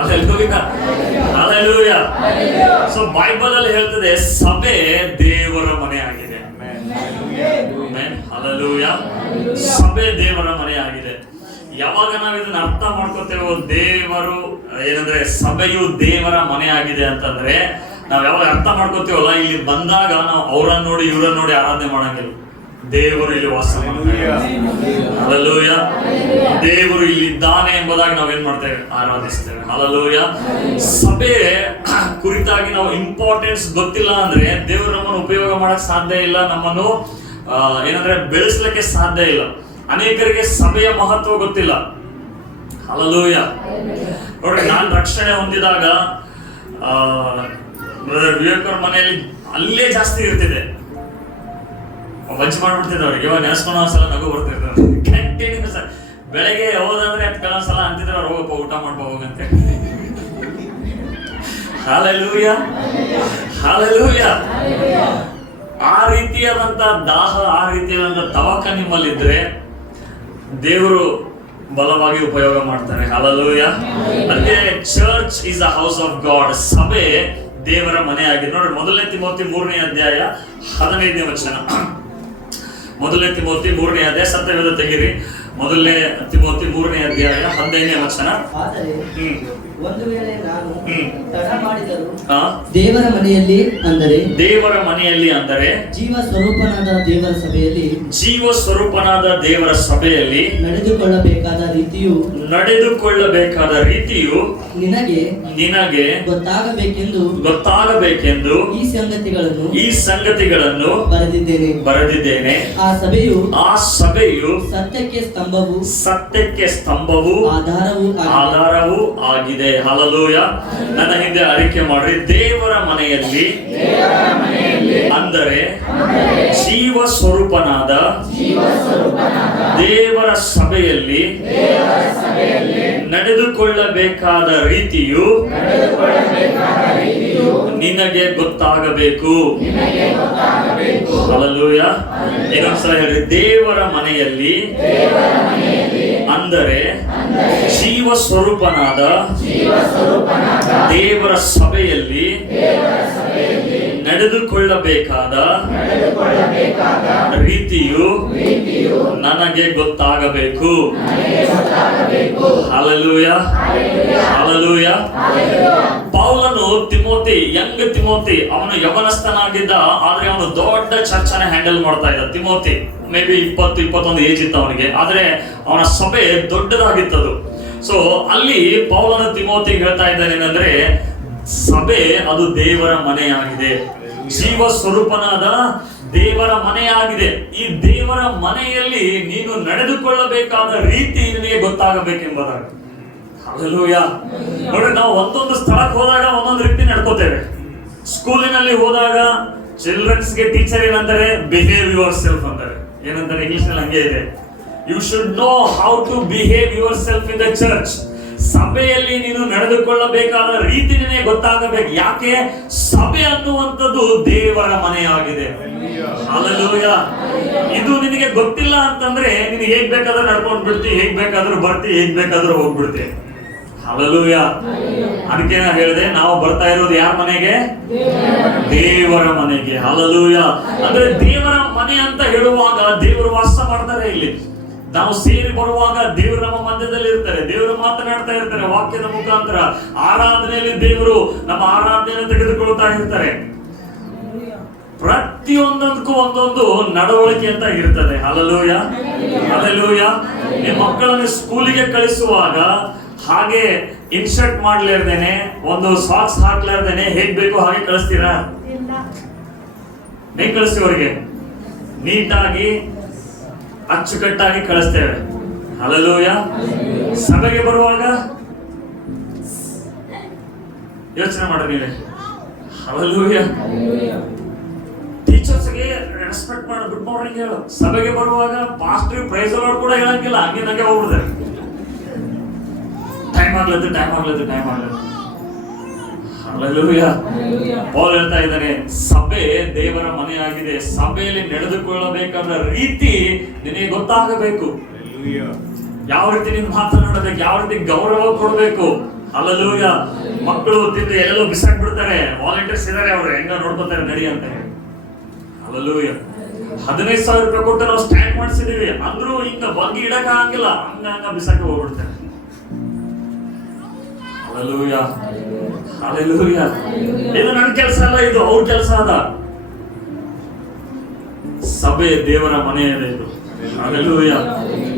Hallelujah. So Bible ಅಲ್ಲಿ ಹೇಳ್ತದೆ ಸಭೆ ದೇವರ ಮನೆ ಆಗಿದೆ. ಹಲ್ಲೆಲೂಯಾ. ಸಭೆ ದೇವರ ಮನೆ ಆಗಿದೆ. ಯಾವಾಗ ನಾವು ಇದನ್ನ ಅರ್ಥ ಮಾಡ್ಕೋತೇವೋ, ದೇವರು ಏನಂದ್ರೆ ಸಭೆಯು ದೇವರ ಮನೆ ಆಗಿದೆ ಅಂತಂದ್ರೆ, ನಾವ್ ಯಾವಾಗ ಅರ್ಥ ಮಾಡ್ಕೋತೇವಲ್ಲ, ಇಲ್ಲಿ ಬಂದಾಗ ನಾವು ಅವರನ್ನ ನೋಡಿ ಇವರನ್ನ ನೋಡಿ ಆರಾಧನೆ ಮಾಡಂಗಿಲ್ಲ. ದೇವರು ಇಲ್ಲಿ ವಾಸ ಮಾಡ್ತಾರೆ. ಹಲ್ಲೆಲೂಯಾ. ದೇವರು ಇಲ್ಲಿ ಇದ್ದಾನೆ ಎಂಬುದಾಗಿ ನಾವೇನ್ ಮಾಡ್ತೇವೆ? ಆರಾಧಿಸ್ತೇವೆ. ಹಲ್ಲೆಲೂಯಾ. ಸಭೆ ಕುರಿತಾಗಿ ನಾವು ಇಂಪಾರ್ಟೆನ್ಸ್ ಗೊತ್ತಿಲ್ಲ ಅಂದ್ರೆ ದೇವರು ನಮ್ಮನ್ನು ಉಪಯೋಗ ಮಾಡಕ್ ಸಾಧ್ಯ ಇಲ್ಲ, ನಮ್ಮನ್ನು ಏನಂದ್ರೆ ಬೆಳೆಸ್ಲಿಕ್ಕೆ ಸಾಧ್ಯ ಇಲ್ಲ. ಅನೇಕರಿಗೆ ಸಭೆಯ ಮಹತ್ವ ಗೊತ್ತಿಲ್ಲ. ಹಲ್ಲೆಲೂಯಾ. ನೋಡ್ರಿ, ನಾನು ರಕ್ಷಣೆ ಹೊಂದಿದಾಗ ಬ್ರದರ್ ವಿವೇಕ್ ಅವ್ರ ಮನೆಯಲ್ಲಿ ಅಲ್ಲೇ ಜಾಸ್ತಿ ಇರ್ತಿದೆ. ಬಂಚ್ ಮಾಡ್ಬಿಡ್ತಿದ್ದೆ ಅವ್ರಿಗೆ. ಇವಾಗ ನೆನೆಸ್ಕೊಂಡು ಒಂದ್ಸಲ ನಗು ಬರ್ತಿರ್ತಾರೆ. ಕಂಟಿನ್ಯೂಸ್ ಬೆಳಗ್ಗೆ ಹೋದಂದ್ರೆ ಕೆಲವೊಂದ್ಸಲ ಅಂತಿದ್ರೆ ಅವ್ರು ಹೋಗಪ್ಪ ಊಟ ಮಾಡ್ಬೋ ಹೋಗಂತೆ. ಹಲ್ಲೆಲೂಯಾ. ಹಲ್ಲೆಲೂಯಾ. ಆ ರೀತಿಯಾದಂತ ದಾಹ, ಆ ರೀತಿಯಾದಂತ ತವಕ ನಿಮ್ಮಲ್ಲಿದ್ರೆ ದೇವರು ಬಲವಾಗಿ ಉಪಯೋಗ ಮಾಡ್ತಾರೆ. ಹಲ್ಲೆಲೂಯಾ. ಅದಕ್ಕೆ church is a house of god. ಸಭೆ ದೇವರ ಮನೆ ಆಗಿದೆ. ನೋಡಿ, ಮೊದಲನೇ ತಿಮೋತಿ 3ನೇ ಅಧ್ಯಾಯ 15ನೇ ವಚನ. ಮೊದಲನೇ ತಿಮೋತಿ 3ನೇ ಅಧ್ಯಾಯ, ಸತ್ಯವೇದ ತೆಗಿರಿ. ಮೊದಲನೇ ತಿಮೋತಿ 3ನೇ ಅಧ್ಯಾಯ 15ನೇ ವಚನ. ಆದರೆ ಒಂದು ವೇಳೆ ನಾನು ತಡ ಮಾಡಿದರೂ ದೇವರ ಮನೆಯಲ್ಲಿ ಅಂದರೆ ಜೀವ ಸ್ವರೂಪನಾದ ದೇವರ ಸಭೆಯಲ್ಲಿ ನಡೆದುಕೊಳ್ಳಬೇಕಾದ ರೀತಿಯು ನಿನಗೆ ಗೊತ್ತಾಗಬೇಕೆಂದು ಈ ಸಂಗತಿಗಳನ್ನು ಬರೆದಿದ್ದೇನೆ. ಆ ಸಭೆಯು ಸತ್ಯಕ್ಕೆ ಸ್ತಂಭವೂ ಆಧಾರವೂ ಆಗಿದೆ. ಹಲ್ಲೆಲೂಯಾ. ನನ್ನ ಹಿಂದೆ ಅರಿಕೆ ಮಾಡ್ರಿ. ದೇವರ ಮನೆಯಲ್ಲಿ ಅಂದರೆ ಜೀವ ಸ್ವರೂಪನಾದ ದೇವರ ಸಭೆಯಲ್ಲಿ ನಡೆದುಕೊಳ್ಳಬೇಕಾದ ರೀತಿಯು ನಿನಗೆ ಗೊತ್ತಾಗಬೇಕು. ಹಲ್ಲೆಲೂಯಾ. ಇನ್ನೊಂದ್ಸಲ ಹೇಳ್ರಿ. ದೇವರ ಮನೆಯಲ್ಲಿ ಅಂದರೆ ಜೀವ ಸ್ವರೂಪನಾದ ದೇವರ ಸಭೆಯಲ್ಲಿ ನಡೆದುಕೊಳ್ಳಬೇಕಾದ ರೀತಿಯು ನನಗೆ ಗೊತ್ತಾಗಬೇಕು. ಹಲ್ಲೆಲೂಯಾ. ಹಲ್ಲೆಲೂಯಾ. ಪೌಲನು ಯಂಗ್ ತಿಮೋತಿ ಅವನು ಯವನಸ್ಥನಾಗಿದ್ದ, ಆದ್ರೆ ಅವನು ದೊಡ್ಡ ಚರ್ಚನೆ ಹ್ಯಾಂಡಲ್ ಮಾಡ್ತಾ ಇದ್ದ. ತಿಮೋತಿ ಮೇ ಬಿ 20-21 ಏಜ್ ಇತ್ತು ಅವನಿಗೆ, ಆದ್ರೆ ಅವನ ಸಭೆ ದೊಡ್ಡದಾಗಿತ್ತದು. ಸೊ ಅಲ್ಲಿ ಪೌಲನು ತಿಮೋತಿಗೆ ಹೇಳ್ತಾ ಇದ್ದಾನೆ ಏನಂದ್ರೆ, ಸಭೆ ಅದು ದೇವರ ಮನೆಯಾಗಿದೆ. ಜೀವ ಸ್ವರೂಪನಾದ ದೇವರ ಮನೆಯಾಗಿದೆ. ಈ ದೇವರ ಮನೆಯಲ್ಲಿ ನೀನು ನಡೆದುಕೊಳ್ಳಬೇಕಾದ ರೀತಿ ನಿನಗೆ ಗೊತ್ತಾಗಬೇಕೆಂಬುದಾಗಿ. ಹಲ್ಲೆಲೂಯಾ. ನೋಡಿ, ನಾವು ಒಂದೊಂದು ಸ್ಥಳಕ್ಕೆ ಹೋದಾಗ ಒಂದೊಂದು ರೀತಿ ನಡ್ಕೋತೇವೆ. ಸ್ಕೂಲಿನಲ್ಲಿ ಹೋದಾಗ ಚಿಲ್ಡ್ರನ್ಸ್ಗೆ ಟೀಚರ್ ಏನಂತಾರೆ? ಬಿಹೇವ್ ಯುವರ್ ಸೆಲ್ಫ್ ಅಂತಾರೆ. ಏನಂತಾರೆ ಇಂಗ್ಲಿಷ್ ನಲ್ಲಿ? ಹಂಗೆ ಇದೆ. You should know how to behave yourself in the church. ಸಭೆಯಲ್ಲಿ ನೀನು ನಡೆದುಕೊಳ್ಳಬೇಕಾದ ರೀತಿ ನಿನಗೆ ಗೊತ್ತಾಗಬೇಕು. ಯಾಕೆ? ಸಭೆ ಅನ್ನುವಂಥದ್ದು ದೇವರ ಮನೆಯಾಗಿದೆ. ಹಲ್ಲೆಲೂಯಾ. ಇದು ನಿನಗೆ ಗೊತ್ತಿಲ್ಲ ಅಂತಂದ್ರೆ ನೀನು ಹೇಗ್ ಬೇಕಾದ್ರೂ ನಡ್ಕೊಂಡ್ ಬಿಡ್ತಿ, ಹೇಗ್ ಬೇಕಾದ್ರೂ ಬರ್ತಿ, ಹೇಗ್ ಬೇಕಾದ್ರೂ ಹೋಗ್ಬಿಡ್ತಿ. ಹಲ್ಲೆಲೂಯಾ. ಅದಕ್ಕೆ ನಾನು ಹೇಳಿದೆ, ನಾವು ಬರ್ತಾ ಇರೋದು ಯಾರ ಮನೆಗೆ? ದೇವರ ಮನೆಗೆ. ಹಲ್ಲೆಲೂಯಾ. ಅಂದ್ರೆ ದೇವರ ಮನೆ ಅಂತ ಹೇಳುವಾಗ ದೇವರು ವಾಸ ಮಾಡ್ತಾರೆ ಇಲ್ಲಿ. ನಾವು ಸೇರಿ ಬರುವಾಗ ದೇವರು ನಮ್ಮ ಮಧ್ಯದಲ್ಲಿ ಇರ್ತಾರೆ. ದೇವರು ಮಾತನಾಡ್ತಾ ಇರ್ತಾರೆ ವಾಕ್ಯದ ಮುಖಾಂತರ. ಆರಾಧನೆಯಲ್ಲಿ ದೇವರು ನಮ್ಮ ಆರಾಧನೆಯನ್ನು ತೆಗೆದುಕೊಳ್ತಾ ಇರ್ತಾರೆ. ಪ್ರತಿಯೊಂದಕ್ಕೂ ಒಂದೊಂದು ನಡವಳಿಕೆ ಅಂತ ಇರ್ತದೆ. ಹಲ್ಲೆಲೂಯಾ. ಹಲ್ಲೆಲೂಯಾ. ನಿಮ್ಮ ಮಕ್ಕಳನ್ನು ಸ್ಕೂಲಿಗೆ ಕಳಿಸುವಾಗ ಹಾಗೆ ಇನ್ಶರ್ಟ್ ಮಾಡ್ಲಿರ್ದೇನೆ, ಒಂದು ಸಾಕ್ಸ್ ಹಾಕ್ಲಾರ್ದೇನೆ ಹೇಗ್ ಬೇಕು ಹಾಗೆ ಕಳಿಸ್ತೀರಾ? ಹೇಗ್ ಕಳಿಸ್ತೀವಿ? ಅವರಿಗೆ ನೀಟಾಗಿ ಅಚ್ಚುಕಟ್ಟಾಗಿ ಕಳಿಸ್ತೇವೆ. ಹಲ್ಲೆಲೂಯಾ. ಸಭೆಗೆ ಬರುವಾಗ ಯೋಚನೆ ಮಾಡ್ರಿ ನೀವೇ. ಹಲ್ಲೆಲೂಯಾ. ಟೀಚರ್ಸ್ಗೆ ರೆಸ್ಪೆಕ್ಟ್ ಮಾಡು, ಗುಡ್ ಮಾರ್ನಿಂಗ್ ಹೇಳು. ಸಭೆಗೆ ಬರುವಾಗ ಪಾಸ್ಟರ್ ಪ್ರೈಸ್ ಅಲಾರ್ಡ್ ಕೂಡ ಹೇಳಂಗಿಲ್ಲ, ಹಂಗೆ ನಂಗೆ ಹೋಗ್ಬಿಡ್ತಾರೆ. ಟೈಮ್ ಆಗ್ಲದ್ದು. ಹಲ್ಲೆಲೂಯಾ. ಪೌಲ್ ಹೇಳ್ತಾ ಇದ್ದಾನೆ, ಸಭೆ ದೇವರ ಮನೆಯಾಗಿದೆ. ಸಭೆಯಲ್ಲಿ ನಡೆದುಕೊಳ್ಳಬೇಕಾದ ರೀತಿ ನಿನಗೆ ಗೊತ್ತಾಗಬೇಕು. ಯಾವ ರೀತಿ ನೀನು ಮಾತನಾಡಬೇಕು, ಯಾವ ರೀತಿ ಗೌರವ ಕೊಡಬೇಕು. ಹಲ್ಲೆಲೂಯ. ಮಕ್ಕಳು ತಿಂದು ಎಲ್ಲೆಲ್ಲೋ ಬಿಸಾಕ್ ಬಿಡ್ತಾರೆ, ವಾಲಂಟಿಯರ್ಸ್ ಇದಾರೆ, ಅವ್ರು ಹೆಂಗ ನೋಡ್ಕೊತಾರೆ ನಡಿ ಅಂತ. ಹಲ್ಲೆಲೂಯ. 15,000 ರೂಪಾಯಿ ಕೊಟ್ಟು ನಾವು ಸ್ಟ್ಯಾಂಡ್ ಮಾಡಿಸಿದೀವಿ ಅಂದ್ರೂ ಹಿಂಗ ಬಗ್ಗಿ ಇಡಕ ಆಗಿಲ್ಲ, ಹಂಗ ಬಿಸಾಕಿ ಹೋಗ್ಬಿಡ್ತಾರೆ. Hallelujah, hallelujah. ಇದು ನನ್ನ ಕೆಲಸ ಅಲ್ಲ, ಇದು ಅವ್ರ ಕೆಲಸ ಅದ. ಸಭೆ ದೇವರ ಮನೆಯದೇ ಇದು. ಹಲ್ಲೆಲೂಯ.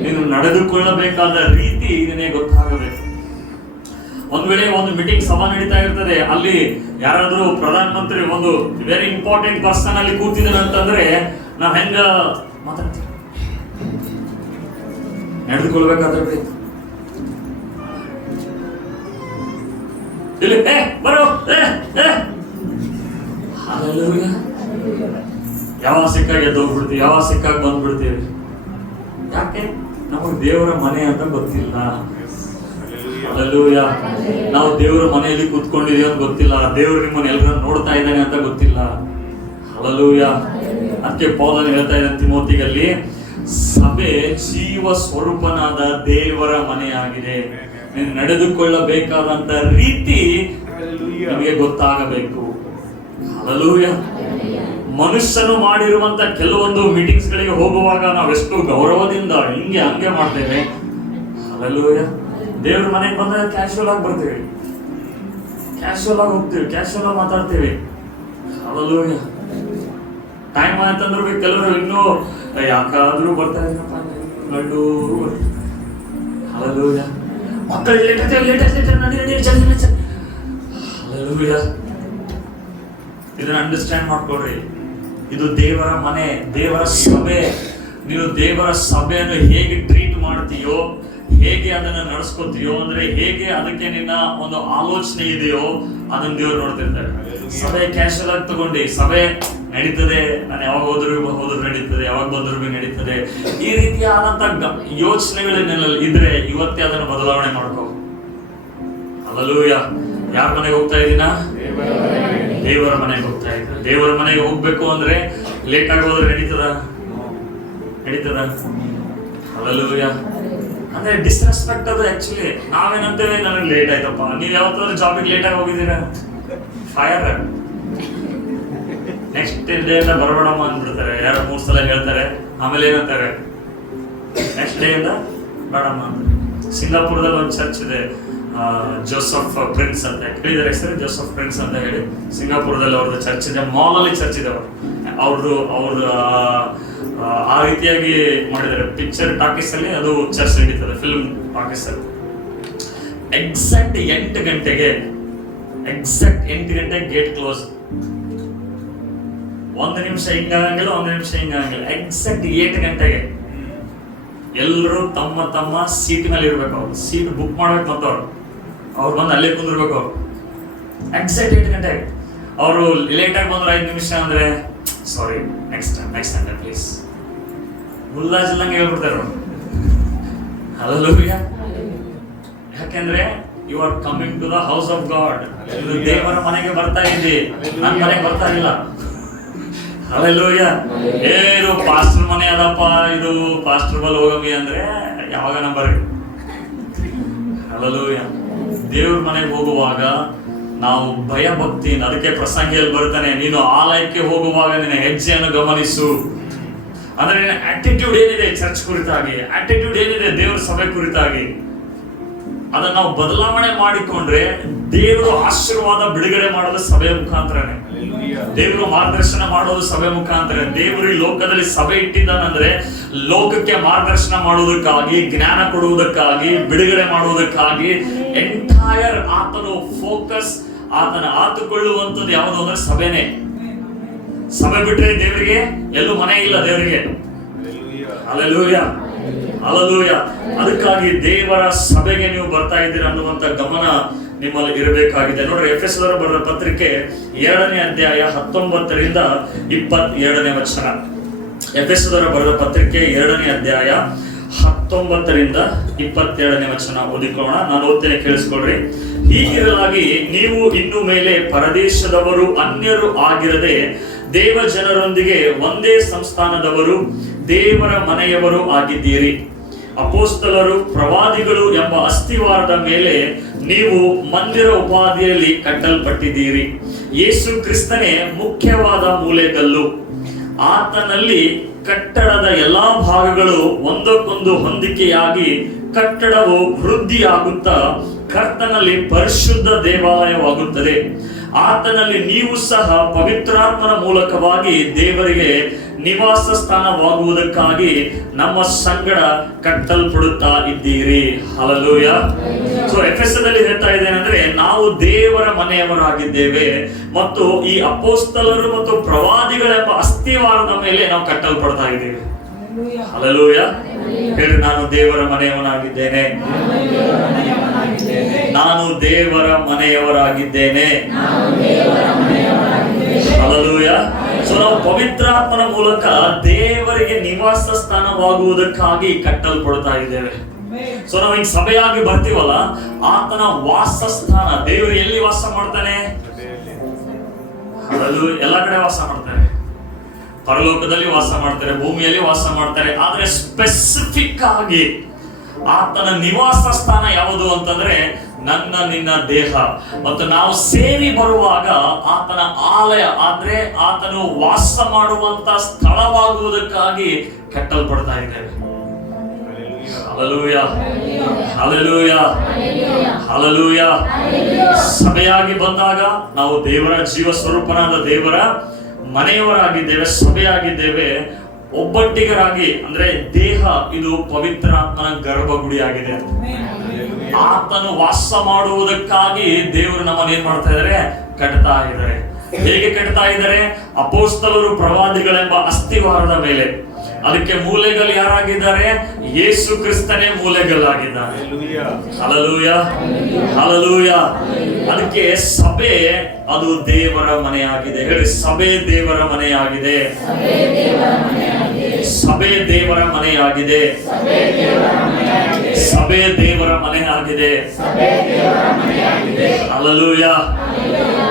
ನೀನು ನಡೆದುಕೊಳ್ಳಬೇಕಾದ ರೀತಿ ನಿನಗೆ ಗೊತ್ತಾಗಬೇಕು. ಒಂದ್ ವೇಳೆ ಒಂದು ಮೀಟಿಂಗ್ ಸಭಾ ನಡೀತಾ ಇರ್ತದೆ, ಅಲ್ಲಿ ಯಾರಾದ್ರೂ ಪ್ರಧಾನ ಮಂತ್ರಿ ಒಂದು ವೆರಿ ಇಂಪಾರ್ಟೆಂಟ್ ಪರ್ಸನ್ ಅಲ್ಲಿ ಕೂತಿದ್ದಾನೆ ಅಂತಂದ್ರೆ ನಾವ್ ಹೆಂಗ ಮಾತಾಡ್ತೀವಿ, ನಡೆದುಕೊಳ್ಬೇಕಾದ್ರೆ ಇಲ್ಲಿ ಬರೋ. ಹಲ್ಲೆಲೂಯ. ಯಾವಾಗ ಸಿಕ್ಕಾಗ ಎದ್ದೋಗ್ಬಿಡ್ತೀವಿ, ಯಾವಾಗ ಸಿಕ್ಕಾಗ ಬಂದ್ಬಿಡ್ತೀವಿ. ಯಾಕೆ? ನಮಗೆ ದೇವರ ಮನೆ ಅಂತ ಗೊತ್ತಿಲ್ಲ. ಹಲ್ಲೆಲೂಯ. ನಾವು ದೇವರ ಮನೆಯಲ್ಲಿ ಕೂತ್ಕೊಂಡಿದೀವಿ ಅಂತ ಗೊತ್ತಿಲ್ಲ, ದೇವರು ನಿಮ್ಮನ್ನ ಎಲ್ಲರನ್ನ ನೋಡ್ತಾ ಇದ್ದಾನೆ ಅಂತ ಗೊತ್ತಿಲ್ಲ. ಹಲ್ಲೆಲೂಯ. ಅದಕ್ಕೆ ಪೌಲನು ಹೇಳ್ತಾ ಇದ್ದಾನೆ ತಿಮೋತಿಗಲ್ಲಿ, ಸಭೆ ಜೀವ ಸ್ವರೂಪನಾದ ದೇವರ ಮನೆಯಾಗಿದೆ. ನೀನು ನಡೆದುಕೊಳ್ಳಬೇಕಾದಂತ ರೀತಿ ನಿಮಗೆ ಗೊತ್ತಾಗಬೇಕು. ಹಲ್ಲೆಲೂಯ. ಮನುಷ್ಯನು ಮಾಡಿರುವಂತ ಕೆಲವೊಂದು ಮೀಟಿಂಗ್ಸ್ ಗಳಿಗೆ ಹೋಗುವಾಗ ನಾವೆಷ್ಟು ಗೌರವದಿಂದ ಹಿಂಗೆ ಹಂಗೆ ಮಾಡ್ತೇವೆ. ಹಲ್ಲೆಲೂಯ. ದೇವ್ರ ಮನೆಗೆ ಬಂದಾಗ ಕ್ಯಾಶುವಲ್ ಆಗಿ ಬರ್ತೀವಿ, ಕ್ಯಾಶುವಲ್ ಆಗಿ ಹೋಗ್ತೀವಿ, ಕ್ಯಾಶುವಲ್ ಆಗಿ ಮಾತಾಡ್ತೀವಿ. ಹಲ್ಲೆಲೂಯ. ಟೈಮ್ ಆಯ್ತಂದ್ರು ಕೆಲವರು ಇನ್ನೂ ಯಾಕಾದ್ರೂ ಬರ್ತಾ ಇದ್ರಪ್ಪ ಗಂಡು. ಹಲ್ಲೆಲೂಯ. ಮಕ್ಕಳು ಹಲ್ಲೆಲೂಯ. ಇದನ್ನ ಅಂಡರ್ಸ್ಟ್ಯಾಂಡ್ ಮಾಡ್ಕೊಳ್ರಿ. ಇದು ದೇವರ ಮನೆ, ದೇವರ ಸಭೆ. ನೀನು ದೇವರ ಸಭೆಯನ್ನು ಹೇಗೆ ಟ್ರೀಟ್ ಮಾಡ್ತೀಯೋ, ಹೇಗೆ ಅದನ್ನ ನಡೆಸ್ಕೊತೀಯೋ, ಅಂದ್ರೆ ಹೇಗೆ ಅದಕ್ಕೆ ನಿನ್ನ ಒಂದು ಆಲೋಚನೆ ಇದೆಯೋ ಅದನ್ನ ದೇವರು ನೋಡ್ತಿರ್ತಾರೆ. ಸಭೆ ಕ್ಯಾಶುವಲ್ ಆಗಿ ತಗೊಂಡು ಸಭೆ ನಡೀತದೆ, ನಾನು ಯಾವಾಗ ಹೋದ್ರು ನಡೀತದೆ, ಯಾವಾಗ ಬಂದ್ರು ನಡೀತದೆ, ಈ ರೀತಿಯಾದಂತ ಯೋಚನೆಗಳು ಇದ್ರೆ ಇವತ್ತೇ ಅದನ್ನು ಬದಲಾವಣೆ ಮಾಡ್ಕೋ. ಹಲ್ಲೆಲೂಯ. ಯಾರ ಮನೆಗೆ ಹೋಗ್ತಾ ಇದೀನಾ? ದೇವರ ಮನೆಗೆ ಹೋಗ್ತಾ ಇದ್ದ. ದೇವರ ಮನೆಗೆ ಹೋಗ್ಬೇಕು ಅಂದ್ರೆ ಲೇಟ್ ಆಗಿ ಹೋದ್ರೆ ನಡೀತದ? ಹಲ್ಲೆಲೂಯ. ಅಂದ್ರೆ ಡಿಸ್ರೆಸ್ಪೆಕ್ಟ್ ಅದು. ಆಕ್ಚುಲಿ ನಾವೇನಂತೇವೆ, ನನಗೆ ಲೇಟ್ ಆಯ್ತಪ್ಪ. ನೀವ್ ಯಾವತ್ತಾದ್ರೂ ಜಾಬಿಗೆ ಲೇಟ್ ಆಗಿ ಹೋಗಿದ್ದೀರಾ? ಫೈರ್ ನೆಕ್ಸ್ಟ್ ಡೇ ಇಂದ ಬರಬೇಡಮ್ಮ ಅಂದ್ಬಿಡ್ತಾರೆ. ಯಾರೋ 3 ಸಲ ಹೇಳ್ತಾರೆ, ಆಮೇಲೆ ಏನಂತಾರೆ, ನೆಕ್ಸ್ಟ್ ಡೇ ಇಂದ ಬೇಡಮ್ಮ ಅಂತ. ಸಿಂಗಾಪುರದಲ್ಲಿ ಒಂದು ಚರ್ಚ್ ಇದೆ, ಜೋಸಫ್ ಪ್ರಿನ್ಸ್ ಅಂತ ಹೇಳಿದ್ದಾರೆ ಹೆಸರು, ಜೋಸಫ್ ಪ್ರಿನ್ಸ್ ಅಂತ ಹೇಳಿ. ಸಿಂಗಾಪುರದಲ್ಲಿ ಅವ್ರದ್ದು ಚರ್ಚ್ ಇದೆ, ಮಾಲ್ ಅಲ್ಲಿ ಚರ್ಚ್ ಇದೆ. ಅವ್ರದ್ದು ಆ ರೀತಿಯಾಗಿ ಮಾಡಿದ್ದಾರೆ. ಪಿಕ್ಚರ್ ಟಾಕೀಸ್ ಅಲ್ಲಿ ಅದು ಚರ್ಚ್ ನಡೀತದೆ, ಫಿಲ್ಮ್ ಟಾಕೀಸ್ ಅಲ್ಲಿ. ಎಕ್ಸಾಕ್ಟ್ 8 ಗಂಟೆಗೆ ಗೇಟ್ ಕ್ಲೋಸ್. 1 ನಿಮಿಷ ಹಿಂಗಾಗಂಗಿಲ್ಲ, 1 ನಿಮಿಷ ಹಿಂಗಾಗಂಗಿಲ್ಲ. ಎಕ್ಸಾಕ್ಟ್ 8 ಗಂಟೆಗೆ ಎಲ್ಲರೂ ತಮ್ಮ ತಮ್ಮ ಸೀಟ್ ಮೇಲೆ ಇರ್ಬೇಕು. ಅವ್ರು ಸೀಟ್ ಬುಕ್ ಮಾಡ್ಬೇಕು, ಮತ್ತು ಅವ್ರು ಬಂದು ಅಲ್ಲೇ ಕುಂದಿರ್ಬೇಕು. ಅವ್ರು ಎಕ್ಸಾಕ್ಟ್ 8 ಗಂಟೆಗೆ. ಅವರು ಲೇಟ್ ಆಗಿ ಬಂದ್ರೆ 5 ನಿಮಿಷ ಅಂದ್ರೆ ಸಾರಿ, ನೆಕ್ಸ್ಟ್ ಟೈಮ್ ಪ್ಲೀಸ್, ಮುಲ್ಲಾಜಿಲ್ಲಂಗೆ ಹೇಳ್ಬಿಡ್ತಾರೆ ಅವರು. ಹಲ್ಲೆಲೂಯ. ಯಾಕೆಂದ್ರೆ you are coming to the house of God. ಇದು ದೇವರ ಮನೆಗೆ ಬರ್ತಾ ಇದ್ದಿ, ನನ್ನ ಮನೆಗೆ ಬರ್ತಾ ಇಲ್ಲ. ಹಲ್ಲೆಲೂಯ. ಇದು ಪಾಸ್ಟರ್ ಮನೆ ಅದಪ್ಪ, ಇದು ಪಾಸ್ಟರ್ ಬಲ್ ಹೋಗಮಿ ಅಂದ್ರೆ ಯಾವಾಗ ನಂಬರ್. ಹಲ್ಲೆಲೂಯ. ದೇವ್ರ ಮನೆಗೆ ಹೋಗುವಾಗ ನಾವು ಭಯ ಭಕ್ತಿಯಿಂದ, ಅದಕ್ಕೆ ಪ್ರಸಂಗಿಯಲ್ಲಿ ಬರ್ತಾನೆ, ನೀನು ಆಲಯಕ್ಕೆ ಹೋಗುವಾಗ ನಿನ್ನ ಹೆಜ್ಜೆಯನ್ನು ಗಮನಿಸು. ಅಂದ್ರೆ ನಿನ್ನ ಆಟಿಟ್ಯೂಡ್ ಏನಿದೆ ಚರ್ಚ್ ಕುರಿತಾಗಿ, ಆಟಿಟ್ಯೂಡ್ ಏನಿದೆ ದೇವರ ಸಭೆ ಕುರಿತಾಗಿ, ಅದನ್ನ ನಾವು ಬದಲಾವಣೆ ಮಾಡಿಕೊಂಡ್ರೆ ದೇವರು ಆಶೀರ್ವಾದ ಬಿಡುಗಡೆ ಮಾಡೋದು ಸಭೆಯ ಮುಖಾಂತರನೇ. ದೇವರು ಮಾರ್ಗದರ್ಶನ ಮಾಡೋದು ಸಭೆ ಮುಖಾಂತರ. ದೇವರು ಈ ಲೋಕದಲ್ಲಿ ಸಭೆ ಇಟ್ಟಿದ್ದಾನಂದ್ರೆ ಲೋಕಕ್ಕೆ ಮಾರ್ಗದರ್ಶನ ಮಾಡುವುದಕ್ಕಾಗಿ, ಜ್ಞಾನ ಕೊಡುವುದಕ್ಕಾಗಿ, ಬಿಡುಗಡೆ ಮಾಡುವುದಕ್ಕಾಗಿ. ಎಂಟೈರ್ ಆತನು ಫೋಕಸ್, ಆತನ ಆತುಕೊಳ್ಳುವಂಥದ್ದು ಯಾವುದು ಅಂದ್ರೆ ಸಭೆನೇ. ಸಭೆ ಬಿಟ್ರೆ ದೇವರಿಗೆ ಎಲ್ಲೂ ಮನೆ ಇಲ್ಲ ದೇವರಿಗೆ. Hallelujah, hallelujah. ಅದಕ್ಕಾಗಿ ದೇವರ ಸಭೆಗೆ ನೀವು ಬರ್ತಾ ಇದ್ದೀರಾ ಅನ್ನುವಂತ ಗಮನ ನಿಮ್ಮಲ್ಲಿ ಇರಬೇಕಾಗಿದೆ. ನೋಡ್ರಿ, ಎಫೆಸದವರ ಬರೆದ ಪತ್ರಿಕೆ 2ನೇ ಅಧ್ಯಾಯ 19ರಿಂದ 22ನೇ ವಚನ. ಎಫೆಸದವರ ಬರೆದ ಪತ್ರಿಕೆ 2ನೇ ಅಧ್ಯಾಯ 19ರಿಂದ 22ನೇ ವಚನ ಓದಿಕೊಳ್ಳೋಣ. ನಾನು ಓದ್ತೇನೆ, ಕೇಳಿಸ್ಕೊಳ್ರಿ. ಹೀಗಿರಲಾಗಿ ನೀವು ಇನ್ನು ಮೇಲೆ ಪರದೇಶದವರು, ಅನ್ಯರು ಆಗಿರದೆ ದೇವ ಜನರೊಂದಿಗೆ ಒಂದೇ ಸಂಸ್ಥಾನದವರು, ದೇವರ ಮನೆಯವರು ಆಗಿದ್ದೀರಿ. ಅಪೋಸ್ತಲರು, ಪ್ರವಾದಿಗಳು ಎಂಬ ಅಸ್ತಿವಾರದ ಮೇಲೆ ನೀವು ಮಂದಿರ ಉಪಾಧಿಯಲ್ಲಿ ಕಟ್ಟಲ್ಪಟ್ಟಿದ್ದೀರಿ. ಯೇಸು ಕ್ರಿಸ್ತನೇ ಮುಖ್ಯವಾದ ಮೂಲೆಗಲ್ಲು. ಆತನಲ್ಲಿ ಕಟ್ಟಡದ ಎಲ್ಲಾ ಭಾಗಗಳು ಒಂದಕ್ಕೊಂದು ಹೊಂದಿಕೆಯಾಗಿ ಕಟ್ಟಡವು ವೃದ್ಧಿಯಾಗುತ್ತಾ ಕರ್ತನಲ್ಲಿ ಪರಿಶುದ್ಧ ದೇವಾಲಯವಾಗುತ್ತದೆ. ಆತನಲ್ಲಿ ನೀವು ಸಹ ಪವಿತ್ರಾತ್ಮನ ಮೂಲಕವಾಗಿ ದೇವರಿಗೆ ನಿವಾಸ ಸ್ಥಾನವಾಗುವುದಕ್ಕಾಗಿ ನಮ್ಮ ಸಂಗಡ ಕಟ್ಟಲ್ಪಡುತ್ತಾ ಇದ್ದೀರಿ. ಹಲ್ಲೆಲೂಯ. ಸೊ ಎಫೆಸದಲ್ಲಿ ಹೇಳ್ತಾ ಇದ್ದೇನೆಂದ್ರೆ, ನಾವು ದೇವರ ಮನೆಯವರಾಗಿದ್ದೇವೆ ಮತ್ತು ಈ ಅಪೋಸ್ತಲರು ಮತ್ತು ಪ್ರವಾದಿಗಳೆಂಬ ಅಸ್ಥಿವಾರದ ಮೇಲೆ ನಾವು ಕಟ್ಟಲ್ಪಡ್ತಾ ಇದ್ದೇವೆ. ಹಲ್ಲೆಲೂಯ. ಹೇಳಿ, ನಾನು ದೇವರ ಮನೆಯವನಾಗಿದ್ದೇನೆ. ನಾನು ದೇವರ ಮನೆಯವರಾಗಿದ್ದೇನೆ. ಹಲ್ಲೆಲೂಯ. ಸೊ ನಾವು ಪವಿತ್ರಾತ್ಮನ ಮೂಲಕ ದೇವರಿಗೆ ನಿವಾಸ ಸ್ಥಾನವಾಗುವುದಕ್ಕಾಗಿ ಕಟ್ಟಲ್ಪಡ್ತಾ ಇದ್ದೇವೆ. ಸೊ ನಾವು ಈಗ ಸಭೆಯಾಗಿ ಬರ್ತೀವಲ್ಲ, ಆತನ ವಾಸಸ್ಥಾನ. ದೇವರು ಎಲ್ಲಿ ವಾಸ ಮಾಡ್ತಾನೆ? ಎಲ್ಲ ಕಡೆ ವಾಸ ಮಾಡ್ತಾರೆ. ಪರಲೋಕದಲ್ಲಿ ವಾಸ ಮಾಡ್ತಾರೆ, ಭೂಮಿಯಲ್ಲಿ ವಾಸ ಮಾಡ್ತಾರೆ. ಆದ್ರೆ ಸ್ಪೆಸಿಫಿಕ್ ಆಗಿ ಆತನ ನಿವಾಸ ಸ್ಥಾನ ಯಾವುದು ಅಂತಂದ್ರೆ ನನ್ನ ನಿನ್ನ ದೇಹ. ಮತ್ತು ನಾವು ಸೇರಿ ಬರುವಾಗ ಆತನ ಆಲಯ, ಆದ್ರೆ ಆತನು ವಾಸ ಮಾಡುವಂತ ಸ್ಥಳವಾಗುವುದಕ್ಕಾಗಿ ಕಟ್ಟಲ್ಪಡ್ತಾ ಇದ್ದೇವೆ. Hallelujah, hallelujah, hallelujah. ಸಭೆಯಾಗಿ ಬಂದಾಗ ನಾವು ದೇವರ ಜೀವ ಸ್ವರೂಪನಾದ ದೇವರ ಮನೆಯವರಾಗಿದ್ದೇವೆ, ಸಭೆಯಾಗಿದ್ದೇವೆ. ಒಬ್ಬಟ್ಟಿಗರಾಗಿ, ಅಂದ್ರೆ ದೇಹ ಇದು ಪವಿತ್ರಾತ್ಮನ ಗರ್ಭಗುಡಿಯಾಗಿದೆ. ಆತನು ವಾಸ ಮಾಡುವುದಕ್ಕಾಗಿ ದೇವರು ನಮ್ಮನ್ನು ಏನ್ ಮಾಡ್ತಾ ಇದ್ದಾರೆ? ಕಟ್ತಾ ಇದ್ದಾರೆ. ಹೇಗೆ ಕಟ್ತಾ ಇದ್ದಾರೆ? ಅಪೋಸ್ತಲರು ಪ್ರವಾದಿಗಳೆಂಬ ಅಸ್ಥಿವಾರದ ಮೇಲೆ. ಅದಕ್ಕೆ ಮೂಲೆಗಲ್ಲು ಯಾರಾಗಿದ್ದಾರೆ? ಯೇಸು ಕ್ರಿಸ್ತನೇ ಮೂಲೆಗಲ್ಲಾಗಿದ್ದಾನೆ. Hallelujah, hallelujah. ಅದಕ್ಕೆ ಸಭೆ ಅದು ದೇವರ ಮನೆಯಾಗಿದೆ. ಹೇಳಿ, ಸಭೆ ದೇವರ ಮನೆಯಾಗಿದೆ. ಸಭೆ ದೇವರ ಮನೆಯಾಗಿದೆ. ಸಭೆ ದೇವರ ಮನೆಯಾಗಿದೆ. ಹಲ್ಲೆಲೂಯ.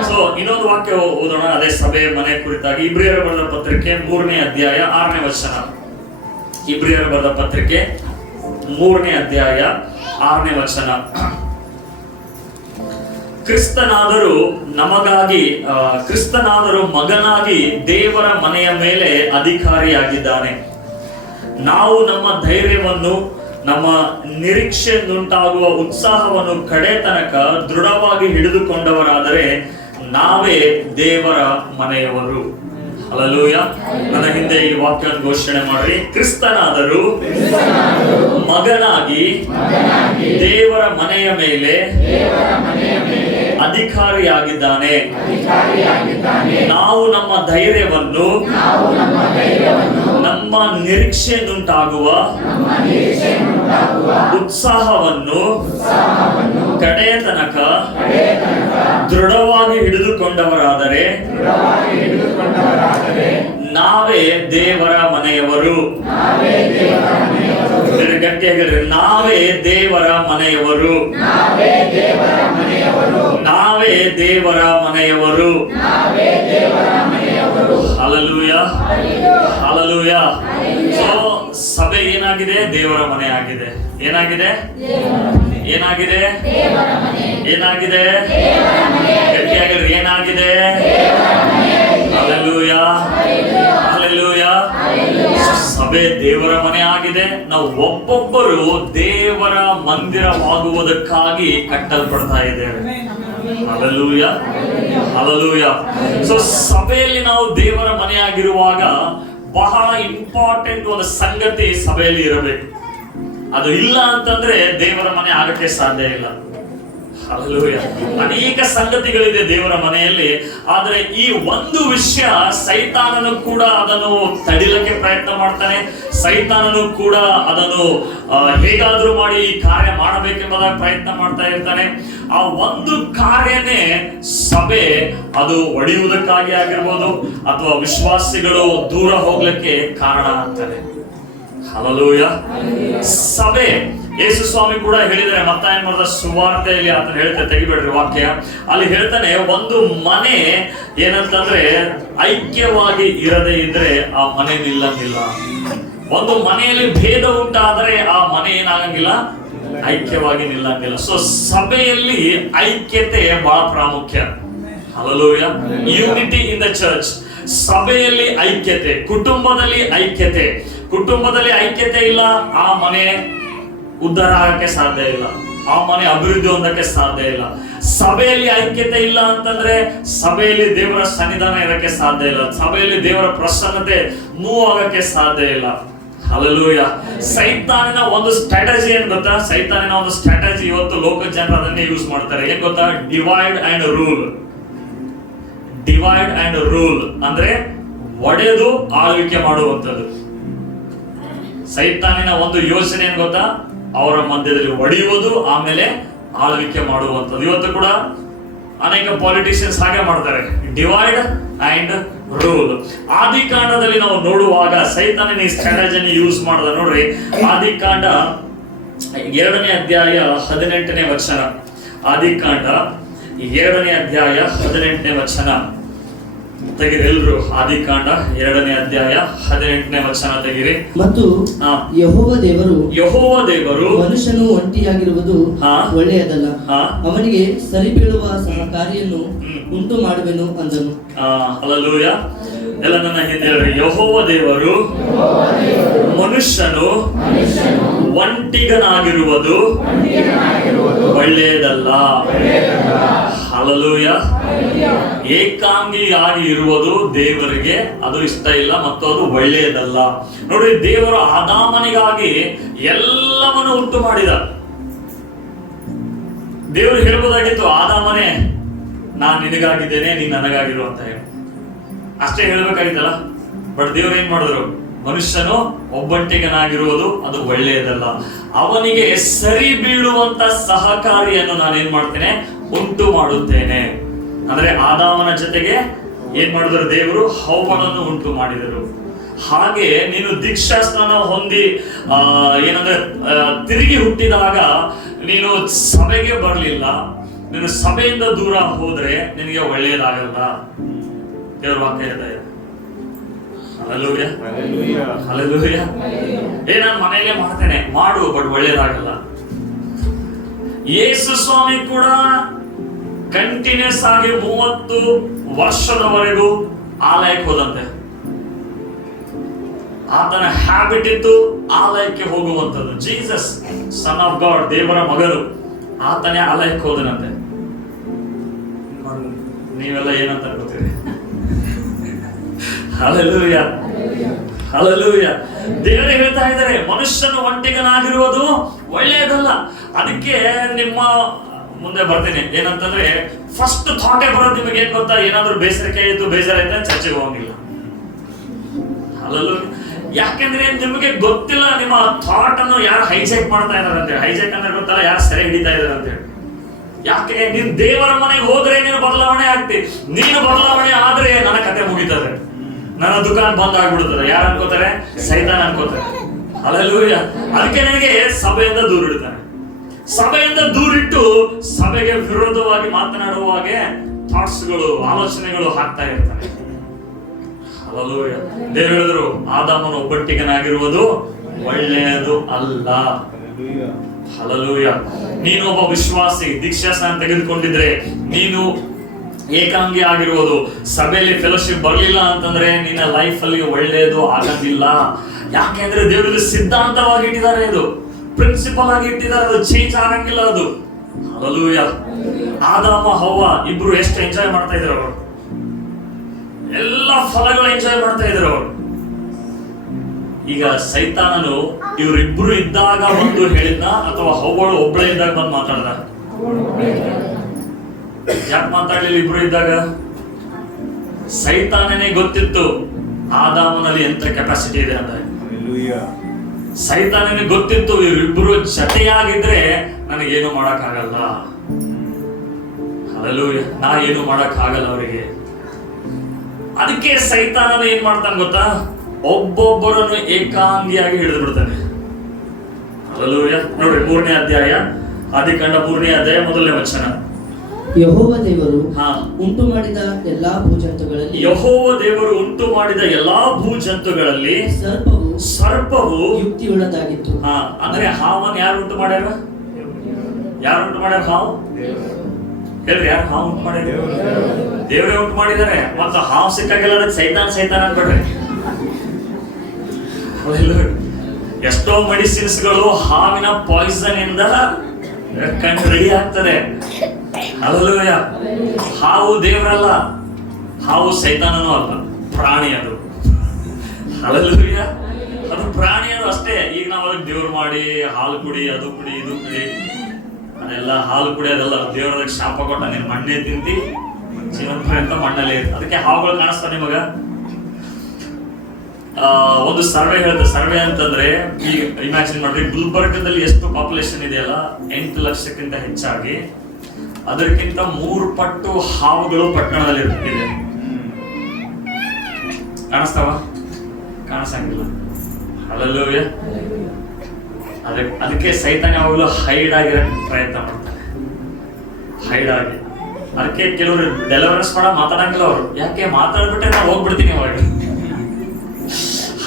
ಸೊ ಇನ್ನೊಂದು ವಾಕ್ಯ ಓದೋಣ, ಅದೇ ಸಭೆ ಮನೆ ಕುರಿತಾಗಿ. ಇಬ್ರಿಯರ ಬರೆದ ಪತ್ರಿಕೆ 3ನೇ ಅಧ್ಯಾಯ 6ನೇ ವಚನ. ಇಬ್ರಿಯರ ಬರೆದ ಪತ್ರಿಕೆ 3ನೇ ಅಧ್ಯಾಯ 6ನೇ ವಚನ. ಕ್ರಿಸ್ತನಾದರೂ ಮಗನಾಗಿ ದೇವರ ಮನೆಯ ಮೇಲೆ ಅಧಿಕಾರಿಯಾಗಿದ್ದಾನೆ. ನಾವು ನಮ್ಮ ಧೈರ್ಯವನ್ನು, ನಮ್ಮ ನಿರೀಕ್ಷೆಯಿಂದುಂಟಾಗುವ ಉತ್ಸಾಹವನ್ನು ಕಡೆ ತನಕ ದೃಢವಾಗಿ ಹಿಡಿದುಕೊಂಡವರಾದರೆ ನಾವೇ ದೇವರ ಮನೆಯವರು. ಹಲ್ಲೆಲೂಯ. ನನ್ನ ಹಿಂದೆ ಈ ವಾಕ್ಯವನ್ನು ಘೋಷಣೆ ಮಾಡ್ರಿ. ಕ್ರಿಸ್ತನಾದರೂ ಮಗನಾಗಿ ದೇವರ ಮನೆಯ ಮೇಲೆ ಅಧಿಕಾರಿಯಾಗಿದ್ದಾನೆ. ನಾವು ನಮ್ಮ ಧೈರ್ಯವನ್ನು, ನಮ್ಮ ನಿರೀಕ್ಷೆಯಿಂದುಂಟಾಗುವ ಉತ್ಸಾಹವನ್ನು ಕಡೆಯ ತನಕ ದೃಢವಾಗಿ ಹಿಡಿದುಕೊಂಡವರಾದರೆ ನಾವೇ ದೇವರ ಮನೆಯವರು. ಗಟ್ಟಿಯಾಗಿ ನಾವೇ ದೇವರ ಮನೆಯವರು. ನಾವೇ ದೇವರ ಮನೆಯವರು. Hallelujah, hallelujah. ಸೊ ಸಭೆ ಏನಾಗಿದೆ? ದೇವರ ಮನೆ ಆಗಿದೆ. ಏನಾಗಿದೆ? ಏನಾಗಿದೆ? ಏನಾಗಿದೆ? ಗಟ್ಟಿಯಾಗಿ ಏನಾಗಿದೆ? Hallelujah, hallelujah. ಸಭೆ ದೇವರ ಮನೆ ಆಗಿದೆ. ನಾವು ಒಬ್ಬೊಬ್ಬರು ದೇವರ ಮಂದಿರವಾಗುವುದಕ್ಕಾಗಿ ಕಟ್ಟಲ್ಪಡ್ತಾ ಇದ್ದೇವೆ. Hallelujah, hallelujah. ಸೊ ಸಭೆಯಲ್ಲಿ ನಾವು ದೇವರ ಮನೆಯಾಗಿರುವಾಗ ಬಹಳ ಇಂಪಾರ್ಟೆಂಟ್ ಒಂದು ಸಂಗತಿ ಸಭೆಯಲ್ಲಿ ಇರಬೇಕು. ಅದು ಇಲ್ಲ ಅಂತಂದ್ರೆ ದೇವರ ಮನೆ ಆಗಕ್ಕೆ ಸಾಧ್ಯ ಇಲ್ಲ. ಹಲ್ಲೆಲೂಯ. ಅನೇಕ ಸಂಗತಿಗಳಿದೆ ದೇವರ ಮನೆಯಲ್ಲಿ. ಆದ್ರೆ ಈ ಒಂದು ವಿಷಯ ಸೈತಾನನು ಕೂಡ ಅದನ್ನು ತಡಿಲಿಕ್ಕೆ ಪ್ರಯತ್ನ ಮಾಡ್ತಾನೆ. ಸೈತಾನನು ಕೂಡ ಅದನ್ನು ಹೇಗಾದ್ರೂ ಮಾಡಿ ಈ ಕಾರ್ಯ ಮಾಡಬೇಕೆಂಬುದಾಗಿ ಪ್ರಯತ್ನ ಮಾಡ್ತಾ ಇರ್ತಾನೆ. ಆ ಒಂದು ಕಾರ್ಯನೇ ಸಭೆ ಅದು ಒಡೆಯುವುದಕ್ಕಾಗಿ ಆಗಿರ್ಬೋದು, ಅಥವಾ ವಿಶ್ವಾಸಿಗಳು ದೂರ ಹೋಗ್ಲಿಕ್ಕೆ ಕಾರಣ ಆಗ್ತಾನೆ. ಹಲ್ಲೆಲೂಯ. ಸಭೆ, ಯೇಸು ಸ್ವಾಮಿ ಕೂಡ ಹೇಳಿದರೆ ಮತ್ತಾಯ ಬರೆದ ಸುವಾರ್ತೆಯಲ್ಲಿ ಆತನು ಹೇಳ್ತಾನೆ, ತೆಗಿಬೇಡ್ರಿ ವಾಕ್ಯ, ಅಲ್ಲಿ ಹೇಳ್ತಾನೆ, ಒಂದು ಮನೆ ಏನಂತಂದ್ರೆ ಐಕ್ಯವಾಗಿ ಇರದೇ ಇದ್ರೆ ಆ ಮನೆ ನಿಲ್ಲಂಗಿಲ್ಲ. ಒಂದು ಮನೆಯಲ್ಲಿ ಭೇದ ಉಂಟಾದರೆ ಆ ಮನೆ ಏನಾಗಂಗಿಲ್ಲ, ಐಕ್ಯವಾಗಿ ನಿಲ್ಲಂಗಿಲ್ಲ. ಸೊ ಸಭೆಯಲ್ಲಿ ಐಕ್ಯತೆ ಬಹಳ ಪ್ರಾಮುಖ್ಯ. Hallelujah. Unity in the church. ಸಭೆಯಲ್ಲಿ ಐಕ್ಯತೆ, ಕುಟುಂಬದಲ್ಲಿ ಐಕ್ಯತೆ. ಕುಟುಂಬದಲ್ಲಿ ಐಕ್ಯತೆ ಇಲ್ಲ, ಆ ಮನೆ ಉದ್ಧಾರ ಆಗಕ್ಕೆ ಸಾಧ್ಯ ಇಲ್ಲ, ಆ ಮನೆ ಅಭಿವೃದ್ಧಿ ಹೊಂದಕ್ಕೆ ಸಾಧ್ಯ ಇಲ್ಲ. ಸಭೆಯಲ್ಲಿ ಐಕ್ಯತೆ ಇಲ್ಲ ಅಂತಂದ್ರೆ ಸಭೆಯಲ್ಲಿ ದೇವರ ಸನ್ನಿಧಾನ ಇರಕ್ಕೆ ಸಾಧ್ಯ ಇಲ್ಲ, ಸಭೆಯಲ್ಲಿ ದೇವರ ಪ್ರಸನ್ನತೆ ಮೂವ್ ಆಗಕ್ಕೆ ಸಾಧ್ಯ ಇಲ್ಲ. ಹಲ್ಲೆಲೂಯಾ. ಸೈತಾನಿನ ಒಂದು ಸ್ಟ್ರಾಟಜಿ ಏನ್ ಗೊತ್ತಾ? ಸೈತಾನಿನ ಒಂದು ಸ್ಟ್ರಾಟಜಿ ಇವತ್ತು ಲೋಕ ಜನರು ಅದನ್ನೇ ಯೂಸ್ ಮಾಡ್ತಾರೆ. ಏನ್ ಗೊತ್ತಾ? Divide and rule. Divide and rule ಅಂದ್ರೆ ಒಡೆದು ಆಳ್ವಿಕೆ ಮಾಡುವಂಥದ್ದು. ಸೈತಾನಿನ ಒಂದು ಯೋಚನೆ ಏನ್ ಗೊತ್ತಾ? ಅವರ ಮಧ್ಯದಲ್ಲಿ ಒಡೆಯುವುದು, ಆಮೇಲೆ ಆಳ್ವಿಕೆ ಮಾಡುವಂಥದ್ದು. ಇವತ್ತು ಕೂಡ ಅನೇಕ ಪಾಲಿಟಿಷಿಯನ್ಸ್ ಹಾಗೆ ಮಾಡ್ತಾರೆ, ಡಿವೈಡ್ ಅಂಡ್ ರೂಲ್. ಆದಿಕಾಂಡದಲ್ಲಿ ನಾವು ನೋಡುವಾಗ ಸೈತಾನನ ಈ ಸ್ಟ್ರಾಟಜಿಯನ್ನು ಯೂಸ್ ಮಾಡಿದ. ನೋಡ್ರಿ, ಆದಿಕಾಂಡ 2ನೇ ಅಧ್ಯಾಯ 18ನೇ ವಚನ. ಆದಿಕಾಂಡ 2ನೇ ಅಧ್ಯಾಯ 18ನೇ ವಚನ ತೆಗಿರಿ ಎಲ್ರು. ಆದಿಕಾಂಡ 2ನೇ ಅಧ್ಯಾಯ 18ನೇ ವಚನ ತೆಗಿರಿ. ಮತ್ತು ಯೆಹೋವ ದೇವರು ಮನುಷ್ಯನು ಒಂಟಿಯಾಗಿರುವುದು ಒಳ್ಳೆಯದಲ್ಲ, ಅವನಿಗೆ ಸರಿಬೀಳುವ ಸಹಕಾರಿಯನ್ನು ಉಂಟು ಮಾಡುವೆನು ಅಂದನು. ಹಲ್ಲೆಲೂಯಾ. ಎಲ್ಲ ನನ್ನ ಹಿಂದೆ ಹೇಳ್ರಿ. ಯೆಹೋವ ದೇವರು ಮನುಷ್ಯನು ಒಂಟಿಗನಾಗಿರುವುದು ಒಳ್ಳೆಯದಲ್ಲ. ಹಲ್ಲೆಲೂಯಾ. ಏಕಾಂಗಿಯಾಗಿ ಇರುವುದು ದೇವರಿಗೆ ಅದು ಇಷ್ಟ ಇಲ್ಲ ಮತ್ತು ಅದು ಒಳ್ಳೆಯದಲ್ಲ. ನೋಡಿ, ದೇವರು ಆದಾಮನಿಗಾಗಿ ಎಲ್ಲವನ್ನು ಉಂಟು ಮಾಡಿದ. ದೇವರು ಹೇಳ್ಬೋದಾಗಿತ್ತು, ಆದಾಮನೇ ನಾನ್ ನಿನಗಾಗಿದ್ದೇನೆ, ನೀನ್ ನನಗಾಗಿರು ಅಂತ ಹೇಳಿ ಅಷ್ಟೇ ಹೇಳ್ಬೇಕಾಗಿತ್ತಲ್ಲ. ಬಟ್ ದೇವರು ಏನ್ ಮಾಡಿದ್ರು? ಮನುಷ್ಯನು ಒಬ್ಬಂಟಿಗನಾಗಿರುವುದು ಅದು ಒಳ್ಳೆಯದಲ್ಲ, ಅವನಿಗೆ ಸರಿ ಬೀಳುವಂತ ಸಹಕಾರಿಯನ್ನು ನಾನೇನ್ ಮಾಡ್ತೇನೆ? ಉಂಟು ಮಾಡುತ್ತೇನೆ. ಅಂದ್ರೆ ಆದಾಮನ ಜೊತೆಗೆ ಏನ್ ಮಾಡಿದ್ರು? ದೇವರು ಹವ್ವಳನ್ನು ಉಂಟು ಮಾಡಿದರು. ಹಾಗೆ ನೀನು ದೀಕ್ಷಾಸ್ನಾನ ಹೊಂದಿ ಏನಂದ್ರೆ ತಿರುಗಿ ಹುಟ್ಟಿದಾಗ ನೀನು ಸಭೆಗೆ ಬರಲಿಲ್ಲ, ನೀನು ಸಭೆಯಿಂದ ದೂರ ಹೋದ್ರೆ ನಿನಗೆ ಒಳ್ಳೆಯದಾಗಲ್ಲ. ದೇವರ ವಾಕ್ಯ ಇದೆ. ಹಲ್ಲೆಲೂಯಾ. ಹಲ್ಲೆಲೂಯಾ. ನಾನು ಮನೆಯಲ್ಲೇ ಮಾಡ್ತೇನೆ, ಮಾಡು, ಬಟ್ ಒಳ್ಳೆಯದಾಗಲ್ಲ. ಯೇಸು ಸ್ವಾಮಿ ಕೂಡ ಕಂಟಿನ್ಯೂಸ್ ಆಗಿ 30 ವರ್ಷದವರೆಗೂ ಆಲಯಕ್ಕೆ ಹೋದಂತೆ. ಆತನ ಹ್ಯಾಬಿಟ್ ಇತ್ತು ಆಲಯಕ್ಕೆ ಹೋಗುವಂಥದ್ದು. ಜೀಸಸ್ ಸನ್ ಆಫ್ ಗಾಡ್, ದೇವರ ಮಗನು, ಆತನೇ ಆಲಯಕ್ಕೆ ಹೋದನಂತೆ. ನೀವೆಲ್ಲ ಏನಂತ ಅನ್ಕೋತೀರಿ? ಹಲ್ಲೆಲೂಯಾ. ಹಲ್ಲೆಲೂಯಾ. ದೇವರೇ ಹೇಳ್ತಾ ಇದ್ದಾರೆ, ಮನುಷ್ಯನು ಒಂಟಿಗನಾಗಿರುವುದು ಒಳ್ಳೆಯದಲ್ಲ. ಅದಕ್ಕೆ ನಿಮ್ಮ ಮುಂದೆ ಬರ್ತೀನಿ. ಏನಂತಂದ್ರೆ ಫಸ್ಟ್ ಥಾಟೇ ಬರೋದು ನಿಮಗೆ ಏನ್ ಗೊತ್ತಾ? ಏನಾದ್ರೂ ಬೇಜಾರಾಯ್ತು ಚರ್ಚೆಗೆ ಹೋಗಿಲ್ಲ. ಹಲ್ಲೆಲೂಯಾ. ಯಾಕೆಂದ್ರೆ ನಿಮಗೆ ಗೊತ್ತಿಲ್ಲ ನಿಮ್ಮ ಥಾಟ್ ಅನ್ನು ಯಾರು ಹೈಜೆಕ್ ಮಾಡ್ತಾ ಇದಾರೆ ಅಂತ ಹೇಳಿ. ಹೈಜೆಕ್ ಅಂದ್ರೆ ಗೊತ್ತಲ್ಲ, ಯಾರು ಸೆರೆ ಹಿಡಿತಾ ಇದಾರೆ ಅಂತ ಹೇಳಿ. ಯಾಕೆ? ನೀನ್ ದೇವರ ಮನೆಗೆ ಹೋದ್ರೆ ನೀನು ಬದಲಾವಣೆ ಆಗ್ತಿ. ನೀನು ಬದಲಾವಣೆ ಆದ್ರೆ ನನ್ನ ಕತೆ ಮುಗಿತದೆ, ನನ್ನ ದುಕಾನ್ ಬಂದ್ ಆಗ್ಬಿಡುತ್ತದೆ. ಯಾರು ಅನ್ಕೋತಾರೆ? ಸೈತಾನ್ ಅನ್ಕೋತಾರೆ. ಹಲ್ಲೆಲೂಯಾ. ಅದಕ್ಕೆ ನನಗೆ ಸಭೆಯಿಂದ ದೂರ ಇಡ್ತಾನೆ. ಸಭೆಯಿಂದ ದೂರಿಟ್ಟು ಸಭೆಗೆ ವಿರೋಧವಾಗಿ ಮಾತನಾಡುವಾಗೆ ಥಾಟ್ಸ್ಗಳು, ಆಲೋಚನೆಗಳು ಹಾಕ್ತಾ ಇರ್ತಾನೆ. ಹಲ್ಲೆಲೂಯಾ. ದೇವರು ಹೇಳಿದ್ರು, ಆದಾಮನು ಒಬ್ಬಂಟಿಗನಾಗಿರುವುದು ಒಳ್ಳೆಯದು ಅಲ್ಲ. ಹಲ್ಲೆಲೂಯಾ. ನೀನು ಒಬ್ಬ ವಿಶ್ವಾಸಿ, ದೀಕ್ಷಾಸ್ನಾನ ತೆಗೆದುಕೊಂಡಿದ್ರೆ ನೀನು ಏಕಾಂಗಿ ಆಗಿರುವುದು, ಸಭೆಯಲ್ಲಿ ಫೆಲೋಶಿಪ್ ಬರಲಿಲ್ಲ ಅಂತಂದ್ರೆ ನಿನ್ನ ಲೈಫ್ ಅಲ್ಲಿ ಒಳ್ಳೆಯದು ಆಗಂಗಿಲ್ಲ. ಯಾಕೆಂದ್ರೆ ದೇವರು ಸಿದ್ಧಾಂತವಾಗಿ ಇಟ್ಟಿದ್ದಾರೆ, ಇದು ಪ್ರಿನ್ಸಿಪಲ್ ಆಗಿ ಇಟ್ಟಿದ್ದಾರೆ, ಅದು ಚೇಂಜ್ ಆಗಂಗಿಲ್ಲ ಅದು. ಹಲ್ಲೆಲೂಯಾ. ಆದಾಮ ಹವ್ವ ಇಬ್ರು ಎಷ್ಟು ಎಂಜಾಯ್ ಮಾಡ್ತಾ ಇದ್ರು, ಅವರು ಎಲ್ಲ ಫಲಗಳು ಎಂಜಾಯ್ ಮಾಡ್ತಾ ಇದ್ರು ಅವರು. ಈಗ ಸೈತಾನನು ಇವರಿಬ್ರು ಇದ್ದಾಗ ಬಂದು ಹೇಳಿದ್ನ ಅಥವಾ ಹವ್ವಳು ಒಬ್ಬಳೇ ಇದ್ದಾಗ ಬಂದು ಮಾತಾಡ್ದ? ಯಾಕೆ ಮಾತಾಡ್ಲಿಲ್ಲ ಇಬ್ರು ಇದ್ದಾಗ? ಸೈತಾನನೇ ಗೊತ್ತಿತ್ತು ಆದಾಮನಲ್ಲಿ ಎಂತ ಕೆಪಾಸಿಟಿ ಇದೆ ಅಂತ. ಸೈತಾನನೇ ಗೊತ್ತಿತ್ತು ಇವರಿಬ್ರು ಜೊತೆಯಾಗಿದ್ರೆ ನನಗೇನು ಮಾಡಕ್ ಆಗಲ್ಲ. ಹಲ್ಲೆಲೂಯಾ. ನಾ ಏನು ಮಾಡಕ್ ಆಗಲ್ಲ ಅವರಿಗೆ. ಅದಕ್ಕೆ ಸೈತಾನನ ಏನ್ ಮಾಡ್ತಾನೆ ಗೊತ್ತಾ? ಒಬ್ಬೊಬ್ಬರನ್ನು ಏಕಾಂಗಿಯಾಗಿ ಹಿಡಿದು ಬಿಡ್ತಾನೆ. ಹಲ್ಲೆಲೂಯಾ. ನೋಡ್ರಿ, 3ನೇ ಅಧ್ಯಾಯ, ಆದಿಕಾಂಡ 3ನೇ ಅಧ್ಯಾಯ 1ನೇ ವಚನ. ಯೆಹೋವ ದೇವರು ಉಂಟು ಮಾಡಿದ ಎಲ್ಲಾ ಭೂಜಂತುಗಳಲ್ಲಿ, ಯೆಹೋವ ದೇವರು ಉಂಟು ಮಾಡಿದ ಎಲ್ಲಾ ಭೂಜಂತುಗಳಲ್ಲಿ ಸರ್ಪವು ಯುಕ್ತಿಯುಳ್ಳದಾಗಿತ್ತು. ಅಂದ್ರೆ ಹಾವನ್ನು ಯಾರು ಉಂಟು ಮಾಡ್ಯಾರ? ಯಾರು ಉಂಟು ಮಾಡ್ಯಾರ ಹಾವು? ಹೇಳ್ರಿ, ಯಾರು ಹಾವು ಉಂಟು ಮಾಡಿದ್ರು? ದೇವರೇ ಉಂಟು ಮಾಡಿದ್ದಾರೆ. ಮತ್ತು ಹಾವು ಸಿಕ್ಕಾಗೆಲ್ಲ ಅದಕ್ಕೆ ಸೈತಾನ ಅನ್ಬೇಡ್ರಿ. ಎಷ್ಟೋ ಮೆಡಿಸಿನ್ಸ್ಗಳು ಹಾವಿನ ಪಾಯ್ಸನ್ ಇಂದ ರೆಡಿ ಆಗ್ತದೆ. ಹಲ್ಲೆಲೂಯಾ. ಹಾವು ದೇವರಲ್ಲ, ಹಾವು ಸೈತಾನನೂ ಅಲ್ಲ, ಪ್ರಾಣಿ ಅದು. ಹಲ್ಲೆಲೂಯಾ. ಅದು ಪ್ರಾಣಿ ಅದು ಅಷ್ಟೇ. ಈಗ ನಾವು ಅದಕ್ಕೆ ದೇವ್ರು ಮಾಡಿ ಹಾಲು ಕುಡಿ, ಅದು ಕುಡಿ, ಇದು ಕುಡಿ, ಅದೆಲ್ಲ ಹಾಲು ಕುಡಿಯೋದಲ್ಲ. ದೇವ್ರದಕ್ಕೆ ಶಾಪ ಕೊಟ್ಟ, ನೀನು ಮಣ್ಣೆ ತಿಂತಿ ಜೀವನ ಅಂತ ಮಣ್ಣಲ್ಲೇ ಇರ್ತದೆ. ಅದಕ್ಕೆ ಹಾವುಗಳು ಕಾಣಿಸ್ತಾವ ನಿಮಗ. ಒಂದು ಸರ್ವೆ ಹೇಳುತ್ತೆ. ಸರ್ವೆ ಅಂತಂದ್ರೆ ಈಗ ಇಮ್ಯಾಜಿನ್ ಮಾಡ್ರಿ, ಗುಲ್ಬರ್ಗದಲ್ಲಿ ಎಷ್ಟು ಪಾಪ್ಯುಲೇಷನ್ ಇದೆಯಲ್ಲ, 8 ಲಕ್ಷಕ್ಕಿಂತ ಹೆಚ್ಚಾಗಿ, ಅದಕ್ಕಿಂತ 3 ಪಟ್ಟು ಹಾವುಗಳು ಪಟ್ಟಣದಲ್ಲಿ ಇದೆ. ಕಾಣಿಸ್ತಾವ? ಕಾಣಿಸಂಗಿಲ್ಲ. ಹಲ್ಲೆಲೂಯಾ. ಅದಕ್ಕೆ ಸೈತಾನ ಯಾವಾಗಲೂ ಹೈಡ್ ಆಗಿರೋ ಪ್ರಯತ್ನ ಮಾಡ್ತಾನೆ, ಹೈಡ್ ಆಗಿ. ಅದಕ್ಕೆ ಕೆಲವರು ಡೆಲಿವರೆನ್ಸ್ ಮಾಡ ಮಾತಾಡಂಗಿಲ್ಲ. ಅವರು ಯಾಕೆ ಮಾತಾಡ್ಬಿಟ್ರೆ ನಾವು ಹೋಗ್ಬಿಡ್ತೀನಿ ಅವಾಗ.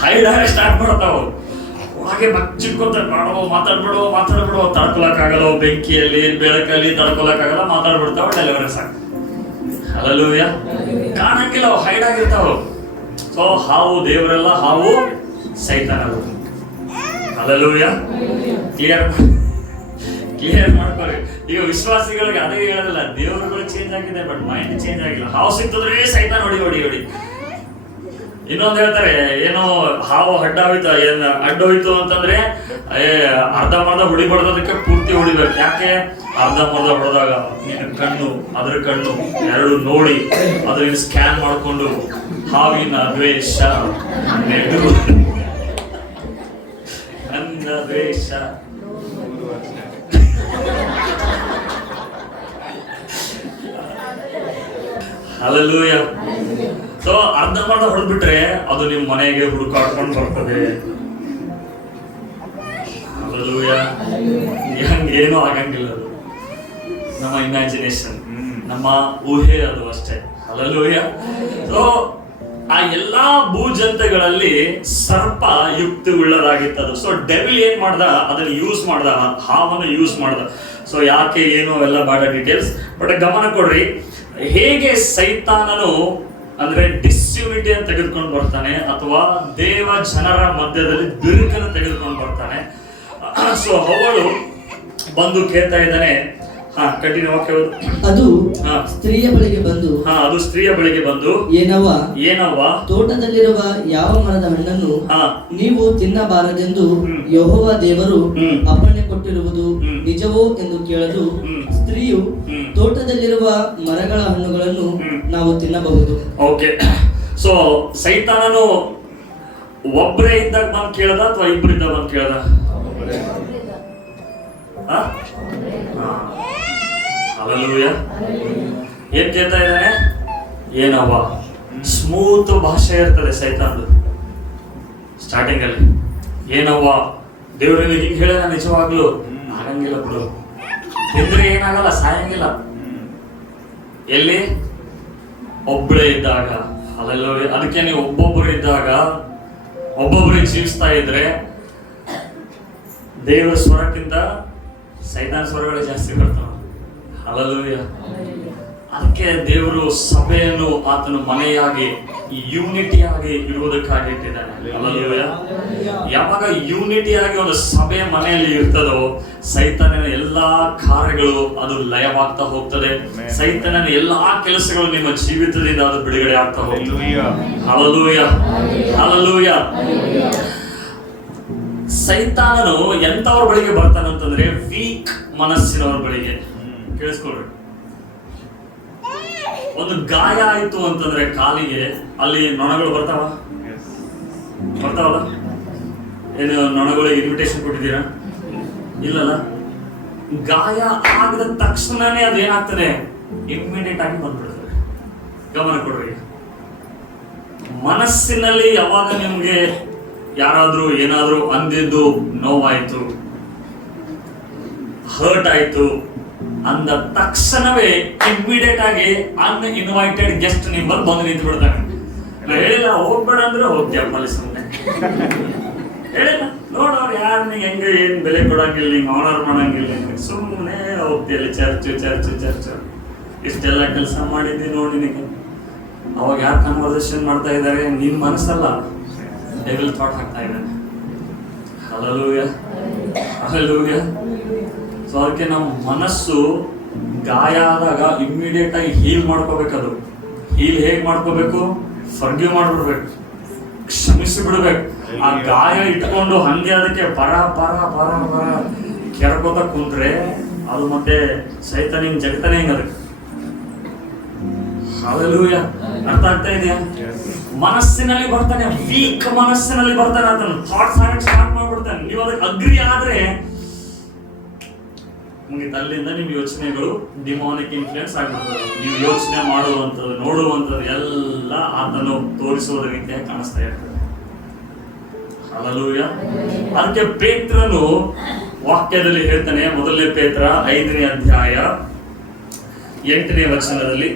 ಹೈಡ್ ಆಗಿ ಸ್ಟಾರ್ಟ್ ಮಾಡ್ತಾವ. ಹಾಗೆ ಬಚ್ಚಿಟ್ಕೊತ ಮಾತಾಡ್ಬಿಡೋ ತಡ್ಕೊಳಕ್ಕಾಗಲ್ಲ. ಬೆಂಕಿಯಲ್ಲಿ ಬೆಳಕಲ್ಲಿ ತಡ್ಕೊಳಕ್ಕಾಗಲ್ಲ, ಮಾತಾಡ್ಬಿಡ್ತಾವ. ಡೆಲಿವರೆನ್ಸ್ ಆಗ. ಹಲ್ಲೆಲೂಯಾ. ಕಾಣಂಗಿಲ್ಲ, ಅವು ಹೈಡ್ ಆಗಿರ್ತಾವ. ಸೊ ಹಾವು ದೇವರೆಲ್ಲ, ಹಾವು ಸೈತಾನಲ್ಲ. ಹಲ್ಲೆಲೂಯಾ. ಕ್ಲಿಯರ್ ಮಾಡ್ಕೊರಿ. ಈಗ ವಿಶ್ವಾಸಿಗಳಿಗೆ ಅದೇ ಹೇಳೋದಿಲ್ಲ, ದೇವರುಗಳು ಚೇಂಜ್ ಆಗಿದೆ ಬಟ್ ಮೈಂಡ್ ಚೇಂಜ್ ಆಗಿಲ್ಲ. ಹಾವು ಸಿಕ್ತದ್ರೆ ಸೈತಾನ ಹೊಡಿ. ಇನ್ನೊಂದು ಹೇಳ್ತಾರೆ, ಏನೋ ಹಾವು ಅಡ್ಡೋಯ್ತು ಅಂತಂದ್ರೆ ಅರ್ಧಂಬರ್ಧ ಹೊಡಿಬಾರ್ದಕ್ಕೆ, ಪೂರ್ತಿ ಹೊಡಿಬೇಕು. ಯಾಕೆ? ಅರ್ಧಂಬರ್ಧ ಹೊಡೆದಾಗ ನಿನ್ನ ಕಣ್ಣು ಅದ್ರ ಕಣ್ಣು ಎರಡು ನೋಡಿ ಅದ್ರಿಂದ ಸ್ಕ್ಯಾನ್ ಮಾಡ್ಕೊಂಡು ಹಾವಿನ ದ್ವೇಷ, ನನ್ನ ದ್ವೇಷ, ಹಲ್ಲೆಲೂಯಾ. ಸೊ ಅರ್ಧಂಬರ್ಧ ಹೊಡೆದ್ಬಿಟ್ರೆ ಅದು ನಿಮ್ ಮನೆಗೆ ಹುಡುಕಾಡ್ಕೊಂಡು ಬರ್ತದೆ. ಹಲ್ಲೆಲೂಯಾ. ಹಂಗೇನೂ ಆಗಂಗಿಲ್ಲ. ಅದು ನಮ್ಮ ಇಮ್ಯಾಜಿನೇಷನ್, ನಮ್ಮ ಊಹೆ, ಅದು ಅಷ್ಟೇ. ಹಲ್ಲೆಲೂಯಾ. ಸೊ ಆ ಎಲ್ಲಾ ಭೂಜಂತುಗಳಲ್ಲಿ ಸರ್ಪ ಯುಕ್ತಿಯುಳ್ಳದಾಗಿತ್ತದು. ಸೊ ಡೆವಿಲ್ ಏನ್ ಮಾಡ್ದ? ಅದನ್ನ ಯೂಸ್ ಮಾಡ್ದ, ಹಾವನ್ನು ಯೂಸ್ ಮಾಡ್ದ. ಸೊ ಯಾಕೆ, ಏನು ಎಲ್ಲ ಬಾಡ ಡೀಟೇಲ್ಸ್. ಬಟ್ ಗಮನ ಕೊಡ್ರಿ, ಹೇಗೆ ಸೈತಾನನು ಅಂದ್ರೆ ಡಿಸ್ಯೂನಿಟಿ ಅಂತ ತೆಗೆದುಕೊಂಡು ಬರ್ತಾನೆ, ಅಥವಾ ದೇವ ಜನರ ಮಧ್ಯದಲ್ಲಿ ಬಿರುಕನ್ನು ತೆಗೆದುಕೊಂಡು ಬರ್ತಾನೆ. ಸೊ ಅವಳು ಬಂದು ಕೇಳ್ತಾ ಇದ್ದಾನೆ. ಕಂಟಿನ್ಯೂ. ಅದು ಸ್ತ್ರೀಯ ಬಳಿಗೆ ಬಂದು ಅದು ಸ್ತ್ರೀಯ ಬಳಿಗೆ ಬಂದು ಏನವ್ವ ತೋಟದಲ್ಲಿರುವ ಯಾವ ಮರದ ಹಣ್ಣನ್ನು ನೀವು ತಿನ್ನಬಾರದೆಂದು ಯೆಹೋವ ದೇವರು ಅಪ್ಪಣೆ ಕೊಟ್ಟಿರುವುದು ನಿಜವೋ ಎಂದು ಕೇಳಲು, ಸ್ತ್ರೀಯು ತೋಟದಲ್ಲಿರುವ ಮರಗಳ ಹಣ್ಣುಗಳನ್ನು ನಾವು ತಿನ್ನಬಹುದು. ಓಕೆ. ಸೊ ಸೈತಾನನು ಒಬ್ಬರೇ ಇದ್ದಾಗ ಬಂದು ಕೇಳದ ಅಥವಾ ಇಬ್ಬರಿದ್ದಾಗ ಬಂದು ಕೇಳದ? ಹಲ್ಲೆಲೂಯಾ. ಏನ್ ಕೇಳ್ತಾ ಇದ್ದಾನೆ? ಏನವ್ವ. ಸ್ಮೂತ್ ಭಾಷೆ ಇರ್ತದೆ ಸೈತಾನದು ಸ್ಟಾರ್ಟಿಂಗ್ ಅಲ್ಲಿ. ಏನವ್ವ, ದೇವರಲ್ಲಿ ಹಿಂಗ್ ಹೇಳ, ನಿಜವಾಗ್ಲು ಆಗಂಗಿಲ್ಲ ಬಿಡು, ತಿಂದ್ರೆ ಏನಾಗಲ್ಲ, ಸಾಯಂಗಿಲ್ಲ. ಎಲ್ಲಿ? ಒಬ್ಬಳೇ ಇದ್ದಾಗ. ಹಲ್ಲೆಲೂಯಾ. ಅದಕ್ಕೆ ನೀವು ಒಬ್ಬೊಬ್ಬರು ಇದ್ದಾಗ, ಒಬ್ಬೊಬ್ಬರಿಗೆ ಜೀವಿಸ್ತಾ ಇದ್ರೆ ದೇವರ ಸ್ವರಕ್ಕಿಂತ ಸೈತಾನ ಸ್ವರಗಳೇ ಜಾಸ್ತಿ ಬರ್ತಾವ. ಹಲ್ಲೆಲೂಯಾ. ಅದಕ್ಕೆ ದೇವರು ಸಭೆಯನ್ನು ಆತನು ಮನೆಯಾಗಿ ಯೂನಿಟಿಯಾಗಿ ಇರುವುದಕ್ಕಾಗಿ ಇಟ್ಟಿದ್ದಾನೆ. ಹಲ್ಲೆಲೂಯಾ. ಯಾವಾಗ ಯೂನಿಟಿಯಾಗಿ ಒಂದು ಸಭೆ ಮನೆಯಲ್ಲಿ ಇರ್ತದೋ, ಸೈತಾನನ ಎಲ್ಲಾ ಕಾರ್ಯಗಳು ಅದು ಲಯವಾಗ್ತಾ ಹೋಗ್ತದೆ. ಸೈತಾನನ ಎಲ್ಲಾ ಕೆಲಸಗಳು ನಿಮ್ಮ ಜೀವಿತದಿಂದ ಅದು ಬಿಡುಗಡೆ ಆಗ್ತಾ ಹೋಗ್ತದೆ. ಹಲ್ಲೆಲೂಯಾ. ಹಲ್ಲೆಲೂಯಾ. ಸೈತಾನನು ಎಂತವ್ರ ಬಳಿಗೆ ಬರ್ತಾನಂತಂದ್ರೆ ವೀಕ್ ಮನಸ್ಸಿನವ್ರ ಬಳಿಗೆ. ಕೇಳಿಸ್ಕೊಳ್ರಿ. ಒಂದು ಗಾಯ ಆಯ್ತು ಅಂತಂದ್ರೆ ಕಾಲಿಗೆ, ಅಲ್ಲಿ ನೊಣಗಳು ಬರ್ತಾವಲ್ಲ? ಏನು ನೊಣಗಳಿಗೆ ಇನ್ವಿಟೇಷನ್ ಕೊಟ್ಟಿದ್ದೀರಾ? ಇಲ್ಲಲ್ಲ. ಗಾಯ ಆಗದ ತಕ್ಷಣನೇ ಅದೇನಾಗ್ತದೆ? ಇಮ್ಮಿಡಿಯೇಟ್ ಆಗಿ ಬಂದ್ಬಿಡ್ತದೆ. ಗಮನ ಕೊಡ್ರಿ. ಮನಸ್ಸಿನಲ್ಲಿ ಯಾವಾಗ ನಿಮ್ಗೆ ಯಾರಾದ್ರೂ ಏನಾದ್ರೂ ಅಂದಿದ್ದು ನೋವಾಯ್ತು, ಹರ್ಟ್ ಆಯ್ತು ಅಂದ ತಕ್ಷಣವೇ ಇಮಿಡಿಯೇಟ್ ಆಗಿ ಅನ್ಇನ್ವೈಟೆಡ್ ಗೆಸ್ಟ್ ನಿಮ್ಮಲ್ಲಿ ಬಂದು ನಿಂತು ಬಿಡ್ತಾರೆ. ಹೇಳಿಲ್ಲ ಹೋಗ್ಬೇಡ ಅಂದ್ರೆ ಹೋಗ್ತೀಯಪ್ಪ, ಅಲ್ಲಿ ಸುಮ್ಮನೆ ಹೇಳಿಲ್ಲ ನೋಡೋರು ಯಾರು ನಿಂಗೆ ಹೆಂಗೆ ಏನು ಬೆಲೆ ಕೊಡಂಗಿಲ್ಲ, ಹಿಂಗೆ ಆನರ್ ಮಾಡಂಗಿಲ್ಲ, ಸುಮ್ಮನೆ ಹೋಗ್ತಿಯಲ್ಲಿ ಚರ್ಚು ಇಷ್ಟೆಲ್ಲ ಕೆಲಸ ಮಾಡಿದ್ದಿ ನೋಡಿ ನಿನಗೆ. ಅವಾಗ ಯಾರು ಕನ್ವರ್ಸೇಷನ್ ಮಾಡ್ತಾ ಇದ್ದಾರೆ? ನಿನ್ನ ಮನಸ್ಸಲ್ಲ, ಡೆವಿಲ್ ಥಾಟ್ ಹಾಕ್ತಾ ಇದ್ದಾನೆ. ಹಲ್ಲೆಲೂಯಾ. ಸೊ ಅದಕ್ಕೆ ನಮ್ಮ ಮನಸ್ಸು ಗಾಯ ಆದಾಗ ಇಮ್ಮಿಡಿಯೇಟ್ ಆಗಿ ಹೀಲ್ ಮಾಡ್ಕೋಬೇಕು. ಅದು ಹೀಲ್ ಹೇಗೆ ಮಾಡ್ಕೋಬೇಕು? ಫರ್ಗಿವ್ ಮಾಡ್ಬಿಡ್ಬೇಕು, ಕ್ಷಮಿಸಿ ಬಿಡ್ಬೇಕು. ಆ ಗಾಯ ಇಟ್ಕೊಂಡು ಹಂಗೆ ಅದಕ್ಕೆ ಬರ ಕೆರ್ಕೋತ ಕುಂತ್ರೆ ಅದು ಮತ್ತೆ ಸೈತಾನಿಂಗ್ ಜಗತ್ತಾನೆ ಹಿಂಗ ಅದಕ್ಕೆ. ಹಲ್ಲೆಲೂಯಾ. ಅರ್ಥ ಆಗ್ತಾ ಇದೆಯಾ? ಮನಸ್ಸಿನಲ್ಲಿ ಬರ್ತಾನೆ, ವೀಕ್ ಮನಸ್ಸಿನಲ್ಲಿ ಬರ್ತಾನೆ, ಅದನ್ನು ಥಾಟ್ಸ್ ಆಗಕ್ಕೆ ಸ್ಟಾರ್ಟ್ ಮಾಡ್ಬಿಡ್ತಾನೆ. ನೀವು ಅದಕ್ಕೆ ಅಗ್ರಿ ಆದ್ರೆ ಮುಗಿತ, ಅಲ್ಲಿಂದ ನಿಮ್ಮ ಯೋಚನೆಗಳು ಡಿಮಾನಿಕ್ ಇನ್ಫ್ಲುಯೆನ್ಸ್ ಆಗ್ಬಿಡ್ತದೆ. ನೀವು ಯೋಚನೆ ಮಾಡುವಂಥದ್ದು, ನೋಡುವಂಥದ್ದು ಎಲ್ಲ ಆತನು ತೋರಿಸುವುದ ರೀತಿಯಾಗಿ ಕಾಣಿಸ್ತಾ ಇರ್ತದೆ. ಹಲ್ಲೆಲೂಯಾ. ಅದಕ್ಕೆ ಪೇತ್ರನು ವಾಕ್ಯದಲ್ಲಿ ಹೇಳ್ತಾನೆ, ಮೊದಲನೇ ಪೇತ್ರ 5ನೇ ಅಧ್ಯಾಯ 8ನೇ ವಚನದಲ್ಲಿ,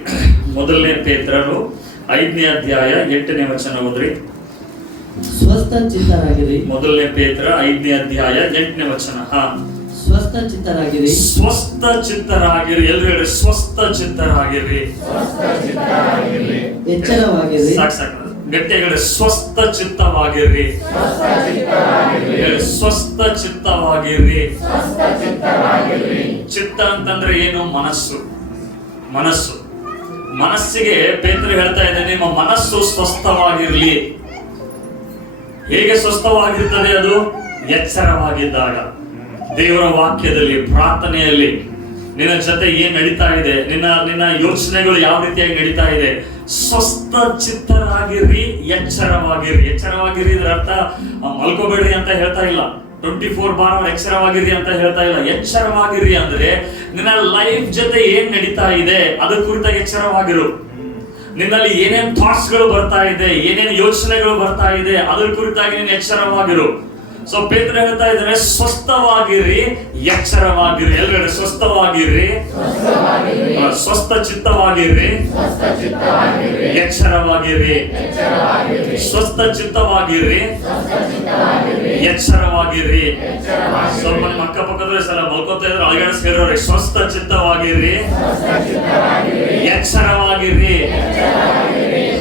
ಮೊದಲನೇ ಪೇತ್ರನು 5ನೇ ಅಧ್ಯಾಯ 8ನೇ ವಚನ ಓದ್ರಿ. ಸ್ವಸ್ಥ ಚಿತ್ತರಾಗಿರಿ. ಮೊದಲನೇ ಪೇತ್ರ 5ನೇ ಅಧ್ಯಾಯ 8ನೇ ವಚನ. ಸ್ವಸ್ಥ ಚಿತ್ತರಾಗಿರಿ. ಸ್ವಸ್ಥ ಚಿತ್ತರಾಗಿರಿ. ಎಲ್ಲರೂ ಹೇಳಿ, ಸ್ವಸ್ಥ ಚಿತ್ತರಾಗಿರಿ. ಎಚ್ಚರವಾಗಿರಿ. ಸಾಕು ಗಟ್ಟಿಯಾಗಿ ಸ್ವಸ್ಥ ಚಿತ್ತವಾಗಿರಿ. ಸ್ವಸ್ಥ ಚಿತ್ತವಾಗಿರಿ. ಚಿತ್ತ ಅಂತಂದ್ರೆ ಏನು? ಮನಸ್ಸಿಗೆ ಪೇತ್ರ ಹೇಳ್ತಾ ಇದ್ದಾನೆ, ನಿಮ್ಮ ಮನಸ್ಸು ಸ್ವಸ್ಥವಾಗಿರ್ಲಿ. ಹೇಗೆ ಸ್ವಸ್ಥವಾಗಿರ್ತದೆ? ಅದು ಎಚ್ಚರವಾಗಿದ್ದಾಗ, ದೇವರ ವಾಕ್ಯದಲ್ಲಿ, ಪ್ರಾರ್ಥನೆಯಲ್ಲಿ ನಿನ್ನ ಜೊತೆ ಏನ್ ನಡೀತಾ ಇದೆ, ನಿನ್ನ ಯೋಚನೆಗಳು ಯಾವ ರೀತಿಯಾಗಿ ನಡೀತಾ ಇದೆ. ಸ್ವಸ್ಥ ಚಿತ್ತರಾಗಿರ್ರಿ, ಎಚ್ಚರವಾಗಿರ್ರಿ. ಎಚ್ಚರವಾಗಿರ್ರಿ ಇದ್ರ ಅರ್ಥ ಮಲ್ಕೋಬೇಡ್ರಿ ಅಂತ ಹೇಳ್ತಾ ಇಲ್ಲ, 24/7 ಎಚ್ಚರವಾಗಿರ್ರಿ ಅಂತ ಹೇಳ್ತಾ ಇಲ್ಲ. ಎಚ್ಚರವಾಗಿರ್ರಿ ಅಂದ್ರೆ ನಿನ್ನ ಲೈಫ್ ಜೊತೆ ಏನ್ ನಡೀತಾ ಇದೆ ಅದ್ರ ಕುರಿತಾಗಿ ಎಚ್ಚರವಾಗಿರು. ನಿನ್ನಲ್ಲಿ ಏನೇನ್ ಥಾಟ್ಸ್ ಗಳು ಬರ್ತಾ ಇದೆ, ಏನೇನ್ ಯೋಚನೆಗಳು ಬರ್ತಾ ಇದೆ ಅದ್ರ ಕುರಿತಾಗಿ ನೀನು ಎಚ್ಚರವಾಗಿರು. ಸೊ ಪೇತ್ರ ಹೇಳ್ತಾ ಇದ್ದಾರೆ, ಸ್ವಸ್ಥವಾಗಿರ್ರಿ, ಎಚ್ಚರವಾಗಿರ್ರಿ. ಎಲ್ಲರೂ ಸ್ವಸ್ಥವಾಗಿರ್ರಿ, ಸ್ವಸ್ಥ ಚಿತ್ತವಾಗಿರ್ರಿ, ಎಚ್ಚರವಾಗಿರ್ರಿ. ಸ್ವಸ್ಥ ಚಿತ್ತವಾಗಿರ್ರಿ, ಎಚ್ಚರವಾಗಿರ್ರಿ. ಸ್ವಲ್ಪ ನಿಮ್ಮ ಅಕ್ಕಪಕ್ಕದ ಸಲ ಮಲ್ಕೋತಾ ಇದ್ರೆ ಅಳಗಾಡಿಸ್ಕಿರೋರಿ. ಸ್ವಸ್ಥ ಚಿತ್ತವಾಗಿರ್ರಿ, ಎಚ್ಚರವಾಗಿರ್ರಿ.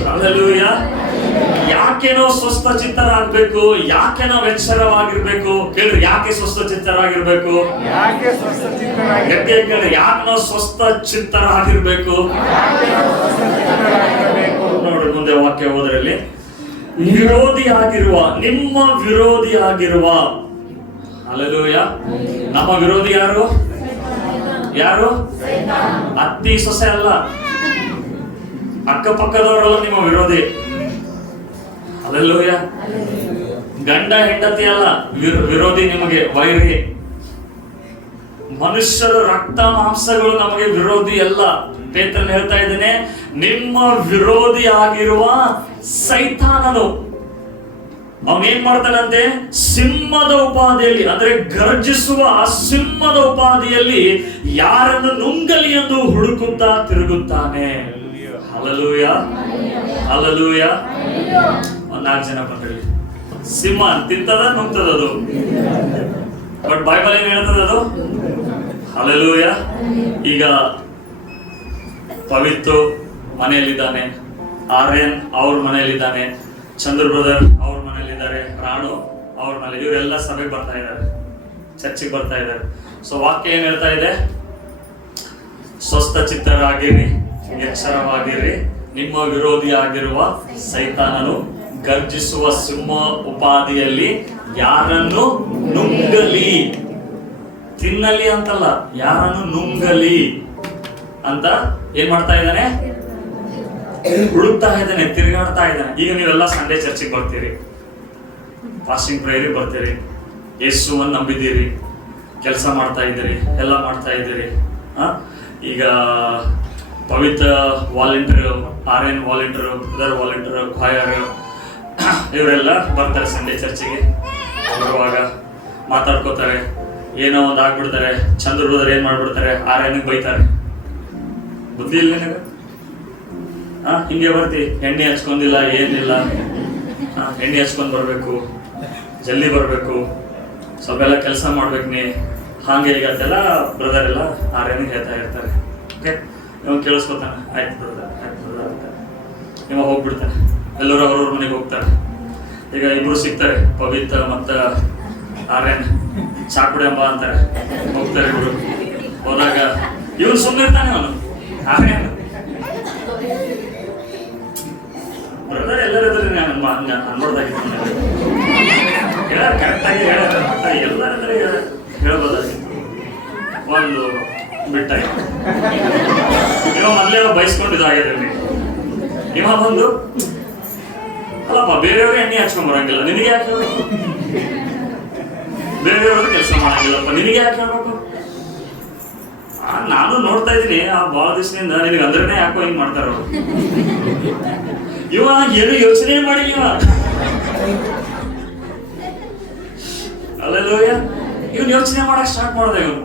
ಹಲ್ಲೆಲೂಯಾ. ಯಾಕೆ ನಾವು ಸ್ವಸ್ಥ ಚಿತ್ತರಾಗಬೇಕು? ಯಾಕೆ ನಾವು ಎಚ್ಚರವಾಗಿರ್ಬೇಕು? ಕೇಳ್ರಿ, ಯಾಕೆ ಸ್ವಸ್ಥ ಚಿತ್ತರಾಗಿರ್ಬೇಕು? ಕೇಳ್ರಿ, ಯಾಕೆ ನಾವು ಸ್ವಸ್ಥ ಚಿತ್ತರಾಗಿರ್ಬೇಕು? ನೋಡಿ ಮುಂದೆ ವಾಕ್ಯ ಹೋದ್ರಲ್ಲಿ, ನಿಮ್ಮ ವಿರೋಧಿಯಾಗಿರುವ. ಹಲ್ಲೆಲೂಯಾ. ನಮ್ಮ ವಿರೋಧಿ ಯಾರು? ಅತ್ತಿ ಸೊಸೆ ಅಲ್ಲ, ಅಕ್ಕಪಕ್ಕದವರಲ್ಲ ನಿಮ್ಮ ವಿರೋಧಿ. ಹಲ್ಲೆಲೂಯಾ. ಗಂಡ ಹೆಂಡತಿ ಅಲ್ಲ ವಿರೋಧಿ, ನಿಮಗೆ ವೈರಿ. ಮನುಷ್ಯರ ರಕ್ತ ಮಾಂಸಗಳು ನಮಗೆ ವಿರೋಧಿ ಅಲ್ಲ. ಪೇತ್ರನು ಹೇಳ್ತಾ ಇದ್ದೇನೆ, ನಿಮ್ಮ ವಿರೋಧಿ ಆಗಿರುವ ಸೈತಾನನು ಅವನೇನ್ ಮಾಡ್ತಾನಂತೆ? ಸಿಂಹದ ಉಪಾಧಿಯಲ್ಲಿ, ಅಂದ್ರೆ ಗರ್ಜಿಸುವ ಸಿಂಹದ ಉಪಾಧಿಯಲ್ಲಿ ಯಾರನ್ನು ನುಂಗಲಿ ಎಂದು ಹುಡುಕುತ್ತಾ ತಿರುಗುತ್ತಾನೆ. ಹಲ್ಲೆಲೂಯಾ. ಹಲ್ಲೆಲೂಯಾ. 4 ಜನ ಬಂದ್ರಿ. ಸಿಂಹ ತಿಂತದ, ನುಂಗ್ತದ ಅದು. ಬಟ್ ಬೈಬಲ್ ಏನ್ ಹೇಳ್ತದ ಅದು? ಹಲ್ಲೆಲೂಯಾ. ಈಗ ಪವಿತ್ರ ಮನೆಯಲ್ಲಿದ್ದಾನೆ, ಆರ್ಯನ್ ಅವ್ರ ಮನೆಯಲ್ಲಿದ್ದಾನೆ, ಚಂದ್ರ ಬ್ರದರ್ ಅವ್ರ ಮನೆಯಲ್ಲಿದ್ದಾರೆ, ರಾಣು ಅವ್ರ ಮನೆ, ಇವರೆಲ್ಲ ಸಭೆಗೆ ಬರ್ತಾ ಇದ್ದಾರೆ, ಚರ್ಚಿಗೆ ಬರ್ತಾ ಇದ್ದಾರೆ. ಸೊ ವಾಕ್ಯ ಏನ್ ಹೇಳ್ತಾ ಇದೆ? ಸ್ವಸ್ಥ ಚಿತ್ತರಾಗಿರಿ, ಎಚ್ಚರವಾಗಿರಿ. ನಿಮ್ಮ ವಿರೋಧಿ ಆಗಿರುವ ಸೈತಾನನು ಗರ್ಜಿಸುವ ಸಿಂಹ ಉಪಾಧಿಯಲ್ಲಿ ಯಾರನ್ನು ನುಂಗಲಿ, ತಿನ್ನಲಿ ಅಂತಲ್ಲ, ಯಾರನ್ನು ನುಂಗಲಿ ಅಂತ ಏನ್ ಮಾಡ್ತಾ ಇದ್ದಾನೆ? ಹುಡುಕ್ತಾ ಇದ್ದಾನೆ, ತಿರುಗಾಡ್ತಾ ಇದ್ದಾನೆ. ಈಗ ನೀವೆಲ್ಲ ಸಂಡೇ ಚರ್ಚಿಗೆ ಬರ್ತೀರಿ, ಫಾಸ್ಟಿಂಗ್ ಪ್ರೇಯರಿಗೆ ಬರ್ತೀರಿ, ಯೇಸುವನ್ನು ನಂಬಿದ್ದೀರಿ, ಕೆಲಸ ಮಾಡ್ತಾ ಇದ್ದೀರಿ, ಎಲ್ಲ ಮಾಡ್ತಾ ಇದ್ದೀರಿ. ಈಗ Pavitra volunteer, Aryan volunteer, brother volunteer, ಖಾಯರ್ ಇವರೆಲ್ಲ ಬರ್ತಾರೆ ಸಂಡೇ ಚರ್ಚಿಗೆ. ಬರುವಾಗ ಮಾತಾಡ್ಕೋತಾರೆ, ಏನೋ ಒಂದು ಆಗ್ಬಿಡ್ತಾರೆ. ಚಂದ್ರ ಬ್ರದರ್ ಏನ್ ಮಾಡ್ಬಿಡ್ತಾರೆ? ಆರ್ಯನಿಗೆ ಬೈತಾರೆ. ಬುದ್ಧಿ ಇಲ್ಲ ನಿನಗೆ? ಹಿಂಗೆ ಬರ್ತಿ, ಎಣ್ಣೆ ಹಚ್ಕೊಂಡಿಲ್ಲ, ಏನಿಲ್ಲ. ಎಣ್ಣೆ ಹಚ್ಕೊಂಡ್ ಬರ್ಬೇಕು, ಜಲ್ದಿ ಬರ್ಬೇಕು, ಸ್ವಲ್ಪ ಎಲ್ಲ ಕೆಲಸ ಮಾಡ್ಬೇಕು ನೀ ಹಾಗೆ ಈಗ ಅಂತೆಲ್ಲ ಬ್ರದರ್ ಎಲ್ಲ ಆರ್ಯನಿಗೆ ಹೇಳ್ತಾ ಇರ್ತಾರೆ. ಓಕೆ, ಇವಾಗ ಕೇಳಿಸ್ಕೊತಾನೆ, ಆಯ್ತು ಬ್ರದರ್ ಅಂತ ಇವಾಗ ಹೋಗ್ಬಿಡ್ತಾನೆ. ಎಲ್ಲರೂ ಅವ್ರವ್ರ ಮನೆಗೆ ಹೋಗ್ತಾರೆ. ಈಗ ಇಬ್ರು ಸಿಗ್ತಾರೆ, ಪವಿತ್ರ ಮತ್ತು ಆರ್ಯನ್. ಚಾ ಕುಡಿಯಂಬ ಅಂತಾರೆ, ಹೋಗ್ತಾರೆ ಇಬ್ರು. ಹೋದಾಗ ಇವನು ಸುಮ್ಮನಿರ್ತಾನೆ, ಅವನು ಆರ್ಯನ್ ಬ್ರದರ್ ಎಲ್ಲರಿದ್ರೆ ನಾನು ಅನ್ಬಾರ್ದಾಗಿತ್ತು, ಹೇಳ ಕರೆಕ್ಟಾಗಿ ಎಲ್ಲರಿದ್ರೆ ಹೇಳ್ಬೋದಾಗಿತ್ತು. ಒಂದು ಬಿಟ್ಟಾಗಿ ಇವ ಮೊದಲೇ ಬಯಸ್ಕೊಂಡಿದ್ದಾಗಿದೆ. ಇವ ಬಂದು ಅಲ್ಲಪ್ಪ ಬೇರೆಯವ್ರಿಗೆ ಎಣ್ಣೆ ಹಚ್ಕೊಂಡ್ ಬರಂಗಿಲ್ಲ, ನಿನಗೆ ಯಾಕೆ ಹೇಳ್ಬೇಕು? ಬೇರೆಯವ್ರದ್ದು ಕೆಲಸ ಮಾಡಂಗಿಲ್ಲಪ್ಪ, ನಿನಗೆ ಯಾಕೆ ಹೇಳ್ಬೇಕು? ನಾನು ನೋಡ್ತಾ ಇದ್ದೀನಿ ಆ ಭಾಳ ದಿವಸದಿಂದ, ನಿನಗೆ ಅಂದ್ರೇನೆ ಯಾಕೋ ಹಿಂಗ್ ಮಾಡ್ತಾರ ಅವ್ರು. ಇವ ಏನು ಯೋಚನೆ ಮಾಡಿಲ್ಲ ಇವ. ಅಲ್ಲೆಲ್ಲೂಯ್ಯ, ಇವನ್ ಯೋಚನೆ ಮಾಡಕ್ ಸ್ಟಾರ್ಟ್ ಮಾಡ್ದೆ ಇವನು.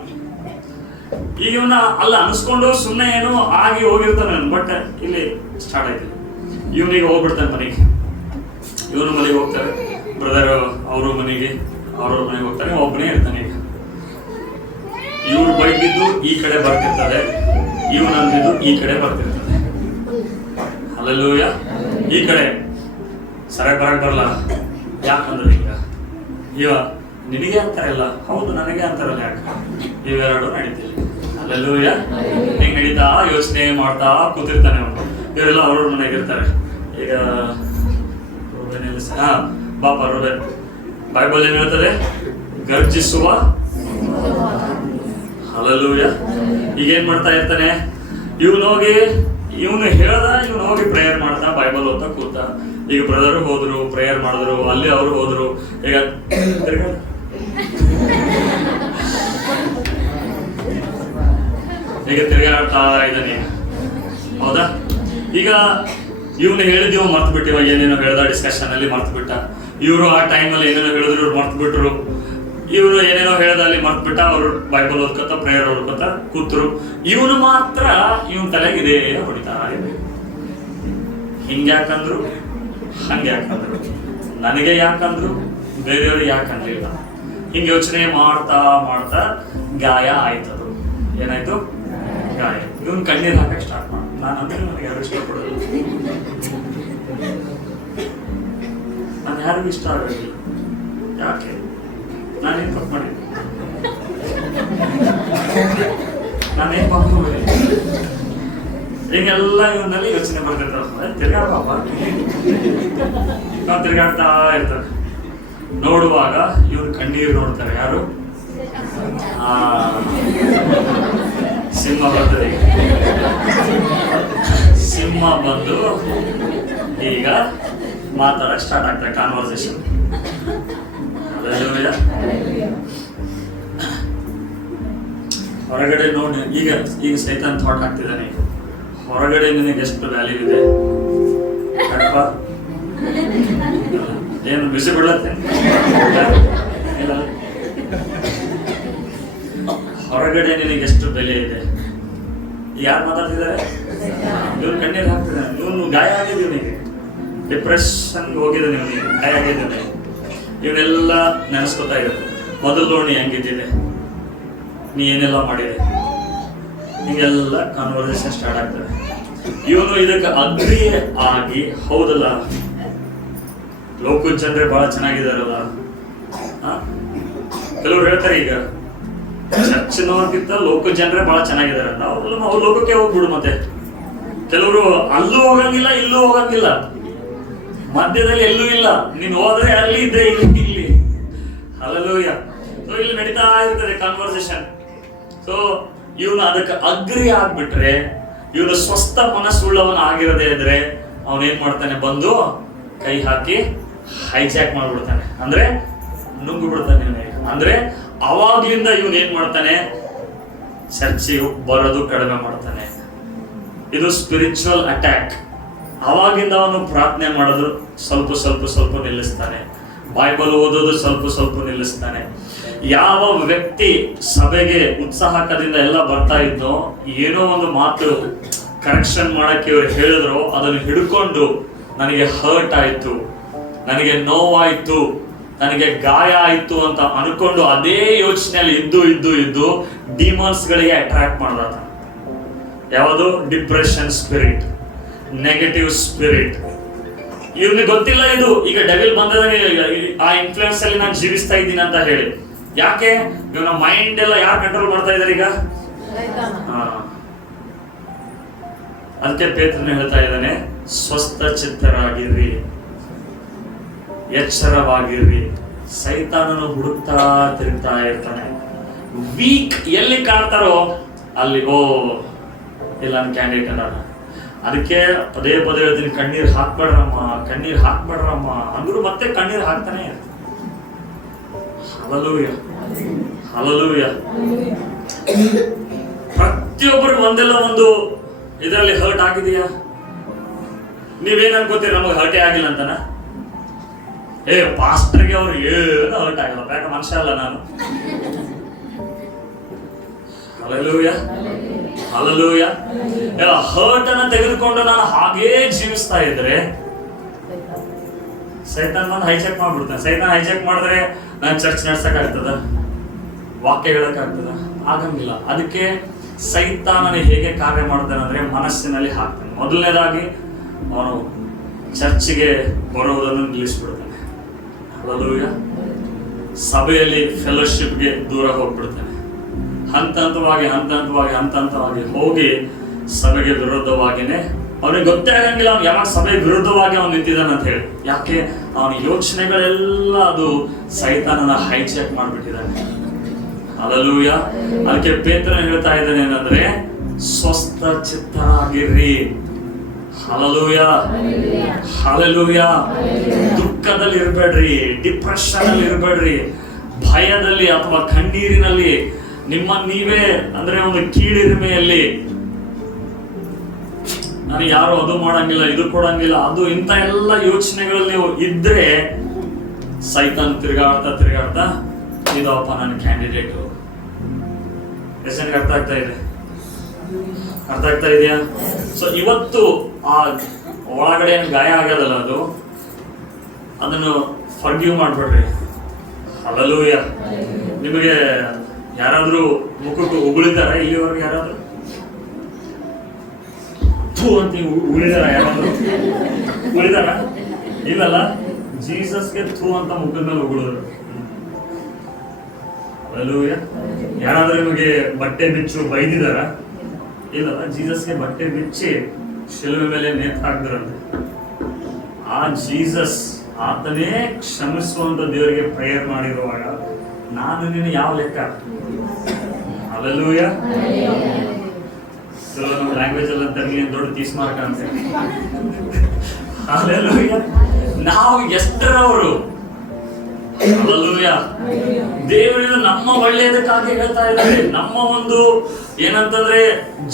ಈಗ ಇವನ್ನ ಅಲ್ಲ ಅನ್ಸ್ಕೊಂಡು ಸುಮ್ಮನೆ ಏನೋ ಆಗಿ ಹೋಗಿರ್ತಾನೆ. ಬಟ್ ಇಲ್ಲಿ ಸ್ಟಾರ್ಟ್ ಆಯ್ತು. ಇವನಿಗೆ ಹೋಗ್ಬಿಡ್ತಾನೆ ಮನೆಗೆ. ಇವನು ಮನೆಗೆ ಹೋಗ್ತಾರೆ, ಬ್ರದರ್ ಅವರು ಮನೆಗೆ, ಅವ್ರವ್ರ ಮನೆಗೆ ಹೋಗ್ತಾನೆ. ಒಬ್ಬನೇ ಇರ್ತಾನೆ. ಈಗ ಇವ್ರು ಬೈದಿದ್ದು ಈ ಕಡೆ ಬರ್ತಿರ್ತದೆ, ಇವನು ಅಂದಿದ್ದು ಈ ಕಡೆ ಬರ್ತಿರ್ತದೆ. ಅಲ್ಲೆಲ್ಲೂಯ್ಯ, ಈ ಕಡೆ ಸರಿಯಾಗಿ ಬರಕ್ ಬರಲ್ಲ. ಯಾಕಂದ್ರೆ ಈಗ ನಿನಗೆ ಅಂತಾರಲ್ಲ, ಹೌದು ನನಗೆ ಅಂತಾರಲ್ಲ, ಯಾಕೆ? ಇವೆರಡು ನಡೀತಿಲ್ಲ. ಅಲ್ಲೆಲ್ಲೂಯ್ಯ, ಹಿಂಗ್ ನಡೀತಾ ಯೋಚನೆ ಮಾಡ್ತಾ ಕೂತಿರ್ತಾನೆ ಅವನು. ಇವರೆಲ್ಲ ಅವ್ರವ್ರ ಮನೆಗೆ ಇರ್ತಾರೆ. ಈಗ ಬಾಪ ರೋಬೆನ್, ಬೈಬಲ್ ಏನ್ ಹೇಳ್ತದೆ? ಗರ್ಜಿಸುವ. ಅಲ್ಲೆಲ್ಲೂಯ್ಯ, ಈಗ ಏನ್ ಮಾಡ್ತಾ ಇರ್ತಾನೆ ಇವನು ಹೋಗಿ, ಇವನು ಹೇಳ್ದ, ಇವನು ಹೋಗಿ ಪ್ರೇಯರ್ ಮಾಡ್ತಾ ಬೈಬಲ್ ಓದ್ತಾ ಕೂತ. ಈಗ ಬ್ರದರ್ ಹೋದ್ರು, ಪ್ರೇಯರ್ ಮಾಡಿದ್ರು, ಅಲ್ಲಿ ಅವರು ಹೋದ್ರು. ಈಗ ತಿರುಗಾಡ್ತಾ ಇದ್ದಾನೆ. ಹೌದಾ? ಈಗ ಇವನು ಹೇಳಿದ್ಯೋ ಮರ್ತು ಬಿಟ್ಟಿವ, ಏನೇನೋ ಹೇಳ್ದ ಡಿಸ್ಕಷನ್ ಅಲ್ಲಿ ಮರ್ತು ಬಿಟ್ಟ. ಇವರು ಆ ಟೈಮಲ್ಲಿ ಏನೇನೋ ಹೇಳಿದ್ರು, ಇವ್ರು ಮರ್ತು ಬಿಟ್ರು. ಇವರು ಏನೇನೋ ಹೇಳ್ದ ಅಲ್ಲಿ ಮರ್ತು ಬಿಟ್ಟ. ಅವ್ರು ಬೈಬಲ್ ಓದ್ಕೊತ ಪ್ರೇಯರ್ ಓದ್ಕೊತ ಕೂತ್ರು. ಇವನು ಮಾತ್ರ ಇವನ್ ತಲೆಗಿದೆ ಹೊಡಿತಾ ಇದೆ. ಹಿಂಗ್ಯಾಕಂದ್ರು, ಹಂಗ್ಯಾಕಂದ್ರು, ನನಗೆ ಯಾಕಂದ್ರು, ಬೇರೆಯವ್ರಿಗೆ ಯಾಕಂದ್ರಿಲ್ಲ. ಹಿಂಗೆ ಯೋಚನೆ ಮಾಡ್ತಾ ಮಾಡ್ತಾ ಗಾಯ ಆಯ್ತದು. ಏನಾಯ್ತು? ಗಾಯ. ಇವನ್ ಕಣ್ಣೀರು ಹಾಕಕ್ಕೆ ಸ್ಟಾರ್ಟ್ ಮಾಡ. ನಾನು ಅಂದ್ರೆ ನನಗೆ ಯಾರು ಇಷ್ಟಪಡೋದು, ನಾನು ಯಾರಿಗೂ ಇಷ್ಟ ಆಗೋದಿಲ್ಲ. ಯಾಕೆ? ನಾನೇನು ತಪ್ಪು ಮಾಡಿದ್ದೆ? ನಾನೇನು ತಪ್ಪು ಮಾಡಿದ್ದೆ? ಹಿಂಗೆಲ್ಲ ಇವನಲ್ಲಿ ಯೋಚನೆ ಬರ್ತಿರ್ತಾರೆ. ತಿರ್ಗಾಡ್ಬಾಪ, ನಾವು ತಿರ್ಗಾಡ್ತಾ ಇರ್ತಾರೆ. ನೋಡುವಾಗ ಇವ್ರು ಕಣ್ಣೀರು ನೋಡ್ತಾರೆ. ಯಾರು? ಸಿಂಹ ಬರ್ತದೆ. ಸಿಂಹ ಬಂದು ಈಗ ಮಾತಾಡಕ್ ಸ್ಟಾರ್ಟ್ ಆಗ್ತದೆ, ಕಾನ್ವರ್ಸೇಷನ್. ಹೊರಗಡೆ ನೋಡಿ, ಈಗ ಸೈತಾನ್ ಥಾಟ್ ಆಗ್ತಿದ್ದಾನೆ, ಹೊರಗಡೆ ನಿನಗೆ ಎಷ್ಟು ವ್ಯಾಲ್ಯೂ ಇದೆ? ಏನು ಬಿಸಿ ಬಿಡ್ಲತ್ತೆ? ಹೊರಗಡೆ ನಿನಗೆ ಎಷ್ಟು ಬೆಲೆ ಇದೆ? ಯಾರು ಮಾತಾಡ್ತಿದ್ದಾರೆ? ಇವನು ಕಣ್ಣೀರು ಹಾಕ್ತಿದ್ದಾನೆ. ಇವನು ಗಾಯ ಆಗಿದೆ, ಇವನಿಗೆ ಡಿಪ್ರೆಷನ್ ಹೋಗಿದ್ದಾನೆ, ಇವನಿಗೆ ಗಾಯ ಆಗಿದ್ದಾನೆ. ಇವನ್ನೆಲ್ಲ ನೆನೆಸ್ಕೊತಾ ಇದ್ದಾರೆ. ಮೊದಲು ನೋಡಿ ಹೆಂಗಿದ್ದಿದೆ, ನೀ ಏನೆಲ್ಲ ಮಾಡಿದೆ, ಹಿಂಗೆಲ್ಲ ಕಾನ್ವರ್ಸೇಷನ್ ಸ್ಟಾರ್ಟ್ ಆಗ್ತದೆ. ಇವನು ಇದಕ್ಕೆ ಅಗ್ರಿ ಆಗಿ, ಹೌದಲ್ಲ ಲೋಕದ ಜನರೇ ಬಹಳ ಚೆನ್ನಾಗಿದಾರಲ್ಲ. ಕೆಲವ್ರು ಹೇಳ್ತಾರೆ ಈಗ ಚರ್ಚಿನವ್ರಿಗಿಂತ ಲೋಕದ ಜನರೇ ಬಹಳ ಚೆನ್ನಾಗಿದಾರಲ್ಲ, ಅವ್ರ ಲೋಕಕ್ಕೆ ಹೋಗ್ಬಿಡು. ಮತ್ತೆ ಕೆಲವರು ಅಲ್ಲೂ ಹೋಗಂಗಿಲ್ಲ, ಇಲ್ಲೂ ಹೋಗಂಗಿಲ್ಲ, ಮಧ್ಯದಲ್ಲಿ ಎಲ್ಲೂ ಇಲ್ಲ. ನೀನು ಹೋದ್ರೆ ಅಲ್ಲಿ ಇದ್ರೆ ಇಲ್ಲಿ. ಹಲ್ಲೆಲೂಯ. ಸೊ ಇಲ್ಲಿ ನಡೀತಾ ಇರ್ತದೆ ಕಾನ್ವರ್ಸೇಷನ್. ಸೊ ಇವನು ಅದಕ್ಕೆ ಅಗ್ರಿ ಆಗ್ಬಿಟ್ರೆ, ಇವನು ಸ್ವಸ್ಥ ಮನಸ್ಸುಳ್ಳವನ ಆಗಿರದೇ ಇದ್ರೆ ಅವನೇನ್ ಮಾಡ್ತಾನೆ? ಬಂದು ಕೈ ಹಾಕಿ ಹೈಜಾಕ್ ಮಾಡ್ಬಿಡ್ತಾನೆ, ಅಂದ್ರೆ ನುಗ್ಗು ಬಿಡ್ತಾನೆ. ಅಂದ್ರೆ ಅವಾಗ್ಲಿಂದ ಇವನ್ ಏನ್ ಮಾಡ್ತಾನೆ? ಚರ್ಚಿಗೆ ಬರೋದು ಕಡಿಮೆ ಮಾಡ್ತಾನೆ. ಇದು ಸ್ಪಿರಿಚುವಲ್ ಅಟ್ಯಾಕ್. ಅವಾಗಿಂದ ಅವನು ಪ್ರಾರ್ಥನೆ ಮಾಡೋದು ಸ್ವಲ್ಪ ನಿಲ್ಲಿಸ್ತಾನೆ. ಬೈಬಲ್ ಓದೋದು ಸ್ವಲ್ಪ ನಿಲ್ಲಿಸ್ತಾನೆ. ಯಾವ ವ್ಯಕ್ತಿ ಸಭೆಗೆ ಉತ್ಸಾಹಕದಿಂದ ಎಲ್ಲ ಬರ್ತಾ ಇದ್ದೋ, ಏನೋ ಒಂದು ಮಾತು ಕರೆಕ್ಷನ್ ಮಾಡಕ್ಕೆ ಇವ್ರು ಹೇಳಿದ್ರು, ಅದನ್ನು ಹಿಡ್ಕೊಂಡು ನನಗೆ ಹರ್ಟ್ ಆಯ್ತು, ನನಗೆ ನೋವಾಯ್ತು, ನನಗೆ ಗಾಯ ಆಯ್ತು ಅಂತ ಅನ್ಕೊಂಡು ಅದೇ ಯೋಚನೆಯಲ್ಲಿ ಇದ್ದು ಡಿಮಾನ್ಸ್ ಗಳಿಗೆ ಅಟ್ರಾಕ್ಟ್ ಮಾಡ್ದ. ಯಾವುದು? Depression spirit, negative spirit. ಇವ್ನಿಗೆ ಗೊತ್ತಿಲ್ಲ ಇದು ಈಗ ಡೆವಿಲ್ ಬಂದದಾನೆ, ಆ ಇನ್ಫ್ಲೂಯೆನ್ಸ್ ಅಲ್ಲಿ ನಾನು ಜೀವಿಸ್ತಾ ಇದ್ದೀನಿ ಅಂತ ಹೇಳಿ. ಯಾಕೆ? ಇವನ ಮೈಂಡ್ ಎಲ್ಲ ಯಾರು ಕಂಟ್ರೋಲ್ ಮಾಡ್ತಾ ಇದ್ದಾರೆ ಈಗ? ಅದಕ್ಕೆ ಪೇತ್ರನು ಹೇಳ್ತಾ ಇದ್ದಾನೆ, ಸ್ವಸ್ಥ ಚಿತ್ತರಾಗಿರ್ರಿ, ಎಚ್ಚರವಾಗಿರ್ರಿ. ಸೈತಾನನು ಹುಡುಕ್ತಾ ತಿರುಗ್ತಾ ಇರ್ತಾನೆ. ವೀಕ್ ಎಲ್ಲಿ ಕಾಣ್ತಾರೋ ಅಲ್ಲಿ ಇಲ್ಲ ನನ್ನ ಕ್ಯಾಂಡಿಡೇಟ್ ಅಲ್ಲ. ಅದಕ್ಕೆ ಪದೇ ಪದೇ ಹೇಳ್ತೀನಿ, ಕಣ್ಣೀರ್ ಹಾಕ್ಬೇಡ್ರಮ್ಮ ಅಂದ್ರು ಮತ್ತೆ ಕಣ್ಣೀರ್ ಹಾಕ್ತಾನೆ. ಹಲ್ಲೆಲೂಯಾ. ಪ್ರತಿಯೊಬ್ಬರು ಒಂದೆಲ್ಲ ಒಂದು ಇದರಲ್ಲಿ ಹರ್ಟ್ ಆಗಿದೆಯಾ? ನೀವೇನ್ ಅನ್ಕೋತೀರಿ ನಮಗೆ ಹರ್ಟೇ ಆಗಿಲ್ಲ ಅಂತನಾ? ಪಾಸ್ಟರ್ಗೆ ಅವ್ರು ಏನು ಹರ್ಟ್ ಆಗಿಲ್ಲ, ಯಾಕೆ ಮನುಷ್ಯ ಅಲ್ಲ ನಾನು. ಹಲ್ಲೆಲೂಯಾ. ಹರ್ಟ್ ಅನ್ನ ತೆಗೆದುಕೊಂಡು ನಾನು ಹಾಗೇ ಜೀವಿಸ್ತಾ ಇದ್ರೆ ಸೈತಾನ್ ಬಂದು ಹೈಜಾಕ್ ಮಾಡ್ಬಿಡ್ತಾನೆ. ಸೈತಾನ್ ಹೈಜಾಕ್ ಮಾಡಿದ್ರೆ ನಾನು ಚರ್ಚ್ ನಡ್ಸಕ್ ಆಗ್ತದ? ವಾಕ್ಯ ಹೇಳಕ್ ಆಗ್ತದ? ಆಗಂಗಿಲ್ಲ. ಅದಕ್ಕೆ ಸೈತಾನನ ಹೇಗೆ ಕಾರ್ಯ ಮಾಡ್ತಾನೆ ಅಂದ್ರೆ ಮನಸ್ಸಿನಲ್ಲಿ ಹಾಕ್ತಾನೆ. ಮೊದಲನೇದಾಗಿ ಅವನು ಚರ್ಚಿಗೆ ಬರುವುದನ್ನು ನಿಲ್ಲಿಸ್ಬಿಡ್ತಾನೆ. ಹಲ್ಲೆಲೂಯಾ. ಸಭೆಯಲ್ಲಿ ಫೆಲೋಶಿಪ್ಗೆ ದೂರ ಹೋಗ್ಬಿಡ್ತಾನೆ. ಹಂತ ಹಂತವಾಗಿ ಹೋಗಿ ಸಭೆಗೆ ವಿರುದ್ಧವಾಗಿನೇ ಅವನಿಗೆ ಗೊತ್ತೇ ಆಗಂಗಿಲ್ಲ ಅವ್ನು ಯಾವಾಗ ಸಭೆ ವಿರುದ್ಧವಾಗಿ ಅವನು ನಿಂತಿದ್ದಾನೆ ಅಂತ ಹೇಳಿ. ಯಾಕೆ? ಅವನ ಯೋಚನೆಗಳೆಲ್ಲ ಅದು ಸೈತಾನನ ಹೈಜಾಕ್ ಮಾಡ್ಬಿಟ್ಟಿದ್ದಾನೆ. ಹಲ್ಲೆಲೂಯಾ. ಅದಕ್ಕೆ ಪೇತ್ರನು ಹೇಳ್ತಾ ಇದ್ದಾನೆ ಏನಂದ್ರೆ, ಸ್ವಸ್ಥ ಚಿತ್ತರಾಗಿರ್ರಿ. ಹಲ್ಲೆಲೂಯಾ. ದುಃಖದಲ್ಲಿ ಇರಬೇಡ್ರಿ, ಡಿಪ್ರೆಷನ್ ಅಲ್ಲಿ ಇರಬೇಡ್ರಿ, ಭಯದಲ್ಲಿ ಅಥವಾ ಕಣ್ಣೀರಿನಲ್ಲಿ ನಿಮ್ಮ ನೀವೇ ಅಂದ್ರೆ ಒಂದು ಕೀಳಿರಿಮೆಯಲ್ಲಿ ನನಗೆ ಯಾರು ಅದು ಮಾಡಂಗಿಲ್ಲ, ಇದು ಕೊಡಂಗಿಲ್ಲ, ಅದು ಇಂಥ ಎಲ್ಲ ಯೋಚನೆಗಳಲ್ಲಿ ನೀವು ಇದ್ರೆ ಸೈತಾನ್ ತಿರುಗಾಡ್ತಾ ಇದಪ್ಪ ನನ್ನ ಕ್ಯಾಂಡಿಡೇಟು. ಅರ್ಥ ಆಗ್ತಾ ಇದೆಯಾ? ಸೊ ಇವತ್ತು ಆ ಒಳಗಡೆ ಗಾಯ ಆಗೋದಲ್ಲ, ಅದನ್ನು ಫರ್ಗಿವ್ ಮಾಡ್ಬೇಡ್ರಿ. ಹಲ್ಲೆಲೂಯಾ. ನಿಮಗೆ ಯಾರಾದ್ರೂ ಮುಖಕ್ಕೆ ಉಗುಳಿದಾರ? ಇಲ್ಲಿವರೆಗೆ ಯಾರಾದ್ರೂ ಥೂ ಅಂತ ಉಗುಳಿದಾರ? ಯಾರಾದ್ರೂ ಉಗುಳಿದಾರ? ಇಲ್ಲಲ್ಲ. ಜೀಸಸ್ಗೆ ಥೂ ಅಂತ ಮುಖದ ಮೇಲೆ ಉಗುಳಿದ್ರು. ಹಲ್ಲೆಲೂಯಾ. ಯಾರಾದ್ರೂ ನಿಮಗೆ ಬಟ್ಟೆ ಬಿಚ್ಚು ಬೈದಿದಾರ? ಇಲ್ಲಲ್ಲ. ಜೀಸಸ್ಗೆ ಬಟ್ಟೆ ಬಿಚ್ಚಿ ಶಿಲುಬೆ ಮೇಲೆ ನೇತು ಹಾಕಿದ್ರಂತೆ. ಆ ಜೀಸಸ್ ಆತನೇ ಕ್ಷಮಿಸುವಂತ ದೇವರಿಗೆ ಪ್ರೇಯರ್ ಮಾಡಿರುವಾಗ ನಾನು ನೀನು ಯಾವ ಲೆಕ್ಕ? ಹಲ್ಲೆಲೂಯಾ. ನಮ್ಮ ಲ್ಯಾಂಗ್ವೇಜ್ ಎಲ್ಲ ತರಲಿ ದೊಡ್ಡ ತೀಸ್ಮಾರ್ಕ ಅಂತ. ಹಲ್ಲೆಲೂಯಾ. ನಾವು ಎಷ್ಟರವರು? ಹಲ್ಲೆಲೂಯಾ. ದೇವರಿಗೆ ನಮ್ಮ ಒಳ್ಳೆಯದಕ್ಕಾಗಿ ಹೇಳ್ತಾ ಇದ್ದಾರೆ. ನಮ್ಮ ಒಂದು ಏನಂತಂದ್ರೆ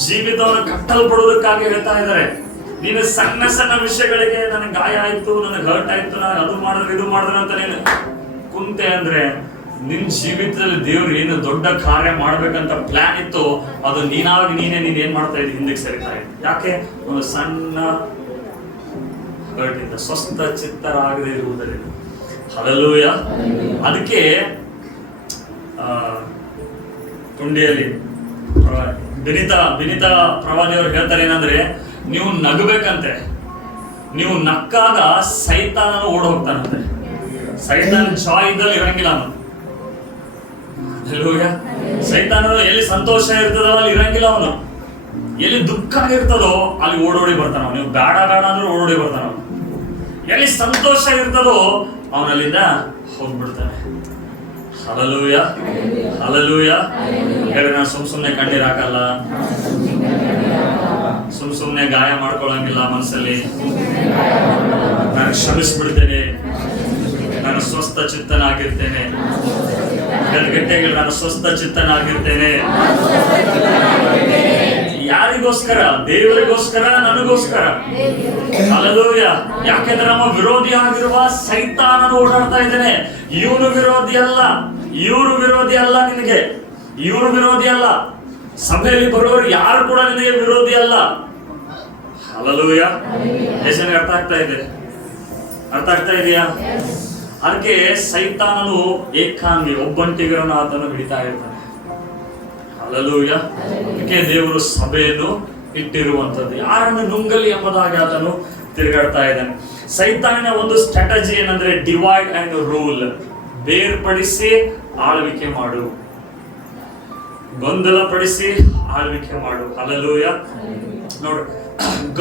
ಜೀವಿತವನ್ನು ಕಟ್ಟಲ್ಪಡುವುದಕ್ಕಾಗಿ ಹೇಳ್ತಾ ಇದ್ದಾರೆ. ನೀನು ಸಣ್ಣ ಸಣ್ಣ ವಿಷಯಗಳಿಗೆ ನನಗೆ ಗಾಯ ಆಯ್ತು, ನನಗೆ ಹರ್ಟ್ ಆಯ್ತು, ನಾನು ಅದು ಮಾಡಿದ್ರೆ ಇದು ಮಾಡಿದ್ರೆ ಅಂತ ನೀನು ಕುಂತೆ ಅಂದ್ರೆ ನಿನ್ ಜೀವಿತದಲ್ಲಿ ದೇವ್ರು ಏನು ದೊಡ್ಡ ಕಾರ್ಯ ಮಾಡ್ಬೇಕಂತ ಪ್ಲಾನ್ ಇತ್ತು, ಅದು ನೀನ್ ಏನ್ ಮಾಡ್ತಾ ಇದ್ದಿ? ಹಿಂದಕ್ಕೆ ಸರಿತಾ ಇದ್ದಿ. ಯಾಕೆ? ಒಂದು ಸಣ್ಣ ಹರ್ಟ್ ಇಂದ ಸ್ವಸ್ಥ ಚಿತ್ತರಾಗದೇ ಇರುವುದರಿಂದ. ಹಲ್ಲೆಲೂಯಾ. ಅದಕ್ಕೆ ತುಂಡಿಯಲ್ಲಿ ಬಿನಿತಾ ಪ್ರವಾದಿಯವರು ಹೇಳ್ತಾರೆ ಏನಂದ್ರೆ, ನೀವು ನಗಬೇಕಂತೆ. ನೀವು ನಕ್ಕಾಗ ಸೈತಾನನು ಓಡ್ ಹೋಗ್ತಾನಂತೆ. ಸೈತಾನ ಜಾಯದಲ್ಲಿ ಇರಂಗಿಲ್ಲ ಅವನು. ಸೈತಾನನು ಎಲ್ಲಿ ಸಂತೋಷ ಇರ್ತದೋ ಅಲ್ಲಿ ಇರಂಗಿಲ್ಲ ಅವನು. ಎಲ್ಲಿ ದುಃಖ ಇರ್ತದೋ ಅಲ್ಲಿ ಓಡೋಡಿ ಬರ್ತಾನ. ನೀವು ಬೇಡ ಅಂದ್ರೂ ಓಡೋಡಿ ಬರ್ತಾನ ಅವನು. ಎಲ್ಲಿ ಸಂತೋಷ ಇರ್ತದೋ ಅವನಲ್ಲಿಂದ ಹೋಗ್ಬಿಡ್ತಾನೆ. ಹಲ್ಲೆಲೂಯಾ. ಹೇಳಿ, ನಾನು ಸುಮ್ನೆ ಕಣ್ಣೀರ್ ಹಾಕಲ್ಲ, ಸುಮ್ನೆ ಗಾಯ ಮಾಡ್ಕೊಳಂಗಿಲ್ಲ ಮನಸ್ಸಲ್ಲಿ. ನಾನು ಕ್ಷಮಿಸ್ಬಿಡ್ತೇನೆ, ನಾನು ಸ್ವಸ್ಥ ಚಿತ್ತನಾಗಿರ್ತೇನೆ. ಗಟ್ಟಿಗೆ ನಾನು ಸ್ವಸ್ಥ ಚಿತ್ತನಾಗಿರ್ತೇನೆ. ಯಾರಿಗೋಸ್ಕರ? ದೇವರಿಗೋಸ್ಕರ, ನನಗೋಸ್ಕರ. ಹಲ್ಲೆಲೂಯಾ. ಯಾಕೆಂದ್ರೆ ನಮ್ಮ ವಿರೋಧಿ ಆಗಿರುವ ಸೈತಾನನು ಓಡಾಡ್ತಾ ಇದ್ದೇನೆ. ಇವನು ವಿರೋಧಿ ಅಲ್ಲ, ಇವರು ವಿರೋಧಿ ಅಲ್ಲ ನಿನಗೆ. ಇವರು ವಿರೋಧಿ ಅಲ್ಲ. ಸಭೆಯಲ್ಲಿ ಬರೋರು ಯಾರು ಕೂಡ ನಿನಗೆ ವಿರೋಧಿ ಅಲ್ಲ. ಹಲ್ಲೆಲೂಯಾ. ಎಷ್ಟು ಅರ್ಥ ಆಗ್ತಾ ಇದೆ? ಅರ್ಥ ಆಗ್ತಾ ಇದೆಯಾ? ಅದಕ್ಕೆ ಸೈತಾನನು ಏಕಾಂಗಿ ಒಬ್ಬಂಟಿಗರನ್ನು ಆತನು ಹಿಡಿತಾ ಇರ್ತಾನೆ. ಹಲ್ಲೆಲೂಯಾ. ಅದಕ್ಕೆ ದೇವರು ಸಭೆಯನ್ನು ಇಟ್ಟಿರುವಂತದ್ದು, ಯಾರನ್ನು ನುಂಗಲಿ ಎಂಬುದಾಗಿ ಆತನು ತಿರುಗಾಡ್ತಾ ಇದ್ದಾನೆ. ಸೈತಾನಿನ ಒಂದು ಸ್ಟ್ರಾಟಜಿ ಏನಂದ್ರೆ ಡಿವೈಡ್ ಅಂಡ್ ರೂಲ್, ಬೇರ್ಪಡಿಸಿ ಆಳ್ವಿಕೆ ಮಾಡು, ಗೊಂದಲಪಡಿಸಿ ಆಳ್ವಿಕೆ ಮಾಡು. ಹಲ್ಲೆಲೂಯಾ. ನೋಡಿ,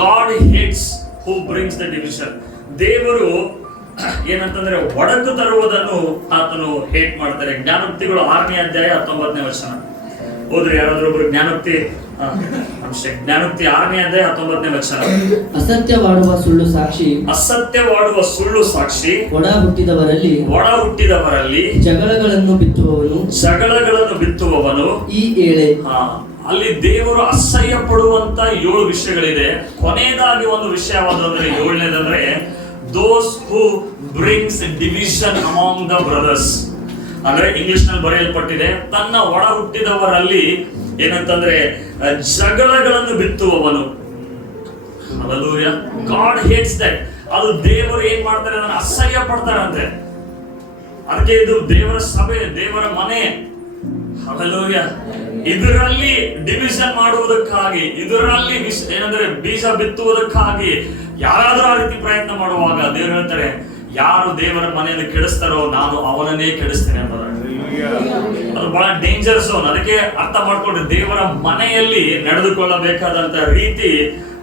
god hates who brings the division. ದೇವರು ಏನಂತಂದ್ರೆ ಒಡಕು ತರುವುದನ್ನು ಆತನು ಹೇಟ್ ಮಾಡ್ತಾರೆ. ಜ್ಞಾನೋಕ್ತಿಗಳು 6ನೇ ಅಧ್ಯಾಯ 19ನೇ ವಚನ ಹೋದ್ರೆ ಯಾರಾದ್ರೂ ಒಬ್ರು ಜ್ಞಾನೋಕ್ತಿ 6ನೇ ಅಧ್ಯಾಯ 19ನೇ ವಚನ. ಅಸತ್ಯವಾಡುವ ಸುಳ್ಳು ಸಾಕ್ಷಿ, ಅಸತ್ಯವಾಡುವ ಸುಳ್ಳು ಸಾಕ್ಷಿ, ಒಡ ಹುಟ್ಟಿದವರಲ್ಲಿ ಜಗಳಗಳನ್ನು ಬಿತ್ತುವವನು ಈ ಏಳೆ. ಅಲ್ಲಿ ದೇವರು ಅಸಹ್ಯ ಪಡುವಂತ 7 ವಿಷಯಗಳಿದೆ. ಕೊನೆಯದಾಗಿ ಒಂದು ವಿಷಯವಾದಂದ್ರೆ 7ನೇದಂದ್ರೆ those who brings division among the brothers. ಅಂದ್ರೆ ಇಂಗ್ಲಿಷ್ ನಲ್ಲಿ ಬರೆಯಲ್ಪಟ್ಟಿದೆ, ತನ್ನ ಒಡ ಹುಟ್ಟಿದವರಲ್ಲಿ ಏನಂತಂದ್ರೆ ಜಗಳಗಳನ್ನು ಬಿತ್ತುವವನು. ಹಲ್ಲೆಲೂಯಾ. God hates that. ಅದು ದೇವರು ಏನ್ ಮಾಡ್ತಾರೆ, ಅದನ್ನ ಅಸಹ್ಯ ಪಡ್ತಾರಂತೆ. ಅದಕ್ಕೆ ಇದು ದೇವರ ಸಭೆ, ದೇವರ ಮನೆ. ಹಲ್ಲೆಲೂಯಾ. ಇದರಲ್ಲಿ ಡಿವಿಷನ್ ಮಾಡುವುದಕ್ಕಾಗಿ, ಇದರಲ್ಲಿ ಏನಂದ್ರೆ ಬೀಜ ಬಿತ್ತುವುದಕ್ಕಾಗಿ ಯಾರಾದ್ರೂ ಆ ರೀತಿ ಪ್ರಯತ್ನ ಮಾಡುವಾಗ ದೇವರು ಹೇಳ್ತಾರೆ, ಯಾರು ದೇವರ ಮನೆಯನ್ನು ಕೆಡಿಸ್ತಾರೋ ನಾನು ಅವನನ್ನೇ ಕೆಡಿಸ್ತೇನೆ ಎಂಬುದಾಗಿ. ಅದು ಬಹಳ ಡೇಂಜರ್ ಝೋನ್. ಅದಕ್ಕೆ ಅರ್ಥ ಮಾಡ್ಕೊಂಡ್ರೆ ದೇವರ ಮನೆಯಲ್ಲಿ ನಡೆದುಕೊಳ್ಳಬೇಕಾದಂತ ರೀತಿ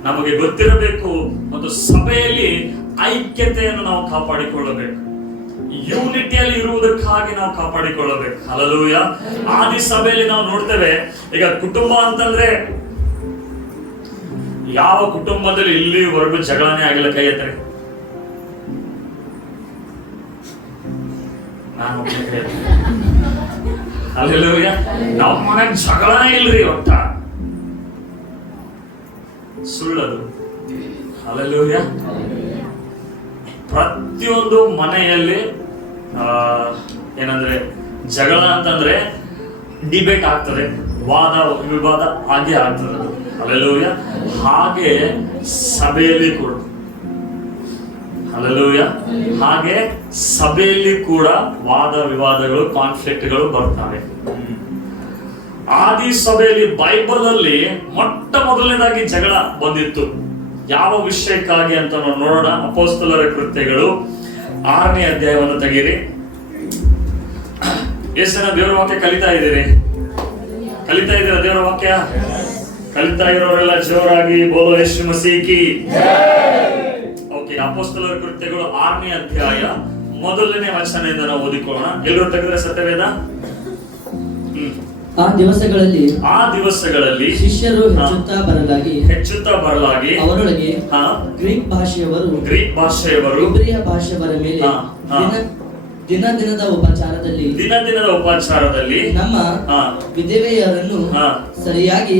ನಮಗೆ ಗೊತ್ತಿರಬೇಕು ಮತ್ತು ಸಭೆಯಲ್ಲಿ ಐಕ್ಯತೆಯನ್ನು ನಾವು ಕಾಪಾಡಿಕೊಳ್ಳಬೇಕು, ಯೂನಿಟಿಯಲ್ಲಿ ಇರುವುದಕ್ಕಾಗಿ ನಾವು ಕಾಪಾಡಿಕೊಳ್ಳಬೇಕು. ಹಲ್ಲೆಲೂಯಾ. ಆದಿ ಸಭೆಯಲ್ಲಿ ನಾವು ನೋಡ್ತೇವೆ, ಈಗ ಕುಟುಂಬ ಅಂತಂದ್ರೆ ಯಾವ ಕುಟುಂಬದಲ್ಲಿ ಇಲ್ಲಿವರೆಗೂ ಜಗಳನೇ ಆಗಿಲ್ಲ? ಕೈ ಎತ್ತರೆ. ನಾನು ಹಲ್ಲೆಲೂಯಾ. ನಮ್ಮ ಮನೆಗೆ ಜಗಳನೇ ಇಲ್ರಿ, ಒಟ್ಟ ಸುಳ್ಳದು. ಹಲ್ಲೆಲೂಯಾ. ಪ್ರತಿಯೊಂದು ಮನೆಯಲ್ಲಿ ಏನಂದ್ರೆ ಜಗಳ ಅಂತಂದ್ರೆ ಡಿಬೇಟ್ ಆಗ್ತದೆ, ವಾದ ವಿವಾದ ಹಾಗೆ ಆಗ್ತದೆ. ಹಲ್ಲೆಲೂಯಾ. ಹಾಗೆ ಸಭೆಯಲ್ಲಿ ಕೂಡ, ಹಲ್ಲೆಲೂಯಾ, ಹಾಗೆ ಸಭೆಯಲ್ಲಿ ಕೂಡ ವಾದ ವಿವಾದಗಳು, ಕಾನ್ಫ್ಲಿಕ್ಟ್ಗಳು ಬರ್ತವೆ. ಆದಿ ಸಭೆಯಲ್ಲಿ ಬೈಬಲ್ ಅಲ್ಲಿ ಮೊಟ್ಟ ಮೊದಲನೇದಾಗಿ ಜಗಳ ಬಂದಿತ್ತು. ಯಾವ ವಿಷಯಕ್ಕಾಗಿ ಅಂತ ನಾವು ನೋಡೋಣ. ಅಪೊಸ್ತಲರ ಕೃತ್ಯಗಳು 6ನೇ ಅಧ್ಯಾಯವನ್ನು ತೆಗೀರಿ. ಎಷ್ಟು ಜನ ದೇವರ ವಾಕ್ಯ ಕಲಿತಾ ಇದ್ದೀರಾ ದೇವರ ವಾಕ್ಯ? ಕಲಿತಾ ಇರೋರೆಲ್ಲ ಜೋರಾಗಿ ಬೋಲೋ ಯೇಸು ಮಸೀಹಿ. ಓಕೆ, ಅಪೊಸ್ತಲರ ಕೃತ್ಯಗಳು 6ನೇ ಅಧ್ಯಾಯ 1ನೇ ವಚನದಿಂದ ನಾವು ಓದಿಕೊಳ್ಳೋಣ. ಎಲ್ಲರೂ ತೆಗೆದ್ರೆ ಸತ್ಯವೇದ. ಆ ದಿವಸಗಳಲ್ಲಿ ಶಿಷ್ಯರು ಹೆಚ್ಚುತ್ತಾ ಬರಲಾಗಿ ಅವರೊಳಗೆ ಗ್ರೀಕ್ ಭಾಷೆಯವರು ಇಬ್ರಿಯ ಭಾಷೆಯವರ ಮೇಲೆ ದಿನದಿನದ ಉಪಚಾರದಲ್ಲಿ ನಮ್ಮ ವಿಧವೆಯರನ್ನು ಸರಿಯಾಗಿ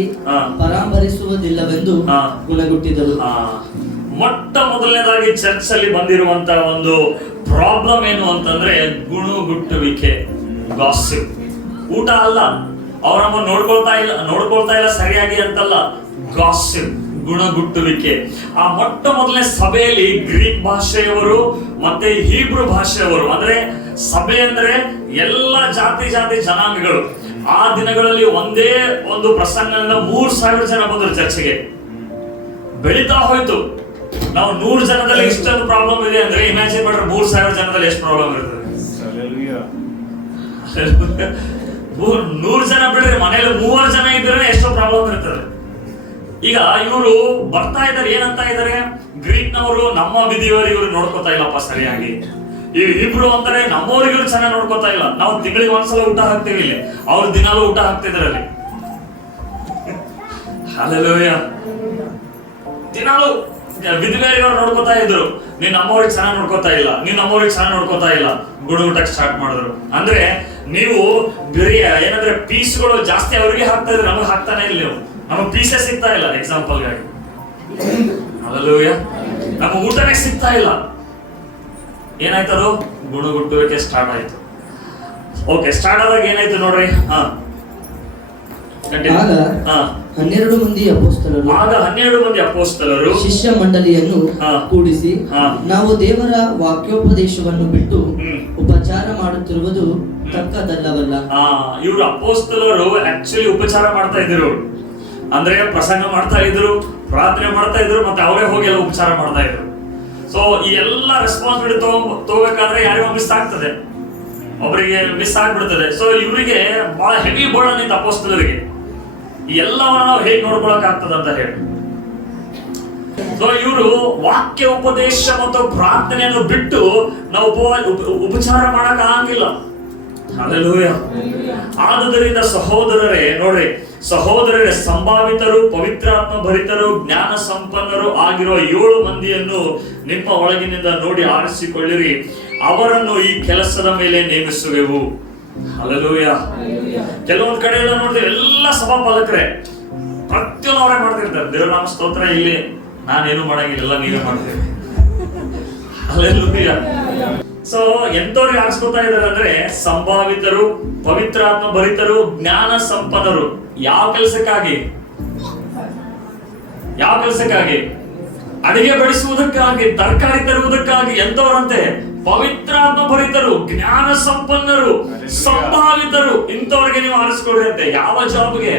ಪರಾಮರಿಸುವುದಿಲ್ಲವೆಂದು ಗುಣಗುಟ್ಟಿದರು. ಮೊಟ್ಟ ಮೊದಲನೇದಾಗಿ ಚರ್ಚ್ ಅಲ್ಲಿ ಬಂದಿರುವಂತ ಒಂದು ಪ್ರಾಬ್ಲಮ್ ಏನು ಅಂತಂದ್ರೆ ಗುಣಗುಟ್ಟುವಿಕೆ, ಗಾಸಿಪ್. ಊಟ ಅಲ್ಲ, ಅವರಮ್ಮ ನೋಡ್ಕೊಳ್ತಾ ಇಲ್ಲ ಸರಿಯಾಗಿ ಅಂತಲ್ಲ, ಗಾಸಿಪ್, ಗುಣಗುಟ್ಟುವಿಕೆ. ಆ ಮೊಟ್ಟ ಮೊದಲನೇ ಸಭೆಯಲ್ಲಿ ಗ್ರೀಕ್ ಭಾಷೆಯವರು ಮತ್ತೆ ಹೀಬ್ರು ಭಾಷೆಯವರು, ಅಂದ್ರೆ ಸಭೆ ಅಂದ್ರೆ ಎಲ್ಲ ಜಾತಿ ಜನಾಂಗಗಳು. ಆ ದಿನಗಳಲ್ಲಿ ಒಂದೇ ಒಂದು ಪ್ರಸಂಗದಿಂದ 3000 ಜನ ಬಂದರು ಚರ್ಚೆಗೆ. ಬೆಳೀತಾ ಹೋಯ್ತು. ನಾವು 100 ಜನದಲ್ಲಿ ಇಷ್ಟೊಂದು ಪ್ರಾಬ್ಲಮ್ ಇದೆ ಅಂದ್ರೆ ಇಮ್ಯಾಜಿನ್ ಮಾಡ್ರೆ 3000 ಜನದಲ್ಲಿ ಎಷ್ಟು ಪ್ರಾಬ್ಲಮ್ ಇರ್ತದೆ. 100 ಜನ ಬಿಡ್ರಿ, ಮನೇಲಿ 3 ಜನ ಇದ್ರೆ ಎಷ್ಟೋ ಪ್ರಾಬ್ಲಮ್ ಇರ್ತದೆ. ಈಗ ಇವರು ಬರ್ತಾ ಇದ್ದಾರೆ, ಏನಂತ ಇದ್ದಾರೆ, ಗ್ರೀಕ್ನವರು ನಮ್ಮ ವಿಧಿಯವರು ಇವರು ನೋಡ್ಕೋತಾ ಇಲ್ಲಪ್ಪ ಸರಿಯಾಗಿ. ಇಬ್ರು ಅಂತಾರೆ ನಮ್ಮವ್ರಿಗೆ ಇವ್ರು ಚೆನ್ನಾಗಿ ನೋಡ್ಕೋತಾ ಇಲ್ಲ. ನಾವು ತಿಂಗಳಿಗೆ ಒಂದ್ಸಲ ಊಟ ಹಾಕ್ತೀವಿ ಇಲ್ಲಿ, ಅವ್ರು ದಿನಾಲೂ ಊಟ ಹಾಕ್ತಿದ್ರಲ್ಲಿ. ಹಲ್ಲೆಲೂಯಾ. ದಿನಾಲೂ ವಿಧಿವೇರಿಯವರು ನೋಡ್ಕೋತಾ ಇದ್ರು, ನೀನ್ ನಮ್ಮವ್ರಿಗೆ ಚೆನ್ನಾಗಿ ನೋಡ್ಕೋತಾ ಇಲ್ಲ, ನೀನ್ ನಮ್ಮವ್ರಿಗೆ ಚೆನ್ನಾಗಿ ನೋಡ್ಕೋತಾ ಇಲ್ಲ, ಗುಡುಗುಟಕ್ಕೆ ಸ್ಟಾರ್ಟ್ ಮಾಡಿದ್ರು. ಅಂದ್ರೆ ನೀವು ಏನಂದ್ರೆ ಪೀಸ್ಗಳು ಜಾಸ್ತಿ ಅವ್ರಿಗೆ ಹಾಕ್ತಾ ಇದ್ರೆ ನಮಗೆ ಹಾಕ್ತಾನೆ ಇಲ್ಲ. ನೀವು ನಮಗೆ ಪೀಸೇ ಸಿಗ್ತಾ ಇಲ್ಲ. ಎಕ್ಸಾಂಪಲ್ ಗಾಗಿ ಹಲ್ಲೆಲೂಯಾ, ನಮಗೆ ಊಟನೇ ಸಿಗ್ತಾ ಇಲ್ಲ. ಏನಾಯ್ತದು? ಗುಣಗುಟ್ಟುವಿಕೆ ಸ್ಟಾರ್ಟ್ ಆಯ್ತು. ಓಕೆ, ಸ್ಟಾರ್ಟ್ ಆದಾಗ ಏನಾಯ್ತು ನೋಡ್ರಿ. ಆಗ 12 ಮಂದಿ ಅಪೊಸ್ತಲರು ಶಿಷ್ಯ ಮಂಡಳಿಯನ್ನು ಕೂಡಿಸಿ, ನಾವು ದೇವರ ವಾಕ್ಯೋಪದೇಶವನ್ನು ಬಿಟ್ಟು ಉಪಚಾರ ಮಾಡುತ್ತಿರುವುದು ತಕ್ಕದಲ್ಲವಲ್ಲ. ಇವರು ಅಪೊಸ್ತಲರು ಆಕ್ಚುಲಿ ಉಪಚಾರ ಮಾಡ್ತಾ ಇದ್ರು, ಅಂದ್ರೆ ಪ್ರಸಂಗ ಮಾಡ್ತಾ ಇದ್ರು, ಪ್ರಾರ್ಥನೆ ಮಾಡ್ತಾ ಇದ್ರು, ಮತ್ತೆ ಅವರೇ ಹೋಗಿ ಎಲ್ಲ ಉಪಚಾರ ಮಾಡ್ತಾ ಇದ್ರು. ಸೊ ಈ ಎಲ್ಲ ರೆಸ್ಪಾನ್ಸಿಬಿಲಿಟಿ ತಗೋಬೇಕಾದ್ರೆ ಯಾರಿಗೋ ಮಿಸ್ ಆಗ್ತದೆ, ಒಬ್ಬರಿಗೆ ಮಿಸ್ ಆಗ್ಬಿಡ್ತದೆ. ಸೊ ಇವರಿಗೆ ಬಹಳ ಹೆವಿ ಬರ್ಡನ್ ಇತ್ತು ಅಪೊಸ್ತಲರಿಗೆ. ಈ ಎಲ್ಲವನ್ನ ನಾವು ಹೇಗೆ ನೋಡ್ಕೊಳಕ್ ಆಗ್ತದೆ ಅಂತ ಹೇಳಿ, ಸೊ ಇವರು ವಾಕ್ಯ ಉಪದೇಶ ಮತ್ತು ಪ್ರಾರ್ಥನೆಯನ್ನು ಬಿಟ್ಟು ನಾವು ಉಪಚಾರ ಮಾಡಕ್ ಆಗಂಗಿಲ್ಲ. ಹಲ್ಲೆಲೂಯಾ. ಆದುದರಿಂದ ಸಹೋದರರೇ ಸಂಭಾವಿತರು, ಪವಿತ್ರಾತ್ಮ ಭರಿತರು, ಜ್ಞಾನ ಸಂಪನ್ನರು ಆಗಿರುವ 7 ಮಂದಿಯನ್ನು ನಿಮ್ಮ ಒಳಗಿನಿಂದ ನೋಡಿ ಆರಿಸಿಕೊಳ್ಳಿರಿ, ಅವರನ್ನು ಈ ಕೆಲಸದ ಮೇಲೆ ನೇಮಿಸುವೆವು. ಹಲ್ಲೆಲೂಯಾ. ಕೆಲವೊಂದು ಕಡೆ ಎಲ್ಲ ನೋಡಿದ್ರೆ ಎಲ್ಲ ಸಭಾಪಾಲಕರೇ ಪ್ರತಿಯೊಂದು ಅವರೇ ಮಾಡ್ತಿರ್ತಾರೆ. ದೇವರ ನಾಮ ಸ್ತೋತ್ರ. ಇಲ್ಲಿ ನಾನೇನು ಮಾಡಂಗಿಲ್ಲ, ನೀವೇ ಮಾಡ್ತೀವಿ. ಹಲ್ಲೆಲೂಯಾ. ಸೊ ಎಂತವ್ರಿಗೆ ಆರಿಸ್ಕೊತಾ ಇದ್ದಾರೆ ಅಂದ್ರೆ ಸಂಭಾವಿತರು, ಪವಿತ್ರಾತ್ಮ ಭರಿತರು, ಜ್ಞಾನ ಸಂಪನ್ನರು. ಯಾವ ಕೆಲಸಕ್ಕಾಗಿ? ಅಡಿಗೆ ಬಡಿಸುವುದಕ್ಕಾಗಿ, ತರಕಾರಿ ತರುವುದಕ್ಕಾಗಿ. ಎಂತವರಂತೆ? ಪವಿತ್ರಾತ್ಮ ಭರಿತರು, ಜ್ಞಾನ ಸಂಪನ್ನರು, ಸಂಭಾವಿತರು. ಇಂಥವ್ರಿಗೆ ನೀವು ಆರಿಸ್ಕೊಳ್ರಿ ಅಂತೆ. ಯಾವ ಜಾಬ್ಗೆ?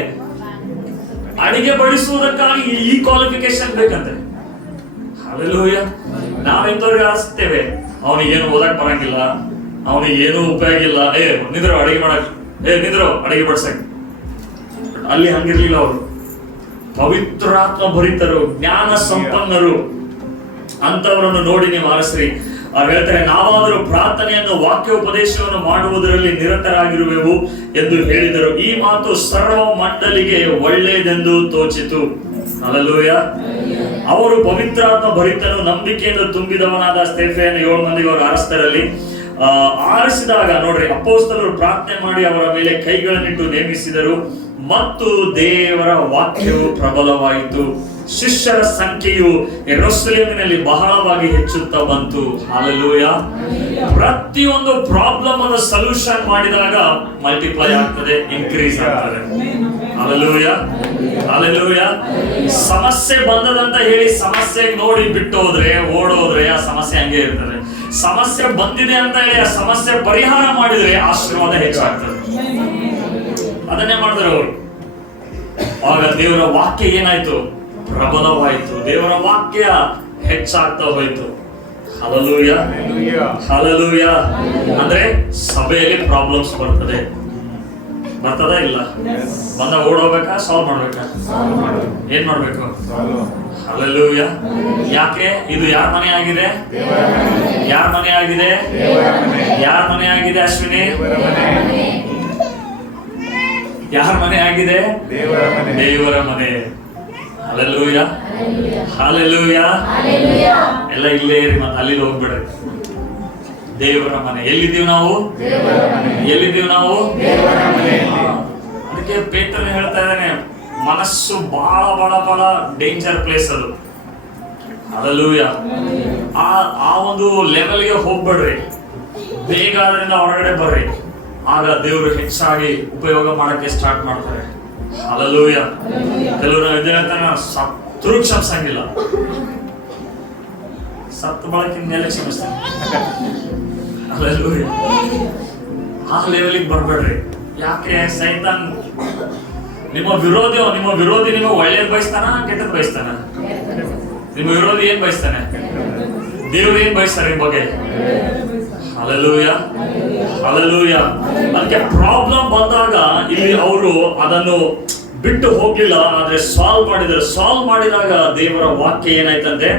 ಅಡಿಗೆ ಬಡಿಸುವುದಕ್ಕಾಗಿ ಈ ಕ್ವಾಲಿಫಿಕೇಶನ್ ಬೇಕಂತೆ. ಹಲ್ಲೆಲೂಯಾ. ನಾವೆಂತವ್ರಿಗೆ ಆರಿಸ್ತೇವೆ? ಅವನಿಗೇನು ಓದಕ್ ಬರಂಗಿಲ್ಲ, ಅವನಿಗೇನು ಉಪಯೋಗ ಇಲ್ಲ, ನಿಂದ್ರು ಅಡಿಗೆ ಮಾಡಕ್, ನಿಂದ್ರು ಅಡಿಗೆ ಬಡ್ಸಕ್. ಅಲ್ಲಿ ಹಂಗಿರ್ಲಿಲ್ಲ. ಅವರು ಪವಿತ್ರಾತ್ಮ ಭರಿತರು, ಜ್ಞಾನ ಸಂಪನ್ನರು ಅಂತವರನ್ನು ನೋಡಿ ನೀವು ಆರಿಸ್ರಿ. ಹೇಳ್ತಾರೆ, ನಾವಾದರೂ ಪ್ರಾರ್ಥನೆಯನ್ನು, ವಾಕ್ಯೋಪದೇಶವನ್ನು ಮಾಡುವುದರಲ್ಲಿ ನಿರತರಾಗಿರುವೆವು ಎಂದು ಹೇಳಿದರು. ಈ ಮಾತು ಸರ್ವ ಮಂಡಳಿಗೆ ಒಳ್ಳೆಯದೆಂದು ತೋಚಿತು. ಹಲ್ಲೆಲೂಯಾ. ಅವರು ಪವಿತ್ರಾತ್ಮ ಭರಿತನು, ನಂಬಿಕೆಯನ್ನು ತುಂಬಿದವನಾದ ಸ್ತೆಫನನ 7 ಮಂದಿಗೆ ಅವರು ಆರಿಸ್ತಾರಲ್ಲಿ ಆರಿಸಿದಾಗ ನೋಡ್ರಿ, ಅಪೊಸ್ತಲರು ಪ್ರಾರ್ಥನೆ ಮಾಡಿ ಅವರ ಮೇಲೆ ಕೈಗಳನ್ನಿಟ್ಟು ನೇಮಿಸಿದರು ಮತ್ತು ದೇವರ ವಾಕ್ಯವು ಪ್ರಬಲವಾಯಿತು. ಶಿಷ್ಯರ ಸಂಖ್ಯೆಯು ಯೆರೂಸಲೇಮಿನಲ್ಲಿ ಬಹಳವಾಗಿ ಹೆಚ್ಚುತ್ತಾ ಬಂತು. ಹಲ್ಲೆಲೂಯಾ. ಪ್ರತಿಯೊಂದು ಪ್ರಾಬ್ಲಮ್ ಅನ್ನು ಸೊಲ್ಯೂಷನ್ ಮಾಡಿದಾಗ ಮಲ್ಟಿಪ್ಲೈ ಆಗ್ತದೆ, ಇನ್ಕ್ರೀಸ್ ಆಗ್ತದೆ. ಹಲ್ಲೆಲೂಯಾ. ಹಲ್ಲೆಲೂಯಾ. ಸಮಸ್ಯೆ ಬಂದದಂತ ಹೇಳಿ ಸಮಸ್ಯೆ ನೋಡಿ ಬಿಟ್ಟು ಹೋದ್ರೆ, ಓಡೋದ್ರೆ ಆ ಸಮಸ್ಯೆ ಹಂಗೆ ಇರ್ತದೆ. ಸಮಸ್ಯೆ ಬಂದಿದೆ ಅಂತ ಹೇಳಿ ಆ ಸಮಸ್ಯೆ ಪರಿಹಾರ ಮಾಡಿದ್ರೆ ಆಶೀರ್ವಾದ ಹೆಚ್ಚಾಗ್ತದೆ. ಅದನ್ನೇ ಮಾಡಿದ್ರು ಅವರು. ಆಗ ದೇವರ ವಾಕ್ಯ ಏನಾಯ್ತು? ಪ್ರಬಲವಾಯಿತು. ದೇವರ ವಾಕ್ಯ ಹೆಚ್ಚಾಗ್ತಾ ಹೋಯ್ತು. ಹಲ್ಲೆಲೂಯಾ. ಹಲ್ಲೆಲೂಯಾ. ಅಂದ್ರೆ ಸಭೆಯಲ್ಲಿ ಪ್ರಾಬ್ಲಮ್ಸ್ ಬರ್ತದ ಇಲ್ಲ? ಬಂದಾಗ ಓಡೋಗ್ಬೇಕಾ, ಸಾಲ್ವ್ ಮಾಡ್ಬೇಕಾ? ಏನ್ ಮಾಡ್ಬೇಕು? ಹಲ್ಲೆಲೂಯಾ. ಯಾಕೆ? ಇದು ಯಾರ ಮನೆ ಆಗಿದೆ? ಯಾರ ಮನೆ ಆಗಿದೆ? ಯಾರ ಮನೆ ಆಗಿದೆ ಅಶ್ವಿನಿ? ಯಾರ ಮನೆ ಆಗಿದೆ? ದೇವರ ಮನೆ. ಹಲ್ಲೆಲೂಯಾ. ಹಲ್ಲೆಲೂಯಾ. ಎಲ್ಲ ಇಲ್ಲೇ ಇರಿ, ಮತ್ತೆ ಅಲ್ಲಿ ಹೋಗ್ಬೇಡ. ದೇವರ ಮನೆ. ಎಲ್ಲಿದ್ದೀವಿ ನಾವು? ಅದಕ್ಕೆ ಪೇತ್ರನೇ ಹೇಳ್ತಾ ಇದ್ದಾನೆ, ಮನಸ್ಸು ಬಹಳ ಡೇಂಜರ್ ಪ್ಲೇಸ್ ಅದು. ಹಲ್ಲೆಲೂಯಾ. ಆ ಒಂದು ಲೆವೆಲ್ಗೆ ಹೋಗ್ಬೇಡ್ರಿ, ಬೇಗ ಅದರಿಂದ ಹೊರಗಡೆ ಬರ್ರಿ. ಆಗ ದೇವರು ಹೆಚ್ಚಾಗಿ ಉಪಯೋಗ ಮಾಡಕ್ಕೆ ಸ್ಟಾರ್ಟ್ ಮಾಡ್ತಾರೆ. ಹಲ್ಲೆಲೂಯಾ. ಕೆಲವರು ವಿದ್ಯಾರ್ಥಿನ ಸತ್ರು ಕ್ಷಮಿಸಂಗಿಲ್ಲ, ಸತ್ತು ಬಳಕಿನ ಮೇಲೆ ಕ್ಷಮಿಸ್ತಾರೆ. ಹಲ್ಲೆಲೂಯಾ. ಆ ಲೆವೆಲಿಗೆ ಬರ್ಬೇಡ್ರಿ. ಯಾಕೆ? ಸೈತಾನ್ ನಿಮ್ಮ ವಿರೋಧಿ ನಿಮಗೆ ಒಳ್ಳೇದು ಬಯಸ್ತಾನ, ಕೆಟ್ಟದ್ ಬಯಸ್ತಾನ? ನಿಮ್ಮ ವಿರೋಧಿ ಏನ್ ಬಯಸ್ತಾನೆ? ದೇವ್ರು ಏನ್ ಬಯಸ್ತಾರೆ ನಿಮ್ಮ ಬಗ್ಗೆ? ಹಲ್ಲೆಲೂಯಾ. ಹಲ್ಲೆಲೂಯಾ. ಅದಕ್ಕೆ ಪ್ರಾಬ್ಲಮ್ ಬಂದಾಗ ಇಲ್ಲಿ ಅವರು ಅದನ್ನು ಬಿಟ್ಟು ಹೋಗ್ಲಿಲ್ಲ, ಆದ್ರೆ ಸಾಲ್ವ್ ಮಾಡಿದಾಗ ದೇವರ ವಾಕ್ಯ ಏನಾಯ್ತಂತೆ?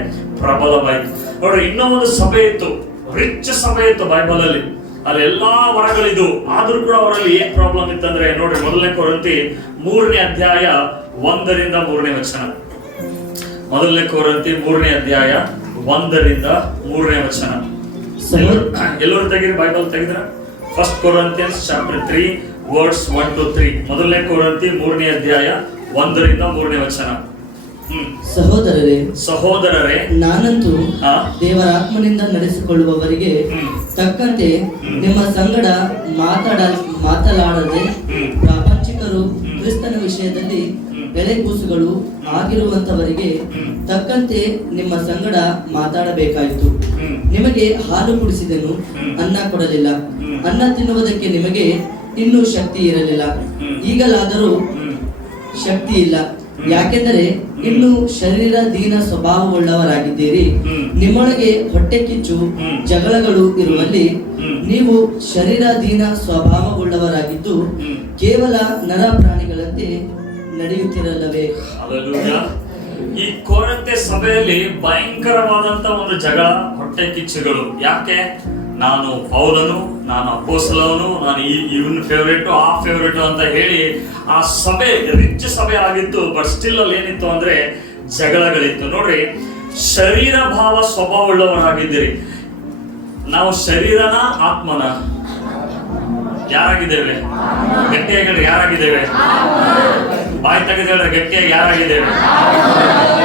ಪ್ರಬಲವಾಯ್ತು. ನೋಡ್ರಿ, ಇನ್ನೊಂದು ಸಭೆ ಇತ್ತು, ರಿಚ್ ಸಭೆ ಇತ್ತು ಬೈಬಲ್ ಅಲ್ಲಿ. ಅಲ್ಲಿ ಎಲ್ಲಾ ವರಗಳಿದು. ಆದ್ರೂ ಕೂಡ ಅವರಲ್ಲಿ ಏನ್ ಪ್ರಾಬ್ಲಮ್ ಇತ್ತಂದ್ರೆ ನೋಡ್ರಿ, 1 ಕೊರಿಂಥಿ 3ನೇ ಅಧ್ಯಾಯ 1ರಿಂದ 3ನೇ ವಚನ. 1 ಕೊರಿಂಥಿ 3ನೇ ಅಧ್ಯಾಯ 1ರಿಂದ 3ನೇ ವಚನ. ಎಲ್ಲರೂ ತೆಗೀರಿ, ಬೈಬಲ್ ತೆಗೆದ್ರ. 1 Corinthians chapter 3 verse 1 to 3. 1 ಕೊರಿಂಥಿ 3ನೇ ಅಧ್ಯಾಯ 1ರಿಂದ 3ನೇ ವಚನ. ಸಹೋದರರೇ, ನಾನಂತೂ ದೇವರ ಆತ್ಮನಿಂದ ನಡೆಸಿಕೊಳ್ಳುವವರಿಗೆ ತಕ್ಕಂತೆ ನಿಮ್ಮ ಸಂಗಡ ಮಾತನಾಡದೆ ಪ್ರಾಪಂಚಿಕರು ಕ್ರಿಸ್ತನ ವಿಷಯ ವಿಷಯದಲ್ಲಿ ಎಳೆಕೂಸುಗಳು ಆಗಿರುವಂತವರಿಗೆ ತಕ್ಕಂತೆ ನಿಮ್ಮ ಸಂಗಡ ಮಾತಾಡಬೇಕಾಯಿತು. ನಿಮಗೆ ಹಾಲು ಕುಡಿಸಿದೆನು, ಅನ್ನ ಕೊಡಲಿಲ್ಲ. ಅನ್ನ ತಿನ್ನುವುದಕ್ಕೆ ನಿಮಗೆ ಇನ್ನೂ ಶಕ್ತಿ ಇರಲಿಲ್ಲ. ಈಗಲಾದರೂ ಶಕ್ತಿ ಇಲ್ಲ, ಯಾಕೆಂದರೆ ಇನ್ನು ಶರೀರ ದೀನ ಸ್ವಭಾವವುಳ್ಳವರಾಗಿದ್ದೀರಿ. ನಿಮ್ಮೊಳಗೆ ಹೊಟ್ಟೆ ಕಿಚ್ಚು ಜಗಳಗಳು ಇರುವಲ್ಲಿ ನೀವು ಶರೀರಾಧೀನ ಸ್ವಭಾವವುಳ್ಳವರಾಗಿದ್ದು ಕೇವಲ ನರ ಪ್ರಾಣಿಗಳಂತೆ ನಡೆಯುತ್ತಿರಲ್ಲವೇ? ಈ ಕೊರಂತೆ ಸಭೆಯಲ್ಲಿ ಭಯಂಕರವಾದಂತ ಒಂದು ಜಗಳ, ಹೊಟ್ಟೆ ಕಿಚ್ಚುಗಳು. ಯಾಕೆ? ನಾನು ಪೌಲನು, ನಾನು ಅಪೊಸ್ತಲನು, ನಾನು ಇವನ್ ಫೇವ್ರೇಟು, ಆ ಫೇವ್ರೇಟು ಅಂತ ಹೇಳಿ ಆ ಸಭೆ ರಿಚ್ ಸಭೆ ಆಗಿತ್ತು. ಬಟ್ ಸ್ಟಿಲ್ ಅಲ್ಲಿ ಏನಿತ್ತು ಅಂದ್ರೆ ಜಗಳಗಳಿತ್ತು. ನೋಡ್ರಿ, ಶರೀರ ಭಾವ ಸ್ವಭಾವವುಳ್ಳವರಾಗಿದ್ದೀರಿ. ನಾವು ಶರೀರನ ಆತ್ಮನ ಯಾರಾಗಿದ್ದೇವೆ? ಗಟ್ಟಿಯಾಗಿ ಹೇಳ್ರಿ, ಯಾರಾಗಿದ್ದೇವೆ? ಬಾಯಿ ತೆಗೆದು ಹೇಳ್ರಿ, ಗಟ್ಟಿಯಾಗಿ ಯಾರಾಗಿದ್ದೇವೆ?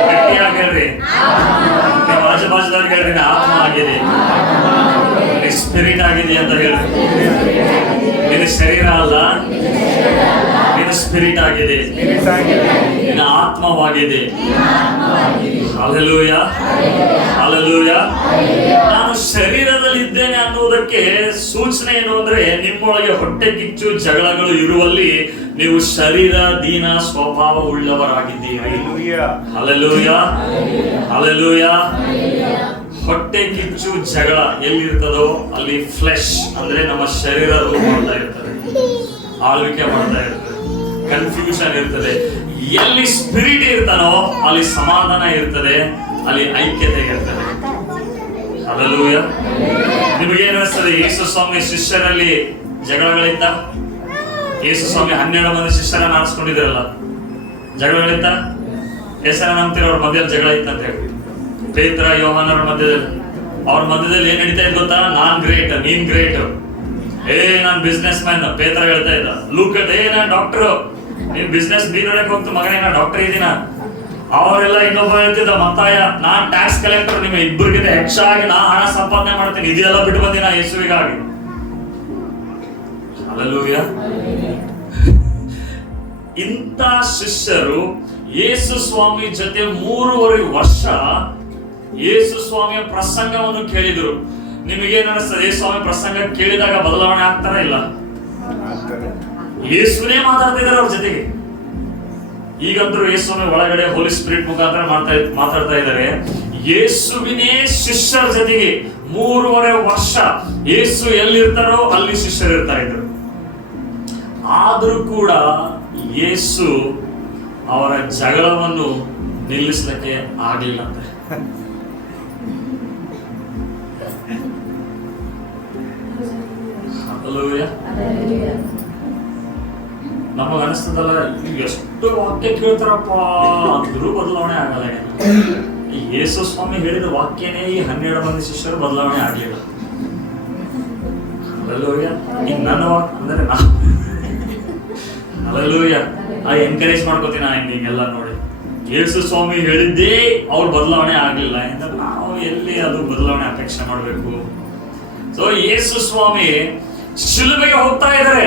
ಗಟ್ಟಿಯಾಗಿ ಹೇಳ್ರಿ, ನೀವು ಆಜುಬಾಜುದವ್ರಿಗೆ ಹೇಳ್ರಿ, ಆತ್ಮ ಆಗಿದೆ, ಸ್ಪಿರಿಟ್ ಆಗಿದೆ ಅಂತ ಹೇಳ್ರಿ. ಇದು ಶರೀರ ಅಲ್ಲ, ಇದು ಸ್ಪಿರಿಟ್ ಆಗಿದೆ, ಇದು ಆತ್ಮವಾಗಿದೆ. Hallelujah, hallelujah. ನಾನು ಶರೀರದಲ್ಲಿ ಇದ್ದೇನೆ ಅನ್ನುವುದಕ್ಕೆ ಸೂಚನೆ ಏನು ಅಂದ್ರೆ, ನಿಮ್ಮೊಳಗೆ ಹೊಟ್ಟೆ ಕಿಚ್ಚು ಜಗಳಗಳು ಇರುವಲ್ಲಿ ನೀವು ಶರೀರ ದೀನ ಸ್ವಭಾವ ಉಳ್ಳವರಾಗಿದ್ದೀರಿ. Hallelujah, hallelujah. ಹೊಟ್ಟೆ ಕಿಚ್ಚು ಜಗಳ ಎಲ್ಲಿರ್ತದೋ ಅಲ್ಲಿ ಫ್ಲೆಶ್ ಅಂದ್ರೆ ನಮ್ಮ ಶರೀರ ರೂಲ್ ಮಾಡ್ತಾ ಇರ್ತದೆ, ಆಳ್ವಿಕೆ ಮಾಡ್ತಾ ಇರ್ತದೆ, ಕನ್ಫ್ಯೂಷನ್ ಇರ್ತದೆ. ಎಲ್ಲಿ ಸ್ಪಿರಿಟ್ ಇರ್ತಾನೋ ಅಲ್ಲಿ ಸಮಾಧಾನ ಇರ್ತದೆ, ಅಲ್ಲಿ ಐಕ್ಯತೆ ಇರ್ತದೆ. ಹಲ್ಲೆಲೂಯಾ. ನಿಮಗೇನು ಅನಿಸ್ತದೆ? ಯೇಸು ಸ್ವಾಮಿ ಶಿಷ್ಯರಲ್ಲಿ ಜಗಳಗಳಿತ್ತ? ಯೇಸು ಸ್ವಾಮಿ 12 ಮಂದಿ ಶಿಷ್ಯರನ್ನ ಆರಿಸ್ಕೊಂಡಿದ್ರಲ್ಲ, ಜಗಳಗಳಿತ್ತ? ಹೆಸರ ನಂಬ್ತಿರೋರ ಮಧ್ಯದಲ್ಲಿ ಜಗಳ ಇತ್ತಂತ ಹೇಳಿ. ಪೇತ್ರ ಯೋಹಾನರ ಮಧ್ಯದಲ್ಲಿ, ಅವ್ರ ಮಧ್ಯದಲ್ಲಿ ಏನ್ ನಡೀತಾ ಇದ್ ಗೊತ್ತಾ? ನಾನ್ ಗ್ರೇಟ್, ನೀನ್ ಗ್ರೇಟ್. ನಾನ್ ಬಿಸ್ನೆಸ್ ಮ್ಯಾನ್, ಪೇತ್ರ ಹೇಳ್ತಾ ಇದ್ದ. ಲೂಕ್ ನಾನ್ ಡಾಕ್ಟರ್, ನೀನ್ ಬಿಸ್ನೆಸ್ ಬಿ ನೋಡಕ್ ಹೋಗ್ತು ಮಗನೇ, ನಾ ಡಾಕ್ಟರ್ ಇದೀನ. ಅವರೆಲ್ಲ ಇನ್ನೊಬ್ಬ ಹೇಳ್ತಿದ್ದ ಮತ್ತಾಯ, ನಾನ್ ಟ್ಯಾಕ್ಸ್ ಕಲೆಕ್ಟರ್, ನಿಮ್ಮ ಇಬ್ಬರಿಗಿಂತ ಹೆಚ್ಚಾಗಿ ನಾ ಹಣ ಸಂಪಾದನೆ ಮಾಡ್ತೀನಿ, ಇದೆಲ್ಲ ಬಿಟ್ಟು ಬಂದಿನ ಯೇಸುವಿಗಾಗಿ. ಹಲ್ಲೆಲೂಯಾ. ಇಂಥ ಶಿಷ್ಯರು ಯೇಸು ಸ್ವಾಮಿ ಜೊತೆ 3.5 ವರ್ಷ ಯೇಸು ಸ್ವಾಮಿಯ ಪ್ರಸಂಗವನ್ನು ಕೇಳಿದ್ರು. ನಿಮಗೇನು ಅನಿಸ್ತದೆ? ಯೇಸು ಸ್ವಾಮಿ ಪ್ರಸಂಗ ಕೇಳಿದಾಗ ಬದಲಾವಣೆ ಆಗ್ತಾರ ಇಲ್ಲ? ಯೇಸುನೇ ಮಾತಾಡ್ತಿದ್ದಾರೆ ಅವ್ರ ಜೊತೆಗೆ. ಈಗಂತೂ ಯೇಸು ಸ್ವಾಮಿ ಒಳಗಡೆ ಹೋಲಿ ಸ್ಪಿರಿಟ್ ಮುಖಾಂತರ ಮಾತಾಡ್ತಾ ಇದ್ದಾರೆ. ಯೇಸುವಿನೇ ಶಿಷ್ಯರ ಜೊತೆಗೆ 3.5 ವರ್ಷ ಯೇಸು ಎಲ್ಲಿರ್ತಾರೋ ಅಲ್ಲಿ ಶಿಷ್ಯರು ಇರ್ತಾ ಇದ್ರು. ಆದ್ರೂ ಕೂಡ ಯೇಸು ಅವರ ಜಗಳವನ್ನು ನಿಲ್ಲಿಸಲಿಕ್ಕೆ ಆಗಲಿಲ್ಲ ಅಂತ. ನಮಗ ಅನಿಸ್ತದಲ್ಲ, ಎಷ್ಟು ವಾಕ್ಯ ಕೇಳ್ತಾರಪ್ಪ ಅಂದ್ರೂ ಬದಲಾವಣೆ ಆಗಲ್ಲ. ಯೇಸು ಸ್ವಾಮಿ ಹೇಳಿದ ವಾಕ್ಯನೇ ಈ 12 ಮಂದಿ ಶಿಷ್ಯರು ಬದಲಾವಣೆ ಆಗ್ಲಿಲ್ಲ. ಹಲ್ಲೆಲೂಯಾ. ಈಗ ನನ್ನ ವಾಕ್ಯ ಅಂದ್ರೆ ಹಲ್ಲೆಲೂಯಾ, ಎನ್ಕರೇಜ್ ಮಾಡ್ಕೋತೀನಿ ಹಿಂಗೆಲ್ಲ ನೋಡಿ. ಯೇಸು ಸ್ವಾಮಿ ಹೇಳಿದ್ದೇ ಅವ್ರ ಬದಲಾವಣೆ ಆಗ್ಲಿಲ್ಲ ಅಂದ್ರೆ ನಾವು ಎಲ್ಲಿ ಅದು ಬದಲಾವಣೆ ಅಪೇಕ್ಷೆ ಮಾಡ್ಬೇಕು? ಸೊ ಯೇಸು ಸ್ವಾಮಿ ಶಿಲುಬೆಗೆ ಹೋಗ್ತಾ ಇದ್ದಾರೆ,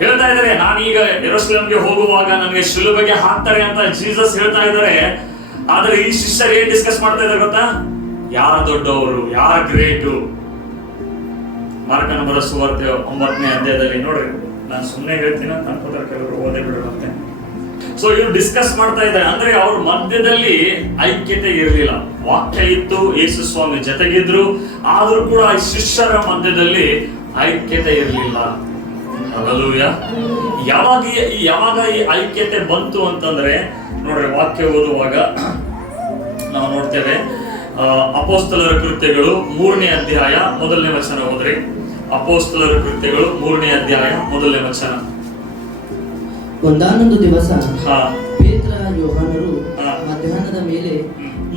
ಹೇಳ್ತಾ ಇದ್ದಾರೆ, ನಾನೀಗ ಯೆರೂಸಲೇಮಿಗೆ ಹೋಗುವಾಗ ನನಗೆ ಶಿಲುಬೆಗೆ ಹಾಕ್ತಾರೆ ಅಂತ ಜೀಸಸ್ ಹೇಳ್ತಾ ಇದ್ದಾರೆ. ಆದ್ರೆ ಈ ಶಿಷ್ಯರು ಏನ್ ಡಿಸ್ಕಸ್ ಮಾಡ್ತಾ ಇದ್ದಾರೆ ಗೊತ್ತಾ? ಯಾರು ದೊಡ್ಡವರು, ಯಾರು ಗ್ರೇಟು? ಮಾರ್ಕನ ಬರೆದ ಸುವಾರ್ತೆ 9ನೇ ಅಧ್ಯಾಯದಲ್ಲಿ ನೋಡ್ರಿ, ನಾನು ಸುಮ್ಮನೆ ಹೇಳ್ತೀನಿ ಅಂತ ಅನ್ಕೋತಾರೆ ಕೆಲವರು, ಓದೇ ಬಿಡುವಂತೆ. ಸೊ ಇವ್ರು ಡಿಸ್ಕಸ್ ಮಾಡ್ತಾ ಇದ್ದಾರೆ. ಅಂದ್ರೆ ಅವ್ರ ಮಧ್ಯದಲ್ಲಿ ಐಕ್ಯತೆ ಇರಲಿಲ್ಲ. ವಾಕ್ಯ ಇತ್ತು, ಯೇಸು ಸ್ವಾಮಿ ಜೊತೆಗಿದ್ರು, ಆದ್ರೂ ಕೂಡ ಈ ಶಿಷ್ಯರ ಮಧ್ಯದಲ್ಲಿ ಐಕ್ಯತೆ ಇರಲಿಲ್ಲ. ಹಲ್ಲೆಲೂಯಾ. ಯಾವಾಗ ಈ ಐಕ್ಯತೆ ಬಂತು ಅಂತಂದ್ರೆ ನೋಡ್ರಿ, ವಾಕ್ಯ ಓದುವಾಗ ನಾವು ನೋಡ್ತೇವೆ. ಅಪೊಸ್ತಲರ ಕೃತ್ಯಗಳು 3ನೇ ಅಧ್ಯಾಯ 1ನೇ ವಚನ ಓದ್ರಿ. ಅಪೊಸ್ತಲರ ಕೃತ್ಯಗಳು 3ನೇ ಅಧ್ಯಾಯ 1ನೇ ವಚನ. ಒಂದಾನೊಂದು ದಿವಸ ಪೇತ್ರ ಯೋಹಾನರು ಮಧ್ಯಾಹ್ನದ ಮೇಲೆ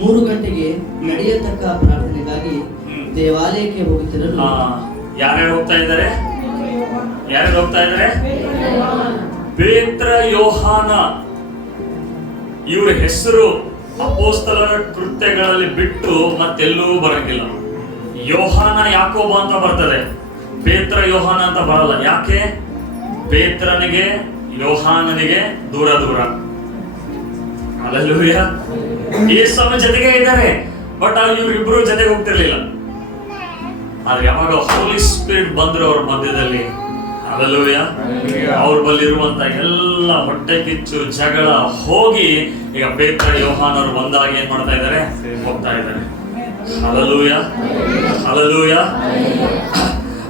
3 ಗಂಟೆಗೆ ನಡೆಯತಕ್ಕ ಪ್ರಾರ್ಥನೆಗಾಗಿ ದೇವಾಲಯಕ್ಕೆ ಹೋಗುತ್ತಿರಲು. ಯಾರ್ಯಾರು ಹೋಗ್ತಾ ಇದ್ದಾರೆ? ಯಾರ್ಯಾರು ಹೋಗ್ತಾ ಇದ್ದಾರೆ? ಪೇತ್ರ ಯೋಹಾನ. ಇವ್ರ ಹೆಸರು ಅಪೊಸ್ತಲರ ಕೃತ್ಯಗಳಲ್ಲಿ ಬಿಟ್ಟು ಮತ್ತೆಲ್ಲೂ ಬರಂಗಿಲ್ಲ. ಯೋಹಾನ ಯಾಕೋಬ ಅಂತ ಬರ್ತದೆ, ಪೇತ್ರ ಯೋಹಾನ ಅಂತ ಬರಲ್ಲ. ಯಾಕೆ? ಪೇತ್ರನಿಗೆ ಯೋಹಾನನಿಗೆ ದೂರ ದೂರ. ಹಲ್ಲೆಲೂಯಾ. ಯೇಸುವಿನ ಜೊತೆಗೆ ಇದ್ದಾರೆ, ಬಟ್ ಇವರಿಬ್ರು ಜೊತೆಗೆ ಹೋಗ್ತಿರ್ಲಿಲ್ಲ. ಆದ್ರೆ ಯಾವಾಗ ಹೋಲಿ ಸ್ಪಿರಿಟ್ ಬಂದ್ರು ಅವ್ರ ಮಧ್ಯದಲ್ಲಿ, ಹಲ್ಲೆಲೂಯಾ, ಅವ್ರ ಬಲ್ಲಿರುವಂತ ಎಲ್ಲ ಹೊಟ್ಟೆ ಕಿಚ್ಚು ಜಗಳ ಹೋಗಿ ಈಗ ಪೇತ್ರ ಯೋಹಾನರು ಒಂದಾಗಿ ಏನ್ ಮಾಡ್ತಾ ಇದ್ದಾರೆ, ಹೋಗ್ತಾ ಇದ್ದಾರೆ. Hallelujah, hallelujah.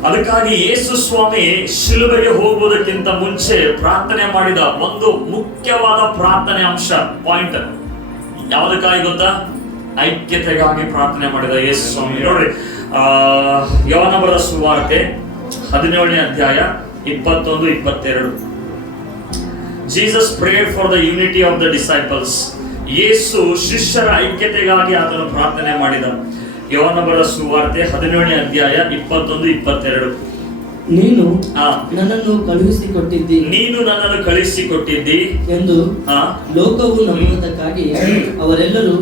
ಅದಕ್ಕಾಗಿ ಯೇಸು ಸ್ವಾಮಿ ಶಿಲುಬೆಗೆ ಹೋಗುವುದಕ್ಕಿಂತ ಮುಂಚೆ ಪ್ರಾರ್ಥನೆ ಮಾಡಿದ ಒಂದು ಮುಖ್ಯವಾದ ಪ್ರಾರ್ಥನೆ ಅಂಶ, ಪಾಯಿಂಟ್ ಯಾವುದಕ್ಕಾಗಿ ಗೊತ್ತಾ? ಐಕ್ಯತೆಗಾಗಿ ಪ್ರಾರ್ಥನೆ ಮಾಡಿದ ಯೇಸು ಸ್ವಾಮಿ. ನೋಡ್ರಿ, ಯೋಹಾನ ಬರೆದ ಸುವಾರ್ತೆ 17ನೇ ಅಧ್ಯಾಯ 21-22. Jesus prayer for the unity of the disciples. ಯೇಸು ಶಿಷ್ಯರ ಐಕ್ಯತೆಗಾಗಿ ಆತನು ಪ್ರಾರ್ಥನೆ ಮಾಡಿದ. ಯೋಹಾನ ಬರೆದ ಸುವಾರ್ತೆ 17ನೇ ಅಧ್ಯಾಯ 21-22. ನೀನು ನನ್ನನ್ನು ಕಳುಹಿಸಿಕೊಟ್ಟಿದ್ದಿ, ನೀನು ನನ್ನನ್ನು ಕಳುಹಿಸಿಕೊಟ್ಟಿದ್ದಿ ಎಂದು ಲೋಕವು ನಂಬುವುದಕ್ಕಾಗಿ ಅವರೆಲ್ಲರೂ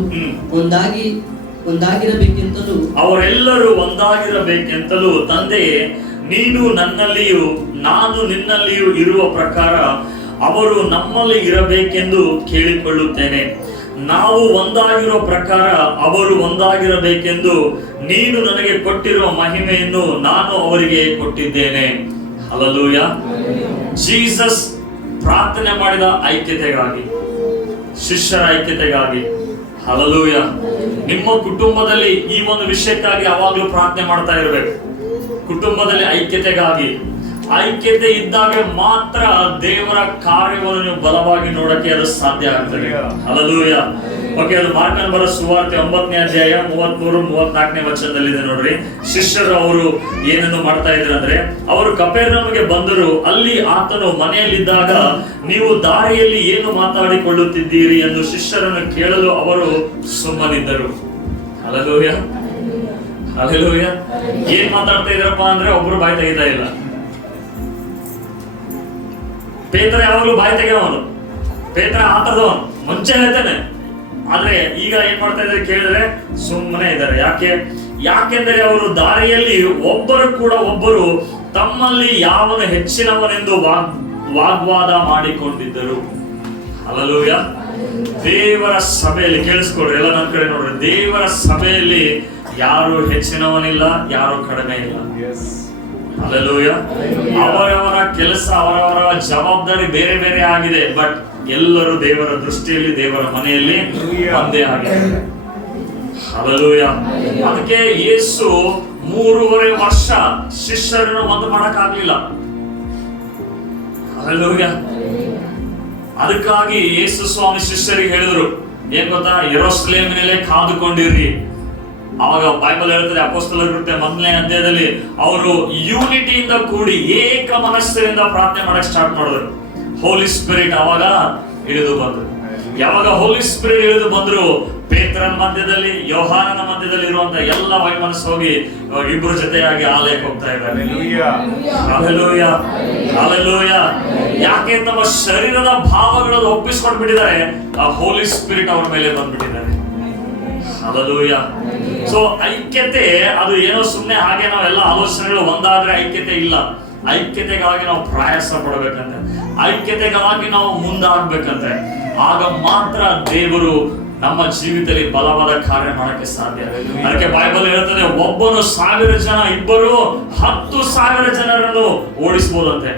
ಒಂದಾಗಿರಬೇಕೆಂತಲೂ ತಂದೆಯೇ, ನೀನು ನನ್ನಲ್ಲಿಯೂ ನಾನು ನಿನ್ನಲ್ಲಿಯೂ ಇರುವ ಪ್ರಕಾರ ಅವರು ನಮ್ಮಲ್ಲಿ ಇರಬೇಕೆಂದು ಕೇಳಿಕೊಳ್ಳುತ್ತೇನೆ. ನಾವು ಒಂದಾಗಿರೋ ಪ್ರಕಾರ ಅವರು ಒಂದಾಗಿರಬೇಕೆಂದು ನೀನು ನನಗೆ ಕೊಟ್ಟಿರುವ ಮಹಿಮೆಯನ್ನು ನಾನು ಅವರಿಗೆ ಕೊಟ್ಟಿದ್ದೇನೆ. ಹಲ್ಲೆಲೂಯಾ. ಜೀಸಸ್ ಪ್ರಾರ್ಥನೆ ಮಾಡಿದ ಐಕ್ಯತೆಗಾಗಿ, ಶಿಷ್ಯರ ಐಕ್ಯತೆಗಾಗಿ. ಹಲ್ಲೆಲೂಯಾ. ನಿಮ್ಮ ಕುಟುಂಬದಲ್ಲಿ ಈ ಒಂದು ವಿಷಯಕ್ಕಾಗಿ ಯಾವಾಗಲೂ ಪ್ರಾರ್ಥನೆ ಮಾಡ್ತಾ ಇರಬೇಕು. ಕುಟುಂಬದಲ್ಲಿ ಐಕ್ಯತೆಗಾಗಿ. ಐಕ್ಯತೆ ಇದ್ದಾಗ ಮಾತ್ರ ದೇವರ ಕಾರ್ಯವನ್ನು ನೀವು ಬಲವಾಗಿ ನೋಡಕ್ಕೆ ಅದು ಸಾಧ್ಯ ಆಗ್ತದೆ. ಹಲ್ಲೆಲೂಯಾ. ಓಕೆ, ಅದು ಮಾರ್ಕನ ಬರೆದ ಸುವಾರ್ತೆ 9ನೇ ಅಧ್ಯಾಯ 33-34ನೇ ವಚನದಲ್ಲಿದೆ ನೋಡ್ರಿ. ಶಿಷ್ಯರು ಅವರು ಏನನ್ನು ಮಾಡ್ತಾ ಇದ್ರು ಅಂದ್ರೆ, ಅವರು ಕಪೆರ್ನೌಮಿಗೆ ಬಂದರು. ಅಲ್ಲಿ ಆತನು ಮನೆಯಲ್ಲಿದ್ದಾಗ ನೀವು ದಾರಿಯಲ್ಲಿ ಏನು ಮಾತಾಡಿಕೊಳ್ಳುತ್ತಿದ್ದೀರಿ ಎಂದು ಶಿಷ್ಯರನ್ನು ಕೇಳಲು ಅವರು ಸುಮ್ಮನಿದ್ದರು. Hallelujah, hallelujah. ಏನ್ ಮಾತಾಡ್ತಾ ಇದ್ರಪ್ಪ ಅಂದ್ರೆ ಒಬ್ರು ಬಾಯಿ ತೆಗಿತಾ ಇಲ್ಲ. ಪೇತ್ರ ಯಾವಾಗಲೂ ಬಾಯಿ ತೆಗೆಯವನು, ಪೇತ್ರ ಆತದವನು, ಮುಂಚೆ ಹೇಳ್ತಾನೆ. ಆದ್ರೆ ಈಗ ಏನ್ ಮಾಡ್ತಾ ಇದ್ದಾರೆ ಕೇಳಿದ್ರೆ ಸುಮ್ಮನೆ ಇದ್ದಾರೆ. ಯಾಕೆಂದರೆ ಅವರು ದಾರಿಯಲ್ಲಿ ಒಬ್ಬರು ತಮ್ಮಲ್ಲಿ ಯಾವನು ಹೆಚ್ಚಿನವನೆಂದು ವಾಗ್ವಾದ ಮಾಡಿಕೊಂಡಿದ್ದರು. ಹಲ್ಲೆಲೂಯಾ. ದೇವರ ಸಭೆಯಲ್ಲಿ ಕೇಳಿಸ್ಕೊಡ್ರಿ, ಎಲ್ಲ ನನ್ನ ಕಡೆ ನೋಡ್ರಿ. ದೇವರ ಸಭೆಯಲ್ಲಿ ಯಾರು ಹೆಚ್ಚಿನವನಿಲ್ಲ, ಯಾರು ಕಡಿಮೆ ಇಲ್ಲ. ಹಲ್ಲೆಲೂಯಾ. ಅವರವರ ಕೆಲಸ, ಅವರವರ ಜವಾಬ್ದಾರಿ ಬೇರೆ ಬೇರೆ ಆಗಿದೆ, ಬಟ್ ಎಲ್ಲರೂ ದೇವರ ದೃಷ್ಟಿಯಲ್ಲಿ, ದೇವರ ಮನೆಯಲ್ಲಿ ಒಂದೇ ಆಗಿದೆ. ಹಲ್ಲೆಲೂಯಾ. ಅದಕ್ಕೆ ಯೇಸು 3.5 ವರ್ಷ ಶಿಷ್ಯರನ್ನು ಒಂದು ಮಾಡಕ್ಕಾಗ್ಲಿಲ್ಲ. ಹಲ್ಲೆಲೂಯಾ. ಅದಕ್ಕಾಗಿ ಯೇಸು ಸ್ವಾಮಿ ಶಿಷ್ಯರಿಗೆ ಹೇಳಿದ್ರು, ಏನ್ ಗೊತ್ತಾ, ಯೆರೂಸಲೇಮಿನಲ್ಲೇ ಕಾದುಕೊಂಡಿರಿ. ಆವಾಗ ಬೈಬಲ್ ಹೇಳ್ತದೆ, ಅಪೊಸ್ತಲರ ಕೃತ್ಯ 1ನೇ ಅಧ್ಯಾಯದಲ್ಲಿ ಅವರು ಯೂನಿಟಿಯಿಂದ ಕೂಡಿ ಏಕ ಮನಸ್ಸಿನಿಂದ ಪ್ರಾರ್ಥನೆ ಮಾಡಕ್ ಸ್ಟಾರ್ಟ್ ಮಾಡಿದ್ರು. ಹೋಲಿ ಸ್ಪಿರಿಟ್ ಅವಾಗ ಇಳಿದು ಬಂದ್ರು. ಯಾವಾಗ ಹೋಲಿ ಸ್ಪಿರಿಟ್ ಇಳಿದು ಬಂದ್ರು, ಪೇತ್ರನ ಮಧ್ಯದಲ್ಲಿ, ಯೋಹಾನನ ಮಧ್ಯದಲ್ಲಿ ಇರುವಂತ ಎಲ್ಲ ವೈಮನಸ್ಸು ಹೋಗಿ ಇಬ್ಬರು ಜೊತೆಯಾಗಿ ಆಲಯಕ್ಕೆ ಹೋಗ್ತಾ ಇದ್ದಾರೆ. Hallelujah, hallelujah. ಯಾಕೆ ತಮ್ಮ ಶರೀರದ ಭಾವಗಳನ್ನು ಒಪ್ಪಿಸ್ಕೊಂಡು ಬಿಟ್ಟಿದ್ದಾರೆ, ಆ ಹೋಲಿ ಸ್ಪಿರಿಟ್ ಅವ್ರ ಮೇಲೆ ಬಂದ್ಬಿಟ್ಟಿದ್ದಾರೆ. ಹಲ್ಲೆಲೂಯಾ. ಸೊ ಐಕ್ಯತೆ ಅದು ಏನೋ ಸುಮ್ಮನೆ ಹಾಗೆ ನಾವೆಲ್ಲ ಆಲೋಚನೆಗಳು ಒಂದಾದ್ರೆ ಐಕ್ಯತೆ ಇಲ್ಲ. ಐಕ್ಯತೆಗಾಗಿ ನಾವು ಪ್ರಯಾಸ ಪಡಬೇಕಂತೆ, ಐಕ್ಯತೆಗಾಗಿ ನಾವು ಮುಂದಾಗ್ಬೇಕಂತೆ. ಆಗ ಮಾತ್ರ ದೇವರು ನಮ್ಮ ಜೀವಿತದಲ್ಲಿ ಬಲವಾದ ಕಾರ್ಯ ಮಾಡಕ್ಕೆ ಸಾಧ್ಯ. ಅದಕ್ಕೆ ಬೈಬಲ್ ಹೇಳ್ತದೆ, ಒಬ್ಬನು 1000 ಜನ, ಇಬ್ಬರು 10,000 ಜನರನ್ನು ಓಡಿಸಬಹುದಂತೆ.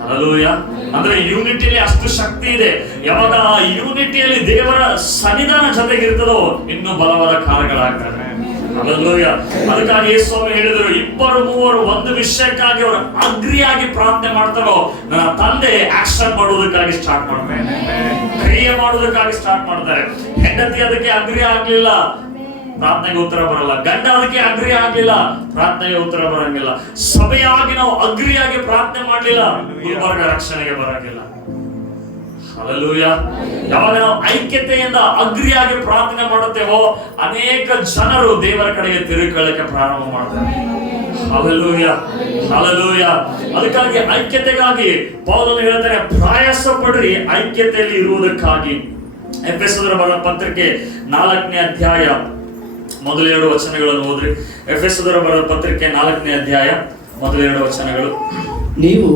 ಹಲ್ಲೆಲೂಯಾ. ಅಂದ್ರೆ ಯೂನಿಟಿಯಲ್ಲಿ ಅಷ್ಟು ಶಕ್ತಿ ಇದೆ. ಯಾವಾಗ ಆ ಯೂನಿಟಿಯಲ್ಲಿ ದೇವರ ಸನ್ನಿಧಾನ ಜೊತೆಗಿರ್ತದೋ ಇನ್ನೂ ಬಲವಾದ ಕಾರ್ಯಗಳಾಗ್ತವೆ. ಹಲ್ಲೆಲೂಯಾ. ಅದಕ್ಕಾಗಿ ಯೇಸು ಹೇಳಿದ್ರು, 2-3 ಒಂದು ವಿಷಯಕ್ಕಾಗಿ ಅವರು ಅಗ್ರಿಯಾಗಿ ಪ್ರಾರ್ಥನೆ ಮಾಡ್ತಾರೋ, ನನ್ನ ತಂದೆ ಆಕ್ಷನ್ ಮಾಡುವುದಕ್ಕಾಗಿ ಸ್ಟಾರ್ಟ್ ಮಾಡ್ತಾರೆ, ಕ್ರಿಯೆ ಮಾಡುವುದಕ್ಕಾಗಿ ಸ್ಟಾರ್ಟ್ ಮಾಡ್ತಾರೆ. ಹೆಂಡತಿ ಅದಕ್ಕೆ ಅಗ್ರಿ ಆಗ್ಲಿಲ್ಲ, ಪ್ರಾರ್ಥನೆಗೆ ಉತ್ತರ ಬರಲ್ಲ. ಗಂಡ ಅದಕ್ಕೆ ಅಗ್ರಿ ಆಗ್ಲಿಲ್ಲ, ಪ್ರಾರ್ಥನೆಗೆ ಉತ್ತರ ಬರಂಗಿಲ್ಲ. ಸಭೆಯಾಗಿ ನಾವು ಅಗ್ರಿಯಾಗಿ ಪ್ರಾರ್ಥನೆ ಮಾಡ್ಲಿಲ್ಲ, ಗುಲ್ಬರ್ಗ ರಕ್ಷಣೆಗೆ ಬರಂಗಿಲ್ಲ. ಹಲ್ಲೆಲೂಯಾ. ಯಾವಾಗ ನಾವು ಐಕ್ಯತೆಯಿಂದ ಅಗ್ರಿಯಾಗಿ ಪ್ರಾರ್ಥನೆ ಮಾಡುತ್ತೇವೋ, ಅನೇಕ ಜನರು ದೇವರ ಕಡೆಗೆ ತಿರುಗಿಕೊಳ್ಳಕ್ಕೆ ಪ್ರಾರಂಭ ಮಾಡ್ತಾರೆ. Hallelujah, hallelujah. ಅದಕ್ಕಾಗಿ ಐಕ್ಯತೆಗಾಗಿ ಪೌಲನು ಹೇಳ್ತಾರೆ, ಪ್ರಯಾಸ ಪಡ್ರಿ ಐಕ್ಯತೆಯಲ್ಲಿ ಇರುವುದಕ್ಕಾಗಿ. ಎಫೆಸದವರ ಬರೆದ ಪತ್ರಿಕೆ 4ನೇ ಅಧ್ಯಾಯ ಮೊದಲ 2 ವಚನಗಳನ್ನು ಓದ್ರಿ. ಎಫೆಸದವರ ಬರೆದ ಪತ್ರಿಕೆ 4ನೇ ಅಧ್ಯಾಯ ಮೊದಲ 2 ವಚನಗಳು. ನೀವು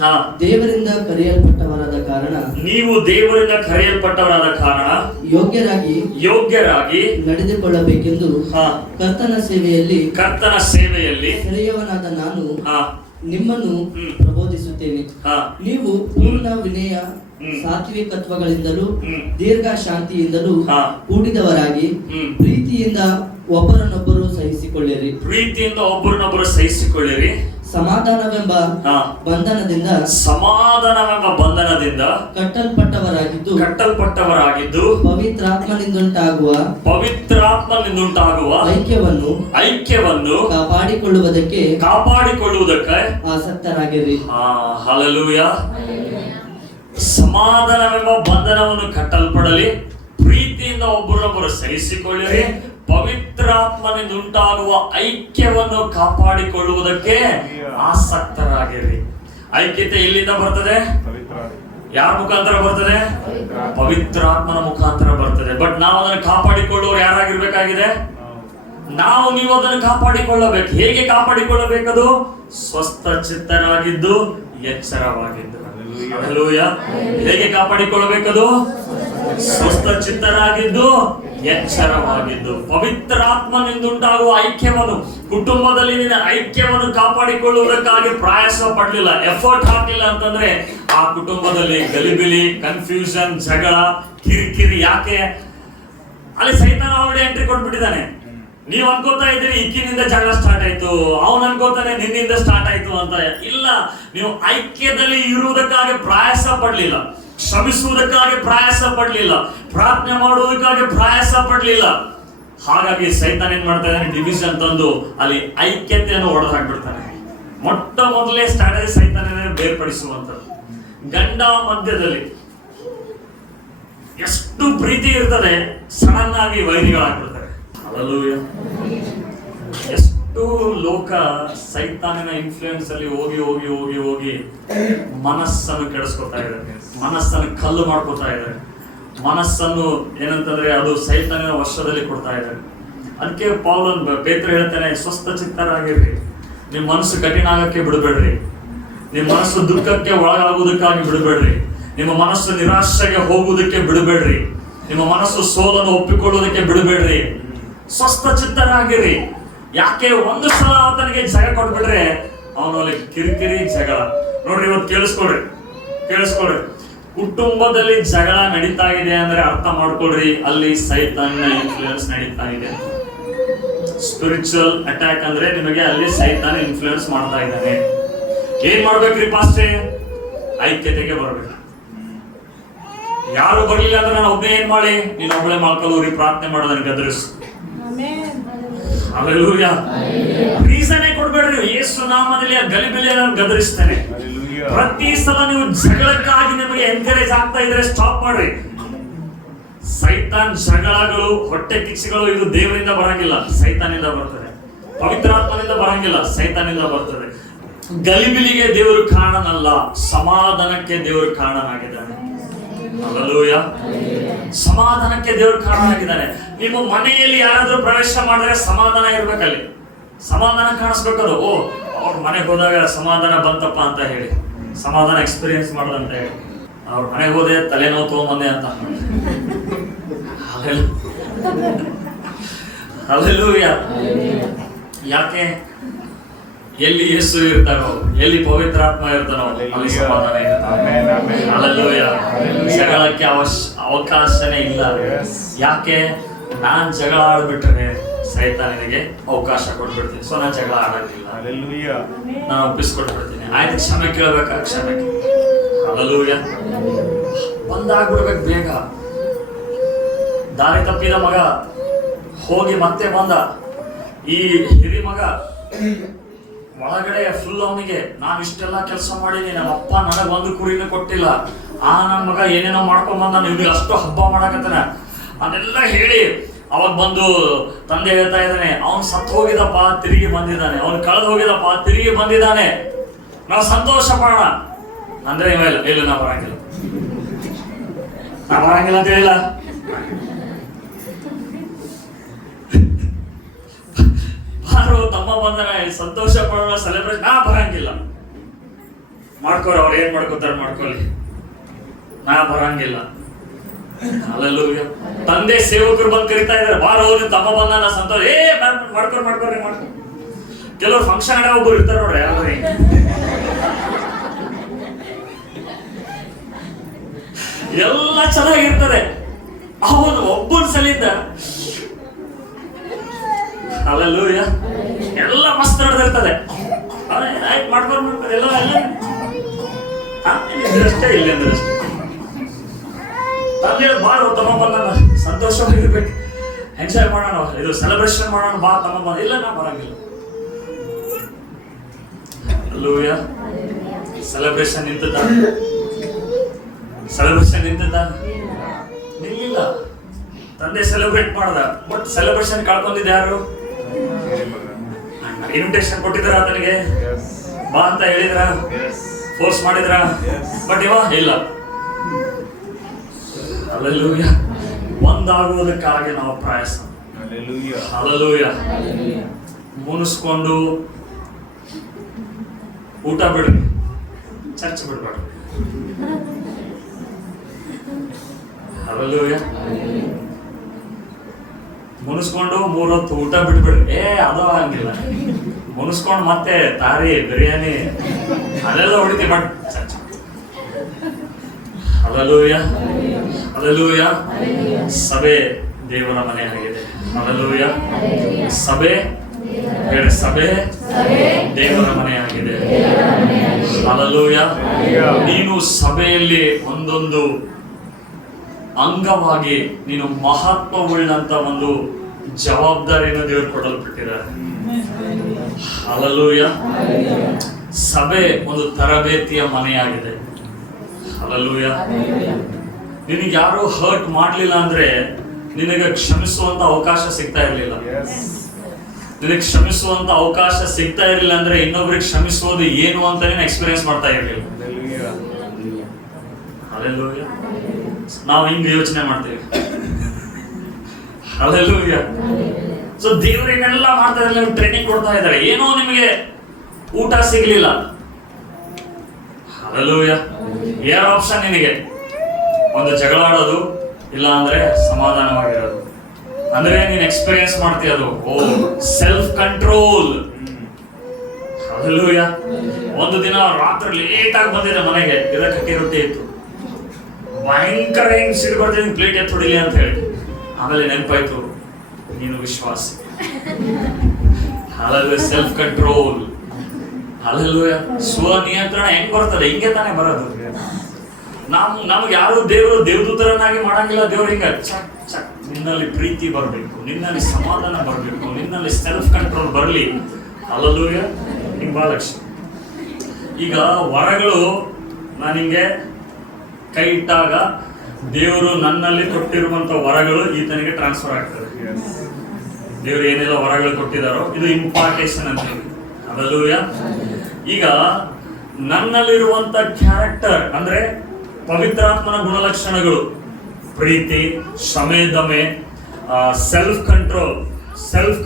ಹಾ. ದೇವರಿಂದ ಕರೆಯಲ್ಪಟ್ಟವರಾದ ಕಾರಣ ನೀವು ದೇವರಿಂದ ಕರೆಯಲ್ಪಟ್ಟವರಾದ ಕಾರಣ ಯೋಗ್ಯರಾಗಿ ನಡೆದುಕೊಳ್ಳಬೇಕೆಂದು ಹಾ. ಕರ್ತನ ಸೇವೆಯಲ್ಲಿ ಸೆರೆಯವನಾದ ನಾನು ಹಾ. ನಿಮ್ಮನ್ನು ಹ್ಮ್. ಪ್ರಬೋಧಿಸುತ್ತೇನೆ. ಹಾ. ನೀವು ಪೂರ್ಣ ವಿನಯ ಹ್ಮ್. ಸಾತ್ವಿಕತ್ವಗಳಿಂದಲೂ ಹ್ಮ್. ದೀರ್ಘ ಶಾಂತಿಯಿಂದಲೂ ಹಾ. ಕೂಡಿದವರಾಗಿ ಹ್ಮ್. ಪ್ರೀತಿಯಿಂದ ಒಬ್ಬರನ್ನೊಬ್ಬರು ಸಹಿಸಿಕೊಳ್ಳಿರಿ. ಪ್ರೀತಿಯಿಂದ ಒಬ್ಬರನ್ನೊಬ್ಬರು ಸಹಿಸಿಕೊಳ್ಳಿರಿ. ಸಮಾಧಾನವೆಂಬ ಹಾ. ಬಂಧನದಿಂದ ಕಟ್ಟಲ್ಪಟ್ಟವರಾಗಿದ್ದು ಪವಿತ್ರಾತ್ಮನಿಂದುಂಟಾಗುವ ಐಕ್ಯವನ್ನು ಕಾಪಾಡಿಕೊಳ್ಳುವುದಕ್ಕೆ ಆಸಕ್ತರಾಗಿರಿ. ಹಲ್ಲೆಲೂಯಾ. ಸಮಾಧಾನವೆಂಬ ಬಂಧನವನ್ನು ಕಟ್ಟಲ್ಪಡಲಿ, ಪ್ರೀತಿಯಿಂದ ಒಬ್ಬರನ್ನೊಬ್ಬರು ಸಹಿಸಿಕೊಳ್ಳಿರಿ, ಪವಿತ್ರಾತ್ಮನಿಂದ ಉಂಟಾಗುವ ಐಕ್ಯವನ್ನು ಕಾಪಾಡಿಕೊಳ್ಳುವುದಕ್ಕೆ ಆಸಕ್ತರಾಗಿರಿ. ಐಕ್ಯತೆ ಎಲ್ಲಿಂದ ಬರ್ತದೆ? ಯಾರ ಮುಖಾಂತರ ಬರ್ತದೆ? ಪವಿತ್ರಾತ್ಮನ ಮುಖಾಂತರ ಬರ್ತದೆ. ಬಟ್ ನಾವು ಅದನ್ನು ಕಾಪಾಡಿಕೊಳ್ಳುವವರು ಯಾರಾಗಿರ್ಬೇಕಾಗಿದೆ? ನೀವು ಅದನ್ನು ಕಾಪಾಡಿಕೊಳ್ಳಬೇಕು. ಹೇಗೆ ಕಾಪಾಡಿಕೊಳ್ಳಬೇಕದು? ಸ್ವಸ್ಥ ಚಿತ್ತರಾಗಿದ್ದು ಎಚ್ಚರವಾಗಿದ್ದು. ಹಲ್ಲೆಲೂಯಾ. ಹೇಗೆ ಕಾಪಾಡಿಕೊಳ್ಳಬೇಕದು? ಸ್ವಸ್ಥ ಚಿತ್ತರಾಗಿದ್ದು ಎಚ್ಚರವಾಗಿದ್ದು. ಪವಿತ್ರಾತ್ಮನಿಂದುಂಟಾಗುವ ಐಕ್ಯವನ್ನು, ಕುಟುಂಬದಲ್ಲಿ ಐಕ್ಯವನ್ನು ಕಾಪಾಡಿಕೊಳ್ಳುವುದಕ್ಕಾಗಿ ಪ್ರಯಾಸ ಪಡಲಿಲ್ಲ, ಎಫರ್ಟ್ ಹಾಕಲಿಲ್ಲ ಅಂತಂದ್ರೆ ಆ ಕುಟುಂಬದಲ್ಲಿ ಗಲಿಬಿಲಿ, ಕನ್ಫ್ಯೂಷನ್, ಜಗಳ, ಕಿರಿಕಿರಿ. ಯಾಕೆ? ಅಲ್ಲಿ ಸೈತಾನ ಆಲ್ರೆಡಿ ಎಂಟ್ರಿ ಕೊಟ್ಬಿಟ್ಟಿದ್ದಾನೆ. ನೀವು ಅನ್ಕೋತಾ ಇದ್ದೀರಿ ಇಕ್ಕಿನಿಂದ ಜಗಳ ಸ್ಟಾರ್ಟ್ ಆಯ್ತು, ಅವನು ಅನ್ಕೋತಾನೆ ನಿನ್ನಿಂದ ಸ್ಟಾರ್ಟ್ ಆಯ್ತು ಅಂತ. ಇಲ್ಲ, ನೀವು ಐಕ್ಯದಲ್ಲಿ ಇರುವುದಕ್ಕಾಗಿ ಪ್ರಯಾಸ ಪಡ್ಲಿಲ್ಲ, ಶ್ರಮಿಸುವುದಕ್ಕಾಗಿ ಪ್ರಯಾಸ ಪಡ್ಲಿಲ್ಲ, ಪ್ರಾರ್ಥನೆ ಮಾಡುವುದಕ್ಕಾಗಿ ಪ್ರಯಾಸ ಪಡ್ಲಿಲ್ಲ. ಹಾಗಾಗಿ ಸೈತಾನ ಏನ್ ಮಾಡ್ತಾ ಇದ್ದಾನೆ? ಡಿವಿಷನ್ ತಂದು ಅಲ್ಲಿ ಐಕ್ಯತೆಯನ್ನು ಹೊಡೆದು ಹಾಕ್ಬಿಡ್ತಾನೆ. ಮೊಟ್ಟ ಮೊದಲೇ ಸ್ಟ್ರಾಟಜಿ ಸೈತಾನ ಬೇರ್ಪಡಿಸುವಂಥದ್ದು. ಗಂಡ ಮಧ್ಯದಲ್ಲಿ ಎಷ್ಟು ಪ್ರೀತಿ ಇರ್ತದೆ, ಸಡನ್ ಆಗಿ ವೈರಿಗಳಾಗ್ಬಿಡ್ತಾರೆ. ಹಲ್ಲೆಲೂಯಾ. ಎಷ್ಟು ಲೋಕ ಸೈತಾನಿನ ಇನ್ಫ್ಲೂಯೆನ್ಸ್ ಅಲ್ಲಿ ಹೋಗಿ ಹೋಗಿ ಹೋಗಿ ಹೋಗಿ ಮನಸ್ಸನ್ನು ಕೆಡಿಸ್ಕೊತಾ ಇದ್ದಾರೆ, ಮನಸ್ಸನ್ನು ಕಲ್ಲು ಮಾಡ್ಕೊತಾ ಇದ್ದಾರೆ, ಮನಸ್ಸನ್ನು ಏನಂತಂದ್ರೆ ಅದು ಸೈತಾನಿನ ವಶದಲ್ಲಿ ಕೊಡ್ತಾ ಇದ್ದಾರೆ. ಅದಕ್ಕೆ ಪೌಲನ್ ಪೇತ್ರ ಹೇಳ್ತಾನೆ, ಸ್ವಸ್ಥ ಚಿತ್ತರಾಗಿರ್ರಿ, ನಿಮ್ಮ ಮನಸ್ಸು ಕಠಿಣ ಆಗಕ್ಕೆ ಬಿಡಬೇಡ್ರಿ, ನಿಮ್ಮ ಮನಸ್ಸು ದುಃಖಕ್ಕೆ ಒಳಗಾಗುವುದಕ್ಕಾಗಿ ಬಿಡಬೇಡ್ರಿ, ನಿಮ್ಮ ಮನಸ್ಸು ನಿರಾಶೆಗೆ ಹೋಗುವುದಕ್ಕೆ ಬಿಡಬೇಡ್ರಿ, ನಿಮ್ಮ ಮನಸ್ಸು ಸೋಲನ್ನು ಒಪ್ಪಿಕೊಳ್ಳುವುದಕ್ಕೆ ಬಿಡಬೇಡ್ರಿ, ಸ್ವಸ್ಥ ಚಿತ್ತರಾಗಿರಿ. ಯಾಕೆ? ಒಂದು ಸಲ ಆತನಿಗೆ ಜಗ ಕೊಟ್ಬಿಟ್ರೆ ಅವನಲ್ಲಿ ಕಿರಿಕಿರಿ, ಜಗಳ. ನೋಡ್ರಿ, ಇವತ್ತು ಕೇಳಿಸ್ಕೊಡ್ರಿ, ಕುಟುಂಬದಲ್ಲಿ ಜಗಳ ನಡೀತಾ ಇದೆ ಅಂದ್ರೆ ಅರ್ಥ ಮಾಡ್ಕೊಳ್ರಿ, ಅಲ್ಲಿ ಸೈತಾನಿನ ಇನ್ಫ್ಲೂಯೆನ್ಸ್ ನಡೀತಾ ಇದೆ. ಸ್ಪಿರಿಚುವಲ್ ಅಟ್ಯಾಕ್ ಅಂದ್ರೆ ನಿಮಗೆ ಅಲ್ಲಿ ಸೈತಾನ ಇನ್ಫ್ಲೂಯೆನ್ಸ್ ಮಾಡ್ತಾ ಇದ್ದಾನೆ. ಏನ್ ಮಾಡ್ಬೇಕ್ರಿ ಪಾಸ್ಟೇ? ಐಕ್ಯತೆಗೆ ಬರ್ಬೇಕು. ಯಾರು ಬರ್ಲಿಲ್ಲ ಅಂದ್ರೆ ನಾನು ಒಬ್ಬನೇ ಏನ್ ಮಾಡಿ? ನೀನು ಒಬ್ಬಳೆ ಮಾಡ್ಕೊಳ್ಳೋರಿ, ಪ್ರಾರ್ಥನೆ ಮಾಡೋದನ್ನ ಗದರಿಸು. ಹಲ್ಲೆಲೂಯಾ. ರೀಸನ್ ಕೊಡ್ಬೇಡ್ರಿ. ಯೇಸು ನಾಮದಲ್ಲಿ ಆ ಗಲಿಬಿಲಿಯನ್ನು ಗದರಿಸ್ತೇನೆ. ಪ್ರತಿ ಸಲ ನೀವು ಜಗಳಕ್ಕಾಗಿ ನಿಮಗೆ ಎನ್ಕರೇಜ್ ಆಗ್ತಾ ಇದ್ರೆ ಸ್ಟಾಪ್ ಮಾಡ್ರಿ. ಸೈತಾನ್ ಜಗಳಗಳು, ಹೊಟ್ಟೆ ಕಿಚ್ಚುಗಳು ಇದು ದೇವರಿಂದ ಬರಂಗಿಲ್ಲ, ಸೈತಾನಿಂದ ಬರ್ತದೆ. ಪವಿತ್ರಾತ್ಮನಿಂದ ಬರಂಗಿಲ್ಲ, ಸೈತಾನಿಂದ ಬರ್ತದೆ. ಗಲಿಬಿಲಿಗೆ ದೇವರು ಕಾರಣನಲ್ಲ, ಸಮಾಧಾನಕ್ಕೆ ದೇವರು ಕಾರಣನಾಗಿದ್ದಾನೆ. ಹಲ್ಲೆಲೂಯಾ. ಸಮಾಧಾನಕ್ಕೆ ದೇವರು ಕಾರಣನಾಗಿದ್ದಾನೆ. ನಿಮ್ಮ ಮನೆಯಲ್ಲಿ ಯಾರಾದ್ರೂ ಪ್ರವೇಶ ಮಾಡಿದ್ರೆ ಸಮಾಧಾನ ಇರ್ಬೇಕಲ್ಲಿ, ಸಮಾಧಾನ ಕಾಣಿಸ್ಬೇಕದು. ಓ, ಅವ್ರ ಮನೆಗೆ ಹೋದಾಗ ಸಮಾಧಾನ ಬಂತಪ್ಪ ಅಂತ ಹೇಳಿ, ಸಮಾಧಾನ ಎಕ್ಸ್ಪೀರಿಯನ್ಸ್ ಮಾಡೋದಂತ ಹೇಳಿ. ಅವ್ರ ಮನೆಗೆ ಹೋದೆ ತಲೆನೋವು ತಗೊಂಬಂದೆ ಅಂತ. ಹಲ್ಲೆಲೂಯಾ. ಯಾಕೆ? ಎಲ್ಲಿ ಯೇಸು ಇರ್ತಾರೋ, ಎಲ್ಲಿ ಪವಿತ್ರಾತ್ಮ ಇರ್ತಾನೋ ಅಲ್ಲಿ ಸಮಾಧಾನ ಇರುತ್ತೆ. ಹಲ್ಲೆಲೂಯಾ. ಜಗಳಕ್ಕೆ ಅವಕಾಶನೇ ಇಲ್ಲ. ಯಾಕೆ? ನಾನ್ ಜಗಳ ಆಡ್ಬಿಟ್ರೆ ಸೈತಾನಿಗೆ ಅವಕಾಶ ಕೊಟ್ಬಿಡ್ತೀನಿ. ಸೊ ನಾನು ಜಗಳ ಆಡೋದಿಲ್ಲ, ನಾನು ಒಪ್ಪಿಸ್ಕೊಟ್ಬಿಡ್ತೀನಿ. ಆಯ್ತು, ಕ್ಷಮೆ ಕೇಳ್ಬೇಕಾ? ಕ್ಷಮೆ. ಹಲ್ಲೆಲೂಯಾ. ಬಂದಾಗ್ಬಿಡ್ಬೇಕು ಬೇಗ. ದಾರಿ ತಪ್ಪಿದ ಮಗ ಹೋಗಿ ಮತ್ತೆ ಬಂದ. ಈ ಹಿರಿ ಮಗ ಒಳಗಡೆ ಫುಲ್ ಅವನಿಗೆ, ನಾನು ಇಷ್ಟೆಲ್ಲ ಕೆಲಸ ಮಾಡೀನಿ, ನಮ್ಮ ಅಪ್ಪ ನನಗೆ ಒಂದು ಕುರಿನೂ ಕೊಟ್ಟಿಲ್ಲ, ನನ್ನ ಮಗ ಏನೇನೋ ಮಾಡ್ಕೊಂಡ್ ಬಂದ, ಇವ್ರಿಗೆ ಅಷ್ಟು ಹಬ್ಬ ಮಾಡಕತ್ತಾನ ಅದೆಲ್ಲ ಹೇಳಿ ಅವಾಗ ಬಂದು ತಂದೆ ಹೇಳ್ತಾ ಇದ್ದಾನೆ, ಅವನು ಸತ್ತು ಹೋಗಿದಪ್ಪ ತಿರುಗಿ ಬಂದಿದ್ದಾನೆ, ಅವನು ಕಳೆದು ಹೋಗಿದಪ್ಪ ತಿರುಗಿ ಬಂದಿದ್ದಾನೆ, ನಾವು ಸಂತೋಷ ಪಡೋಣ ಅಂದ್ರೆ ಇಲ್ಲ ನಾ ಬರಂಗಿಲ್ಲ ಅಂತ ಹೇಳಿಲ್ಲ. ಬಾರೋ ತಮ್ಮ ಬಂದನ, ಸಂತೋಷ ಪಡೋಣ, ಸೆಲೆಬ್ರೇಟ್. ನಾ ಬರಂಗಿಲ್ಲ. ಮಾಡ್ಕೋರಿ, ಅವ್ರು ಏನ್ ಮಾಡ್ಕೋತಾರ ಮಾಡ್ಕೊಳ್ಳಿ, ನಾ ಬರಂಗಿಲ್ಲ. ಹಲ್ಲೆಲೂಯಾ. ತಂದೆ ಸೇವಕರು ಬಂದು ಕರಿತಾ ಇದಾರೆ, ಬಾರ ಹೋಗಿ ತಮ್ಮ ಬಂದ ನಾ ಸಂತೋಷ, ಮಾಡ್ಕೋರಿ. ಕೆಲವರು ಫಂಕ್ಷನ್ ಒಬ್ಬರು ಇರ್ತಾರೆ ನೋಡ್ರಿ, ಯಾವ್ರಿ ಎಲ್ಲ ಚೆನ್ನಾಗಿರ್ತದೆ, ಅವನು ಒಬ್ಬನ ಸಲಿಂದ ಹಲ್ಲೆಲೂಯಾ ಎಲ್ಲ ಮಸ್ತ್ ನಡೆದಿರ್ತದೆ. ಆಯ್ತು ಮಾಡ್ಕೊಂಡು ಎಲ್ಲ ಇದ್ರಷ್ಟೇ ಇಲ್ಲ ಅಂದ್ರಷ್ಟೇ. ತಂದೆ ಬಾಳ ತಮ್ಮ ಬಂದ ಸಂತೋಷವಾಗಿರ್ಬೇಕು, ಎಂಜಾಯ್ ಮಾಡೋಣ, ಇದು ಸೆಲೆಬ್ರೇಷನ್ ಮಾಡೋಣ, ಬಾ ತಮ್ಮ ಬಂದ. ಇಲ್ಲ ನಾ ಬರಂಗಿಲ್ಲ. ಹಲ್ಲೆಲೂಯಾ. ಸೆಲೆಬ್ರೇಷನ್ ನಿಂತದ ನಿಲ್ಲಿಲ್ಲ. ತಂದೆ ಸೆಲೆಬ್ರೇಟ್ ಮಾಡ್ದ, ಬಟ್ ಸೆಲೆಬ್ರೇಷನ್ ಕಳ್ಕೊಂಡಿದ್ದ ಯಾರು? ಇನ್ವಿಟೇಷನ್ ಕೊಟ್ಟಿದ್ರ ಆತನಿಗೆ, ಬಾ ಅಂತ ಹೇಳಿದ್ರ, ಫೋರ್ಸ್ ಮಾಡಿದ್ರ, ಬಟ್ ಇವ ಇಲ್ಲ. ಹಲ್ಲೆಲೂಯಾ. ಒಂದಾಗುವುದಕ್ಕಾಗಿ ನಾವು ಪ್ರಯಾಸ. ಹಲ್ಲೆಲೂಯಾ. ಮುನಿಸ್ಕೊಂಡು ಊಟ ಬಿಡ್ರಿ, ಚರ್ಚ್ ಬಿಡ್ಬೇಡ. ಹಲ್ಲೆಲೂಯಾ. ಮುನಿಸ್ಕೊಂಡು 3 ಹೊತ್ತು ಊಟ ಬಿಟ್ಬಿಡ್ರಿ. ಅದು ಹಂಗಿಲ್ಲ. ಮುನಿಸ್ಕೊಂಡು ಮತ್ತೆ ತಾರಿ ಬಿರಿಯಾನಿ ಅದೆಲ್ಲ ಹೊಡಿತೀವಿ, ಬಟ್ ಚರ್ಚ್. ಹಲ್ಲೆಲೂಯಾ. ಸಭೆ ದೇವರ ಮನೆ ಆಗಿದೆ. ಹಲ್ಲೆಲೂಯಾ. ಸಭೆ ದೇವರ ಮನೆ ಆಗಿದೆ. ಹಲ್ಲೆಲೂಯಾ. ನೀನು ಸಭೆಯಲ್ಲಿ ಒಂದೊಂದು ಅಂಗವಾಗಿ ನೀನು ಮಹತ್ವವುಳ್ಳಂತ ಒಂದು ಜವಾಬ್ದಾರಿಯನ್ನು ದೇವರು ಕೊಡಲ್ಪಟ್ಟಿದ್ದಾರೆ. ಹಲ್ಲೆಲೂಯಾ. ಸಭೆ ಒಂದು ತರಬೇತಿಯ ಮನೆಯಾಗಿದೆ. ಹಲ್ಲೆಲೂಯಾ. ನಿನಗೆ ಯಾರು ಹರ್ಟ್ ಮಾಡ್ಲಿಲ್ಲ ಅಂದ್ರೆ ನಿನಗೆ ಕ್ಷಮಿಸುವಂತ ಅವಕಾಶ ಸಿಗ್ತಾ ಇರ್ಲಿಲ್ಲ. ನಿನಗೆ ಕ್ಷಮಿಸುವಂತ ಅವಕಾಶ ಸಿಗ್ತಾ ಇರಲಿಲ್ಲ ಅಂದ್ರೆ ಇನ್ನೊಬ್ರಿಗೆ ಕ್ಷಮಿಸುವುದು ಏನು ಅಂತ ನೀನು ಎಕ್ಸ್ಪೀರಿಯನ್ಸ್ ಮಾಡ್ತಾ ಇರಲಿಲ್ಲ. ಹಲ್ಲೆಲೂಯಾ. ನಾವು ಹಿಂಗೆ ಯೋಚನೆ ಮಾಡ್ತೇವೆ. ಹಲ್ಲೆಲೂಯಾ. ಸೊ ದೇವರಿನೆಲ್ಲ ಮಾಡ್ತಾ ಇದ್ದಾರೆ, ಟ್ರೈನಿಂಗ್ ಕೊಡ್ತಾ ಇದ್ದಾರೆ. ಏನೋ ನಿಮಗೆ ಊಟ ಸಿಗ್ಲಿಲ್ಲ, ಹಲ್ಲೆಲೂಯಾ, ಏರ್ ಆಪ್ಷನ್ ನಿನಗೆ ಒಂದು ಜಗಳ ಆಡೋದು, ಇಲ್ಲ ಅಂದ್ರೆ ಸಮಾಧಾನವಾಗಿರೋದು. ಅಂದ್ರೆ ನೀನ್ ಎಕ್ಸ್ಪೀರಿಯನ್ಸ್ ಮಾಡ್ತೀಯ ಅದು. ಓ ಸೆಲ್ಫ್ ಕಂಟ್ರೋಲ್. ಹಲ್ಲೆಲೂಯಾ. ಒಂದು ದಿನ ರಾತ್ರಿ ಲೇಟ್ ಆಗಿ ಬಂದಿದೆ ಮನೆಗೆ, ಇದಕ್ಕೆ ರೊಟ್ಟಿ ಇತ್ತು, ಭಯಂಕರ ಹಿಂಗ್ ಸಿಡಿ ಬರ್ತೀನಿ, ಪ್ಲೇಟ್ ಎತ್ತು ಹೊಡಿಲಿ ಅಂತ ಹೇಳಿ. ಆಮೇಲೆ ನೆನಪಾಯ್ತು, ನೀನು ವಿಶ್ವಾಸಿ. ಹಲ್ಲೆಲೂಯಾ. Self control. ಹಲ್ಲೆಲೂಯಾ. ಸ್ವನಿಯಂತ್ರಣ ಹೆಂಗ್ ಬರ್ತದೆ? ಹಿಂಗೆ ತಾನೇ ಬರೋದು. ನಮ್ಗೆ ಯಾರು ದೇವರು ದೇವದೂತರನ್ನಾಗಿ ಮಾಡಂಗಿಲ್ಲ. ದೇವ್ರು ಹಿಂಗ ಚಕ್ ಚಕ್, ನಿನ್ನಲ್ಲಿ ಪ್ರೀತಿ ಬರಬೇಕು, ನಿನ್ನಲ್ಲಿ ಸಮಾಧಾನ ಬರಬೇಕು, ನಿನ್ನಲ್ಲಿ ಸೆಲ್ಫ್ ಕಂಟ್ರೋಲ್ ಬರಲಿ. ಹಲ್ಲೆಲೂಯಾ. ಹಿಂಗ್ ಬಹಳ ಲಕ್ಷ. ಈಗ ವರಗಳು ನಾನು ಹಿಂಗೆ ಕೈ ಇಟ್ಟಾಗ ದೇವರು ನನ್ನಲ್ಲಿ ಕೊಟ್ಟಿರುವಂತ ವರಗಳು ಈತನಿಗೆ ಟ್ರಾನ್ಸ್ಫರ್ ಆಗ್ತದೆ. ದೇವರು ಏನೆಲ್ಲ ವರಗಳು ಕೊಟ್ಟಿದಾರೋ ಇದು ಇಂಪಾರ್ಟೇಷನ್ ಅಂತ ಹೇಳಿ. ಹಲ್ಲೆಲೂಯಾ. ಈಗ ನನ್ನಲ್ಲಿರುವಂತ ಕ್ಯಾರೆಕ್ಟರ್ ಅಂದ್ರೆ ಪವಿತ್ರಾತ್ಮನ ಗುಣಲಕ್ಷಣಗಳು, ಪ್ರೀತಿ, ಶ್ರಮೆ, ಸೆಲ್ಫ್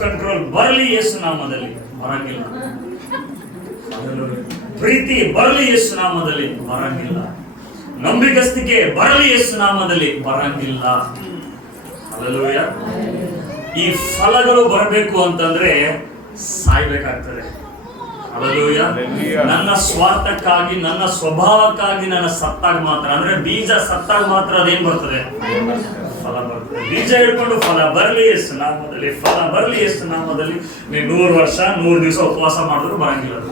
ಕಂಟ್ರೋಲ್ ಬರಲಿ ಯೇಸು ನಾಮದಲ್ಲಿ. ಬರಂಗಿಲ್ಲ. ಪ್ರೀತಿ ಬರಲಿ ಯೇಸು ನಾಮದಲ್ಲಿ. ಬರಂಗಿಲ್ಲ. ನಂಬಿಗಸ್ತಿಕೆ ಬರಲಿ ಯೇಸು ನಾಮದಲ್ಲಿ. ಬರಂಗಿಲ್ಲ. ಹಲ್ಲೆಲೂಯಾ. ಈ ಫಲಗಳು ಬರಬೇಕು ಅಂತಂದ್ರೆ ಸಾಯ್ಬೇಕಾಗ್ತದೆ. ಹಲ್ಲೆಲೂಯಾ. ನನ್ನ ಸ್ವಾರ್ಥಕ್ಕಾಗಿ, ನನ್ನ ಸ್ವಭಾವಕ್ಕಾಗಿ ನನ್ನ ಸತ್ತಾಗ ಮಾತ್ರ, ಅಂದ್ರೆ ಬೀಜ ಸತ್ತಾಗ ಮಾತ್ರ ಅದೇನ್ ಬರ್ತದೆ? ಫಲ ಬರ್ತದೆ. ಬೀಜ ಹಿಡ್ಕೊಂಡು ಫಲ ಬರಲಿ ಯೇಸು ನಾಮದಲ್ಲಿ, ಫಲ ಬರಲಿ ಯೇಸು ನಾಮದಲ್ಲಿ. ನೀವು 100 ವರ್ಷ 100 ದಿವಸ ಉಪವಾಸ ಮಾಡಿದ್ರು ಬರಂಗಿಲ್ಲ ಅದು.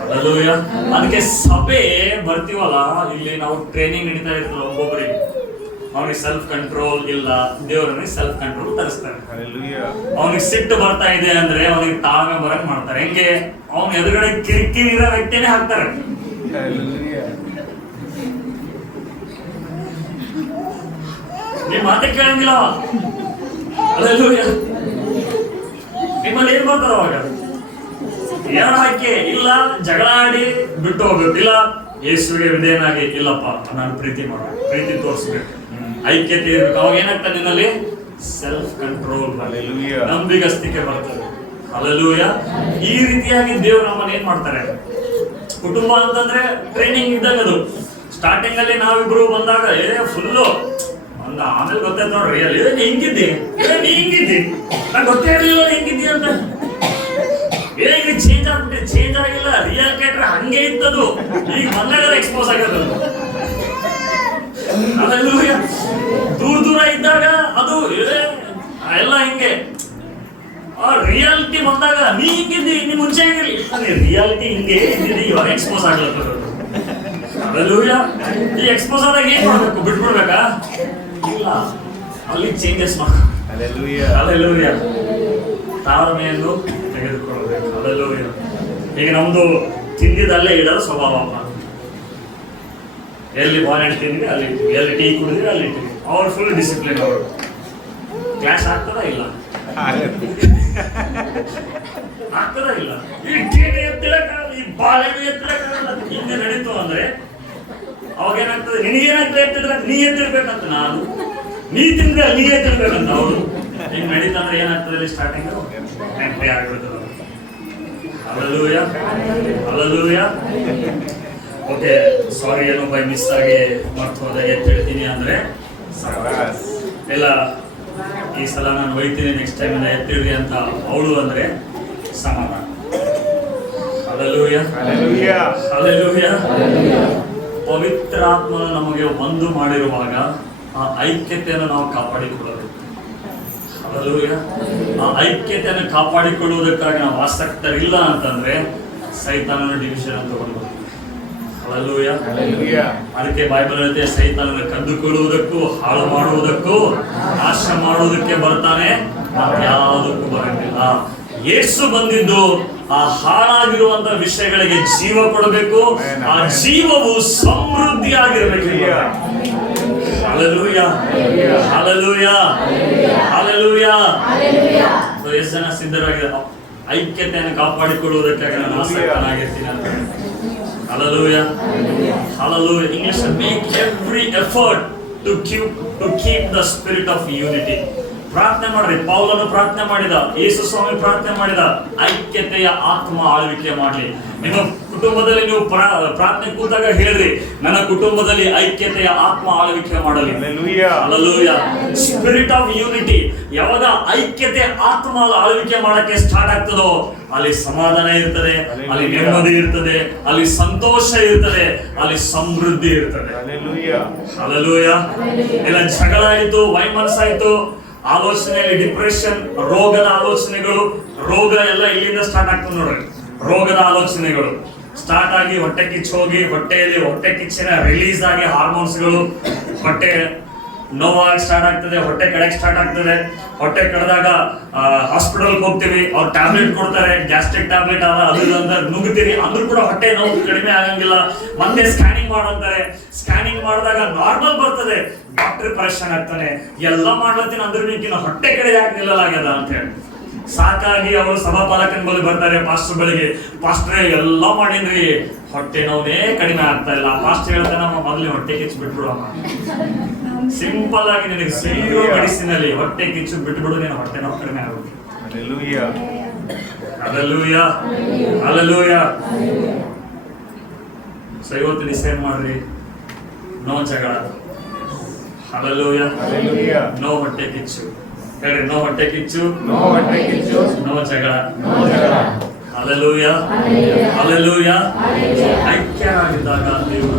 ಹಲ್ಲೆಲೂಯಾ. ಅದಕ್ಕೆ ಸಭೆ ಬರ್ತೀವಲ್ಲ, ಇಲ್ಲಿ ನಾವು ಟ್ರೈನಿಂಗ್ ನಡೀತಾ ಇರ್ತದೆ. ಒಬ್ಬೊಬ್ಬರಿಗೆ ಅವನಿಗೆ ಸೆಲ್ಫ್ ಕಂಟ್ರೋಲ್ ಇಲ್ಲ, ದೇವರನಿಗೆ ಸೆಲ್ಫ್ ಕಂಟ್ರೋಲ್ ತರಿಸ್ತಾರೆ. ಅವನಿಗೆ ಸಿಟ್ಟು ಬರ್ತಾ ಇದೆ ಅಂದ್ರೆ ಅವನಿಗೆ ತಾಳ್ಮೆ ಬರಕ್ ಮಾಡ್ತಾರೆ. ಹೆಂಗೆ? ಅವನ ಎದುರುಗಡೆ ಕಿರಿಕಿರಿ ಇರೋ ವ್ಯಕ್ತಿನೇ ಹಾಕ್ತಾರೆ. ನಿಮ್ ಮಾತೆ ಕೇಳಂಗಿಲ್ಲ. ಹಲ್ಲೆಲೂಯಾ. ನಿಮ್ಮಲ್ಲಿ ಏನ್ ಬರ್ತಾರ ಅವಾಗ? ಎರಡು ಹಾಕಿ ಇಲ್ಲ, ಜಗಳ ಆಡಿ ಬಿಟ್ಟು ಹೋಗ್ಬೇಕು, ಇಲ್ಲ ಯೇಸುವಿಗೆ ವಿಧೇಯನಾಗಿ, ಇಲ್ಲಪ್ಪ ನಾನು ಪ್ರೀತಿ ಮಾಡ್ಬೇಕು, ಪ್ರೀತಿ ತೋರಿಸ್ಬೇಕು, ಐಕ್ಯತೆ ಇರ್ಬೇಕು. ಅವಾಗ ಏನಾಗ್ತದೆ? ನಿನ್ನಲ್ಲಿ ಸೆಲ್ಫ್ ಕಂಟ್ರೋಲ್, ನಂಬಿಗಸ್ತಿಕೆ ಬರ್ತದೆ. ಹಲ್ಲೆಲೂಯಾ. ಈ ರೀತಿಯಾಗಿ ದೇವರು ನಮ್ಮನ್ನ ಏನ್ ಮಾಡ್ತಾರೆ? ಕುಟುಂಬ ಅಂತಂದ್ರೆ ಟ್ರೈನಿಂಗ್ ಇದ್ದಾಗ ಅದು. ಸ್ಟಾರ್ಟಿಂಗ್ ಅಲ್ಲಿ ನಾವಿಬ್ರು ಬಂದಾಗ ಫುಲ್ಲು ಒಂದು, ಆಮೇಲೆ ಗೊತ್ತಾಯ್ತು ನೋಡ್ರಿ ಅಲ್ಲಿ ನೀ ಹಿಂಗಿದ್ದಿ, ನೀ ಹಿಂಗಿದ್ದಿ, ನಂಗೆ ಗೊತ್ತೇ ಇರಲಿಲ್ಲ ಹಿಂಗಿದ್ದಿ ಅಂತ. ಈಗ ಚೇಂಜ್ ಆಗ್ಬಿಟ್ಟೆ, ಚೇಂಜ್ ಆಗಿಲ್ಲ, ರಿಯಲ್ ಕ್ಯಾರೆಕ್ಟರ್ ಹಂಗೆ ಇತ್ತದು, ಈಗ ಮೊನ್ನೆ ಎಕ್ಸ್ಪೋಸ್ ಆಗೋದು. Hallelujah. ದೂರ ಇದ್ದಾಗ ಅದು ಎಲ್ಲ ಹಿಂಗೆ, ರಿಯಾಲಿಟಿ ಬಂದಾಗ ನೀ ಹಿಂಗಿದ್ದಿ, ನೀ ಮುಂಚೆ ಆಗಿರ್ಲಿ, ರಿಯಾಲಿಟಿ ಹಿಂಗೆ ಹಿಂಗಿದ್ದಿ, ಇವಾಗ ಎಕ್ಸ್ಪೋಸ್ ಆಗ್ಲತ್ತದ. Hallelujah. ಈ ಎಕ್ಸ್ಪೋಸ್ ಆದಾಗ ಏನ್ ಮಾಡ್ಬೇಕು, ಬಿಟ್ಬಿಡ್ಬೇಕಾ? ಇಲ್ಲ, ಅಲ್ಲಿ ಚೇಂಜಸ್ ಮಾಡ್ಬೇಕು. Hallelujah. ತಾಳ್ಮೆಯನ್ನು ತೆಗೆದುಕೊಳ್ಳಬೇಕು. Hallelujah. ಈಗ ನಮ್ದು ತಿಂದಿದ್ದಲ್ಲೇ ಇಡೋದು ಸ್ವಭಾವ. ಎಲ್ಲಿ ಬಾನೆಟ್ ತಿಂದ್ವಿ ಅಲ್ಲಿ ಇಟ್ಟಿವಿ, ಎಲ್ಲಿ ಟೀ ಕುಡಿದ್ವಿ ಅಲ್ಲಿ ಇಟ್ಟಿವಿ. ಅವ್ರು ಫುಲ್ ಡಿಸಿಪ್ಲಿನ್. ಅವರು ಕ್ಲಾಸ್ ಆಗ್ತದಾ ಇಲ್ಲ? ಆಗ್ತದಾ ಇಲ್ಲ? ಈ ಟೀನೇ ಎತ್ತಿಡಕ್ಕಾಗಲ್ಲ, ಈ ಬಾಳೆನೂ ಎತ್ತಿಡಕ್ಕಾಗಲ್ಲ. ಹಿಂಗೆ ನಡೀತು ಅಂದ್ರೆ ಅವಾಗ ಏನಾಗ್ತದೆ, ನಿನಗೇನಾಗ್ತದೆ ಎತ್ತಿದ್ರೆ ನೀ ಎತ್ತಿಡ್ಬೇಕಂತ ನಾನು, ನೀ ತಿಂದ್ರೆ ನೀ ಎತ್ತಿಡ್ಬೇಕಂತ ಅವರು. ಹಿಂಗೆ ನಡೀತಂದ್ರೆ ಏನಾಗ್ತದೆ ಸ್ಟಾರ್ಟಿಂಗ್ ನೆನಪೇ ಆಗ್ಬಿಡ್ತದೆ. Hallelujah. Hallelujah. ಓಕೆ, ಸಾರಿ, ಏನೋ ಬೈ ಮಿಸ್ ಆಗಿ ಮರ್ತು ಹೋದಾಗ ಎತ್ತಿಡ್ತೀನಿ ಅಂದ್ರೆ ಇಲ್ಲ, ಈ ಸಲ ನಾನು ಒಯ್ತೀನಿ, ನೆಕ್ಸ್ಟ್ ಟೈಮ್ ಎತ್ತಿಡ್ರಿ ಅಂತ ಅವಳು ಅಂದ್ರೆ ಸಮಾಧಾನ. Hallelujah. Hallelujah. ಪವಿತ್ರ ಆತ್ಮನ ನಮಗೆ ಒಂದು ಮಾಡಿರುವಾಗ ಆ ಐಕ್ಯತೆಯನ್ನು ನಾವು ಕಾಪಾಡಿಕೊಳ್ಳಬೇಕು. Hallelujah. ಆ ಐಕ್ಯತೆಯನ್ನು ಕಾಪಾಡಿಕೊಳ್ಳುವುದಕ್ಕಾಗಿ ನಾವು ಆಸಕ್ತರಿಲ್ಲ ಅಂತಂದ್ರೆ ಸೈತಾನನ ಡಿವಿಷನ್ ಅಂತ ತಗೊಂಡ್ಬರ್ತೀವಿ. Hallelujah. ಅದಕ್ಕೆ ಬೈಬಲ್ ಹೇಳುತ್ತೆ, ಸೈತಾನನ ಕದ್ದುಕೊಳ್ಳುವುದಕ್ಕೂ ಹಾಳು ಮಾಡುವುದಕ್ಕೂ ನಾಶ ಮಾಡುವುದಕ್ಕೆ ಬರ್ತಾನೆ, ಯಾವುದಕ್ಕೂ ಬರಂಗಿಲ್ಲ. ಯೇಸು ಬಂದಿದ್ದು ಆ ಹಾಳಾಗಿರುವಂತ ವಿಷಯಗಳಿಗೆ ಜೀವ ಕೊಡಬೇಕು, ಆ ಜೀವವು ಸಮೃದ್ಧಿಯಾಗಿರಬೇಕು. Hallelujah. Hallelujah. Hallelujah. ಎಷ್ಟು ಜನ ಸಿದ್ಧರಾಗಿದ್ದಾರೆ ಐಕ್ಯತೆಯನ್ನು ಕಾಪಾಡಿಕೊಳ್ಳುವುದಕ್ಕಾಗಿ ನಾನು ಆಸಕ್ತನಾಗಿರ್ತೀನಿ ಅಂತ. Hallelujah. Hallelujah. English, make every effort to keep the spirit of unity. ಪ್ರಾರ್ಥನೆ ಮಾಡ್ರಿ. ಪೌಲನು ಪ್ರಾರ್ಥನೆ ಮಾಡಿದ, ಯೇಸು ಸ್ವಾಮಿ ಪ್ರಾರ್ಥನೆ ಮಾಡಿದ, ಐಕ್ಯತೆಯ ಆತ್ಮ ಆಳ್ವಿಕೆ ಮಾಡಲಿ. ನಿಮ್ಮ ಕುಟುಂಬದಲ್ಲಿ ನೀವು ಪ್ರಾರ್ಥನೆ ಕೂತಾಗ ಹೇಳ್ರಿ, ನನ್ನ ಕುಟುಂಬದಲ್ಲಿ ಐಕ್ಯತೆಯ ಆತ್ಮ ಆಳ್ವಿಕೆ ಮಾಡಲಿ. Hallelujah. Spirit of unity. ಯಾವಾಗ ಐಕ್ಯತೆ ಆತ್ಮ ಆಳ್ವಿಕೆ ಮಾಡಕ್ಕೆ ಸ್ಟಾರ್ಟ್ ಆಗ್ತದೋ ಅಲ್ಲಿ ಸಮಾಧಾನ ಇರ್ತದೆ, ಅಲ್ಲಿ ನೆಮ್ಮದಿ ಇರ್ತದೆ, ಅಲ್ಲಿ ಸಂತೋಷ ಇರ್ತದೆ, ಅಲ್ಲಿ ಸಮೃದ್ಧಿ ಇರ್ತದೆ. Hallelujah. ಇಲ್ಲ ಜಗಳ ಆಯ್ತು, ವೈಮನಸ್ಸಾಯ್ತು, ಆಲೋಚನೆಯಲ್ಲಿ ಡಿಪ್ರೆಷನ್, ರೋಗದ ಆಲೋಚನೆಗಳು, ರೋಗ ಎಲ್ಲ ಇಲ್ಲಿಂದ ಸ್ಟಾರ್ಟ್ ಆಗ್ತದೆ ನೋಡ್ರಿ. ರೋಗದ ಆಲೋಚನೆಗಳು ಸ್ಟಾರ್ಟ್ ಆಗಿ ಹೊಟ್ಟೆ ಕಿಚ್ಚು ಹೋಗಿ, ಹೊಟ್ಟೆಯಲ್ಲಿ ಹೊಟ್ಟೆ ಕಿಚ್ಚಿನ ರಿಲೀಸ್ ಆಗಿ ಹಾರ್ಮೋನ್ಸ್ಗಳು, ಹೊಟ್ಟೆ ನೋವಾಗಿ ಸ್ಟಾರ್ಟ್ ಆಗ್ತದೆ, ಹೊಟ್ಟೆ ಕಡೆಗೆ ಸ್ಟಾರ್ಟ್ ಆಗ್ತದೆ. ಹೊಟ್ಟೆ ಕಳೆದಾಗ ಹಾಸ್ಪಿಟಲ್ಗೆ ಹೋಗ್ತೀವಿ, ಅವ್ರು ಟ್ಯಾಬ್ಲೆಟ್ ಕೊಡ್ತಾರೆ, ಗ್ಯಾಸ್ಟ್ರಿಕ್ ಟ್ಯಾಬ್ಲೆಟ್ ಅದು ಅಂತ ನುಗ್ತೀವಿ, ಅಂದ್ರೂ ಕೂಡ ಹೊಟ್ಟೆ ನೋವು ಕಡಿಮೆ ಆಗಂಗಿಲ್ಲ. ಮತ್ತೆ ಸ್ಕ್ಯಾನಿಂಗ್ ಮಾಡಂತಾರೆ, ಸ್ಕ್ಯಾನಿಂಗ್ ಮಾಡಿದಾಗ ನಾರ್ಮಲ್ ಬರ್ತದೆ, ಡಾಕ್ಟರ್ ಪರೇಶಾನ್ ಆಗ್ತಾನೆ, ಎಲ್ಲ ಮಾಡ್ಲತ್ತೀನಿ ಅಂದ್ರೂ ನೀಕಿನ ಹೊಟ್ಟೆ ಕಡೆ ಯಾಕೆ ನಿಲ್ಲಲಾಗ್ಯದ ಅಂತ ಹೇಳಿ ಸಾಕಾಗಿ ಅವರು ಸಭಾಪಾಲಕನ ಬಳಿ ಬರ್ತಾರೆ, ಪಾಸ್ಟರ್ ಬಳಿಗೆ. ಪಾಸ್ಟ್ರೇ ಎಲ್ಲ ಮಾಡಿದ್ರಿ, ಹೊಟ್ಟೆ ನೋವೇ ಕಡಿಮೆ ಆಗ್ತಾ ಇಲ್ಲ. ಪಾಸ್ಟರ್ ಹೇಳ್ತಾನೆ, ನಮ್ಮ ಮೊದಲೇ ಹೊಟ್ಟೆ ಕಿಚ್ಚು ಬಿಟ್ಬಿಡುವಮ್ಮ, ಸಿಂಪಲ್ ಆಗಿ ನಿನಗೆ ಸೀರೋ ಮೆಡಿಸಿನಲ್ಲಿ ಹೊಟ್ಟೆ ಕಿಚ್ಚು ಬಿಟ್ಬಿಡು, ನೀನು ಹೊಟ್ಟೆ ನೋವು ಕಡಿಮೆ ಆಗುತ್ತೆ. Hallelujah. Hallelujah. ಸೊ ಇವತ್ತು ಡಿಸೈಡ್ ಮಾಡ್ರಿ, ನೋ ಜಗಳ. Hallelujah. ನೋ ಹೊಟ್ಟೆ ಕಿಚ್ಚು. ಹೇಳ್ರಿ, ನೋ ಹೊಟ್ಟೆ ಕಿಚ್ಚು, ನೋ ಜಗಳ. Hallelujah. Hallelujah. ಐಕ್ಯರಾಗಿದ್ದಾಗ ದೇವರು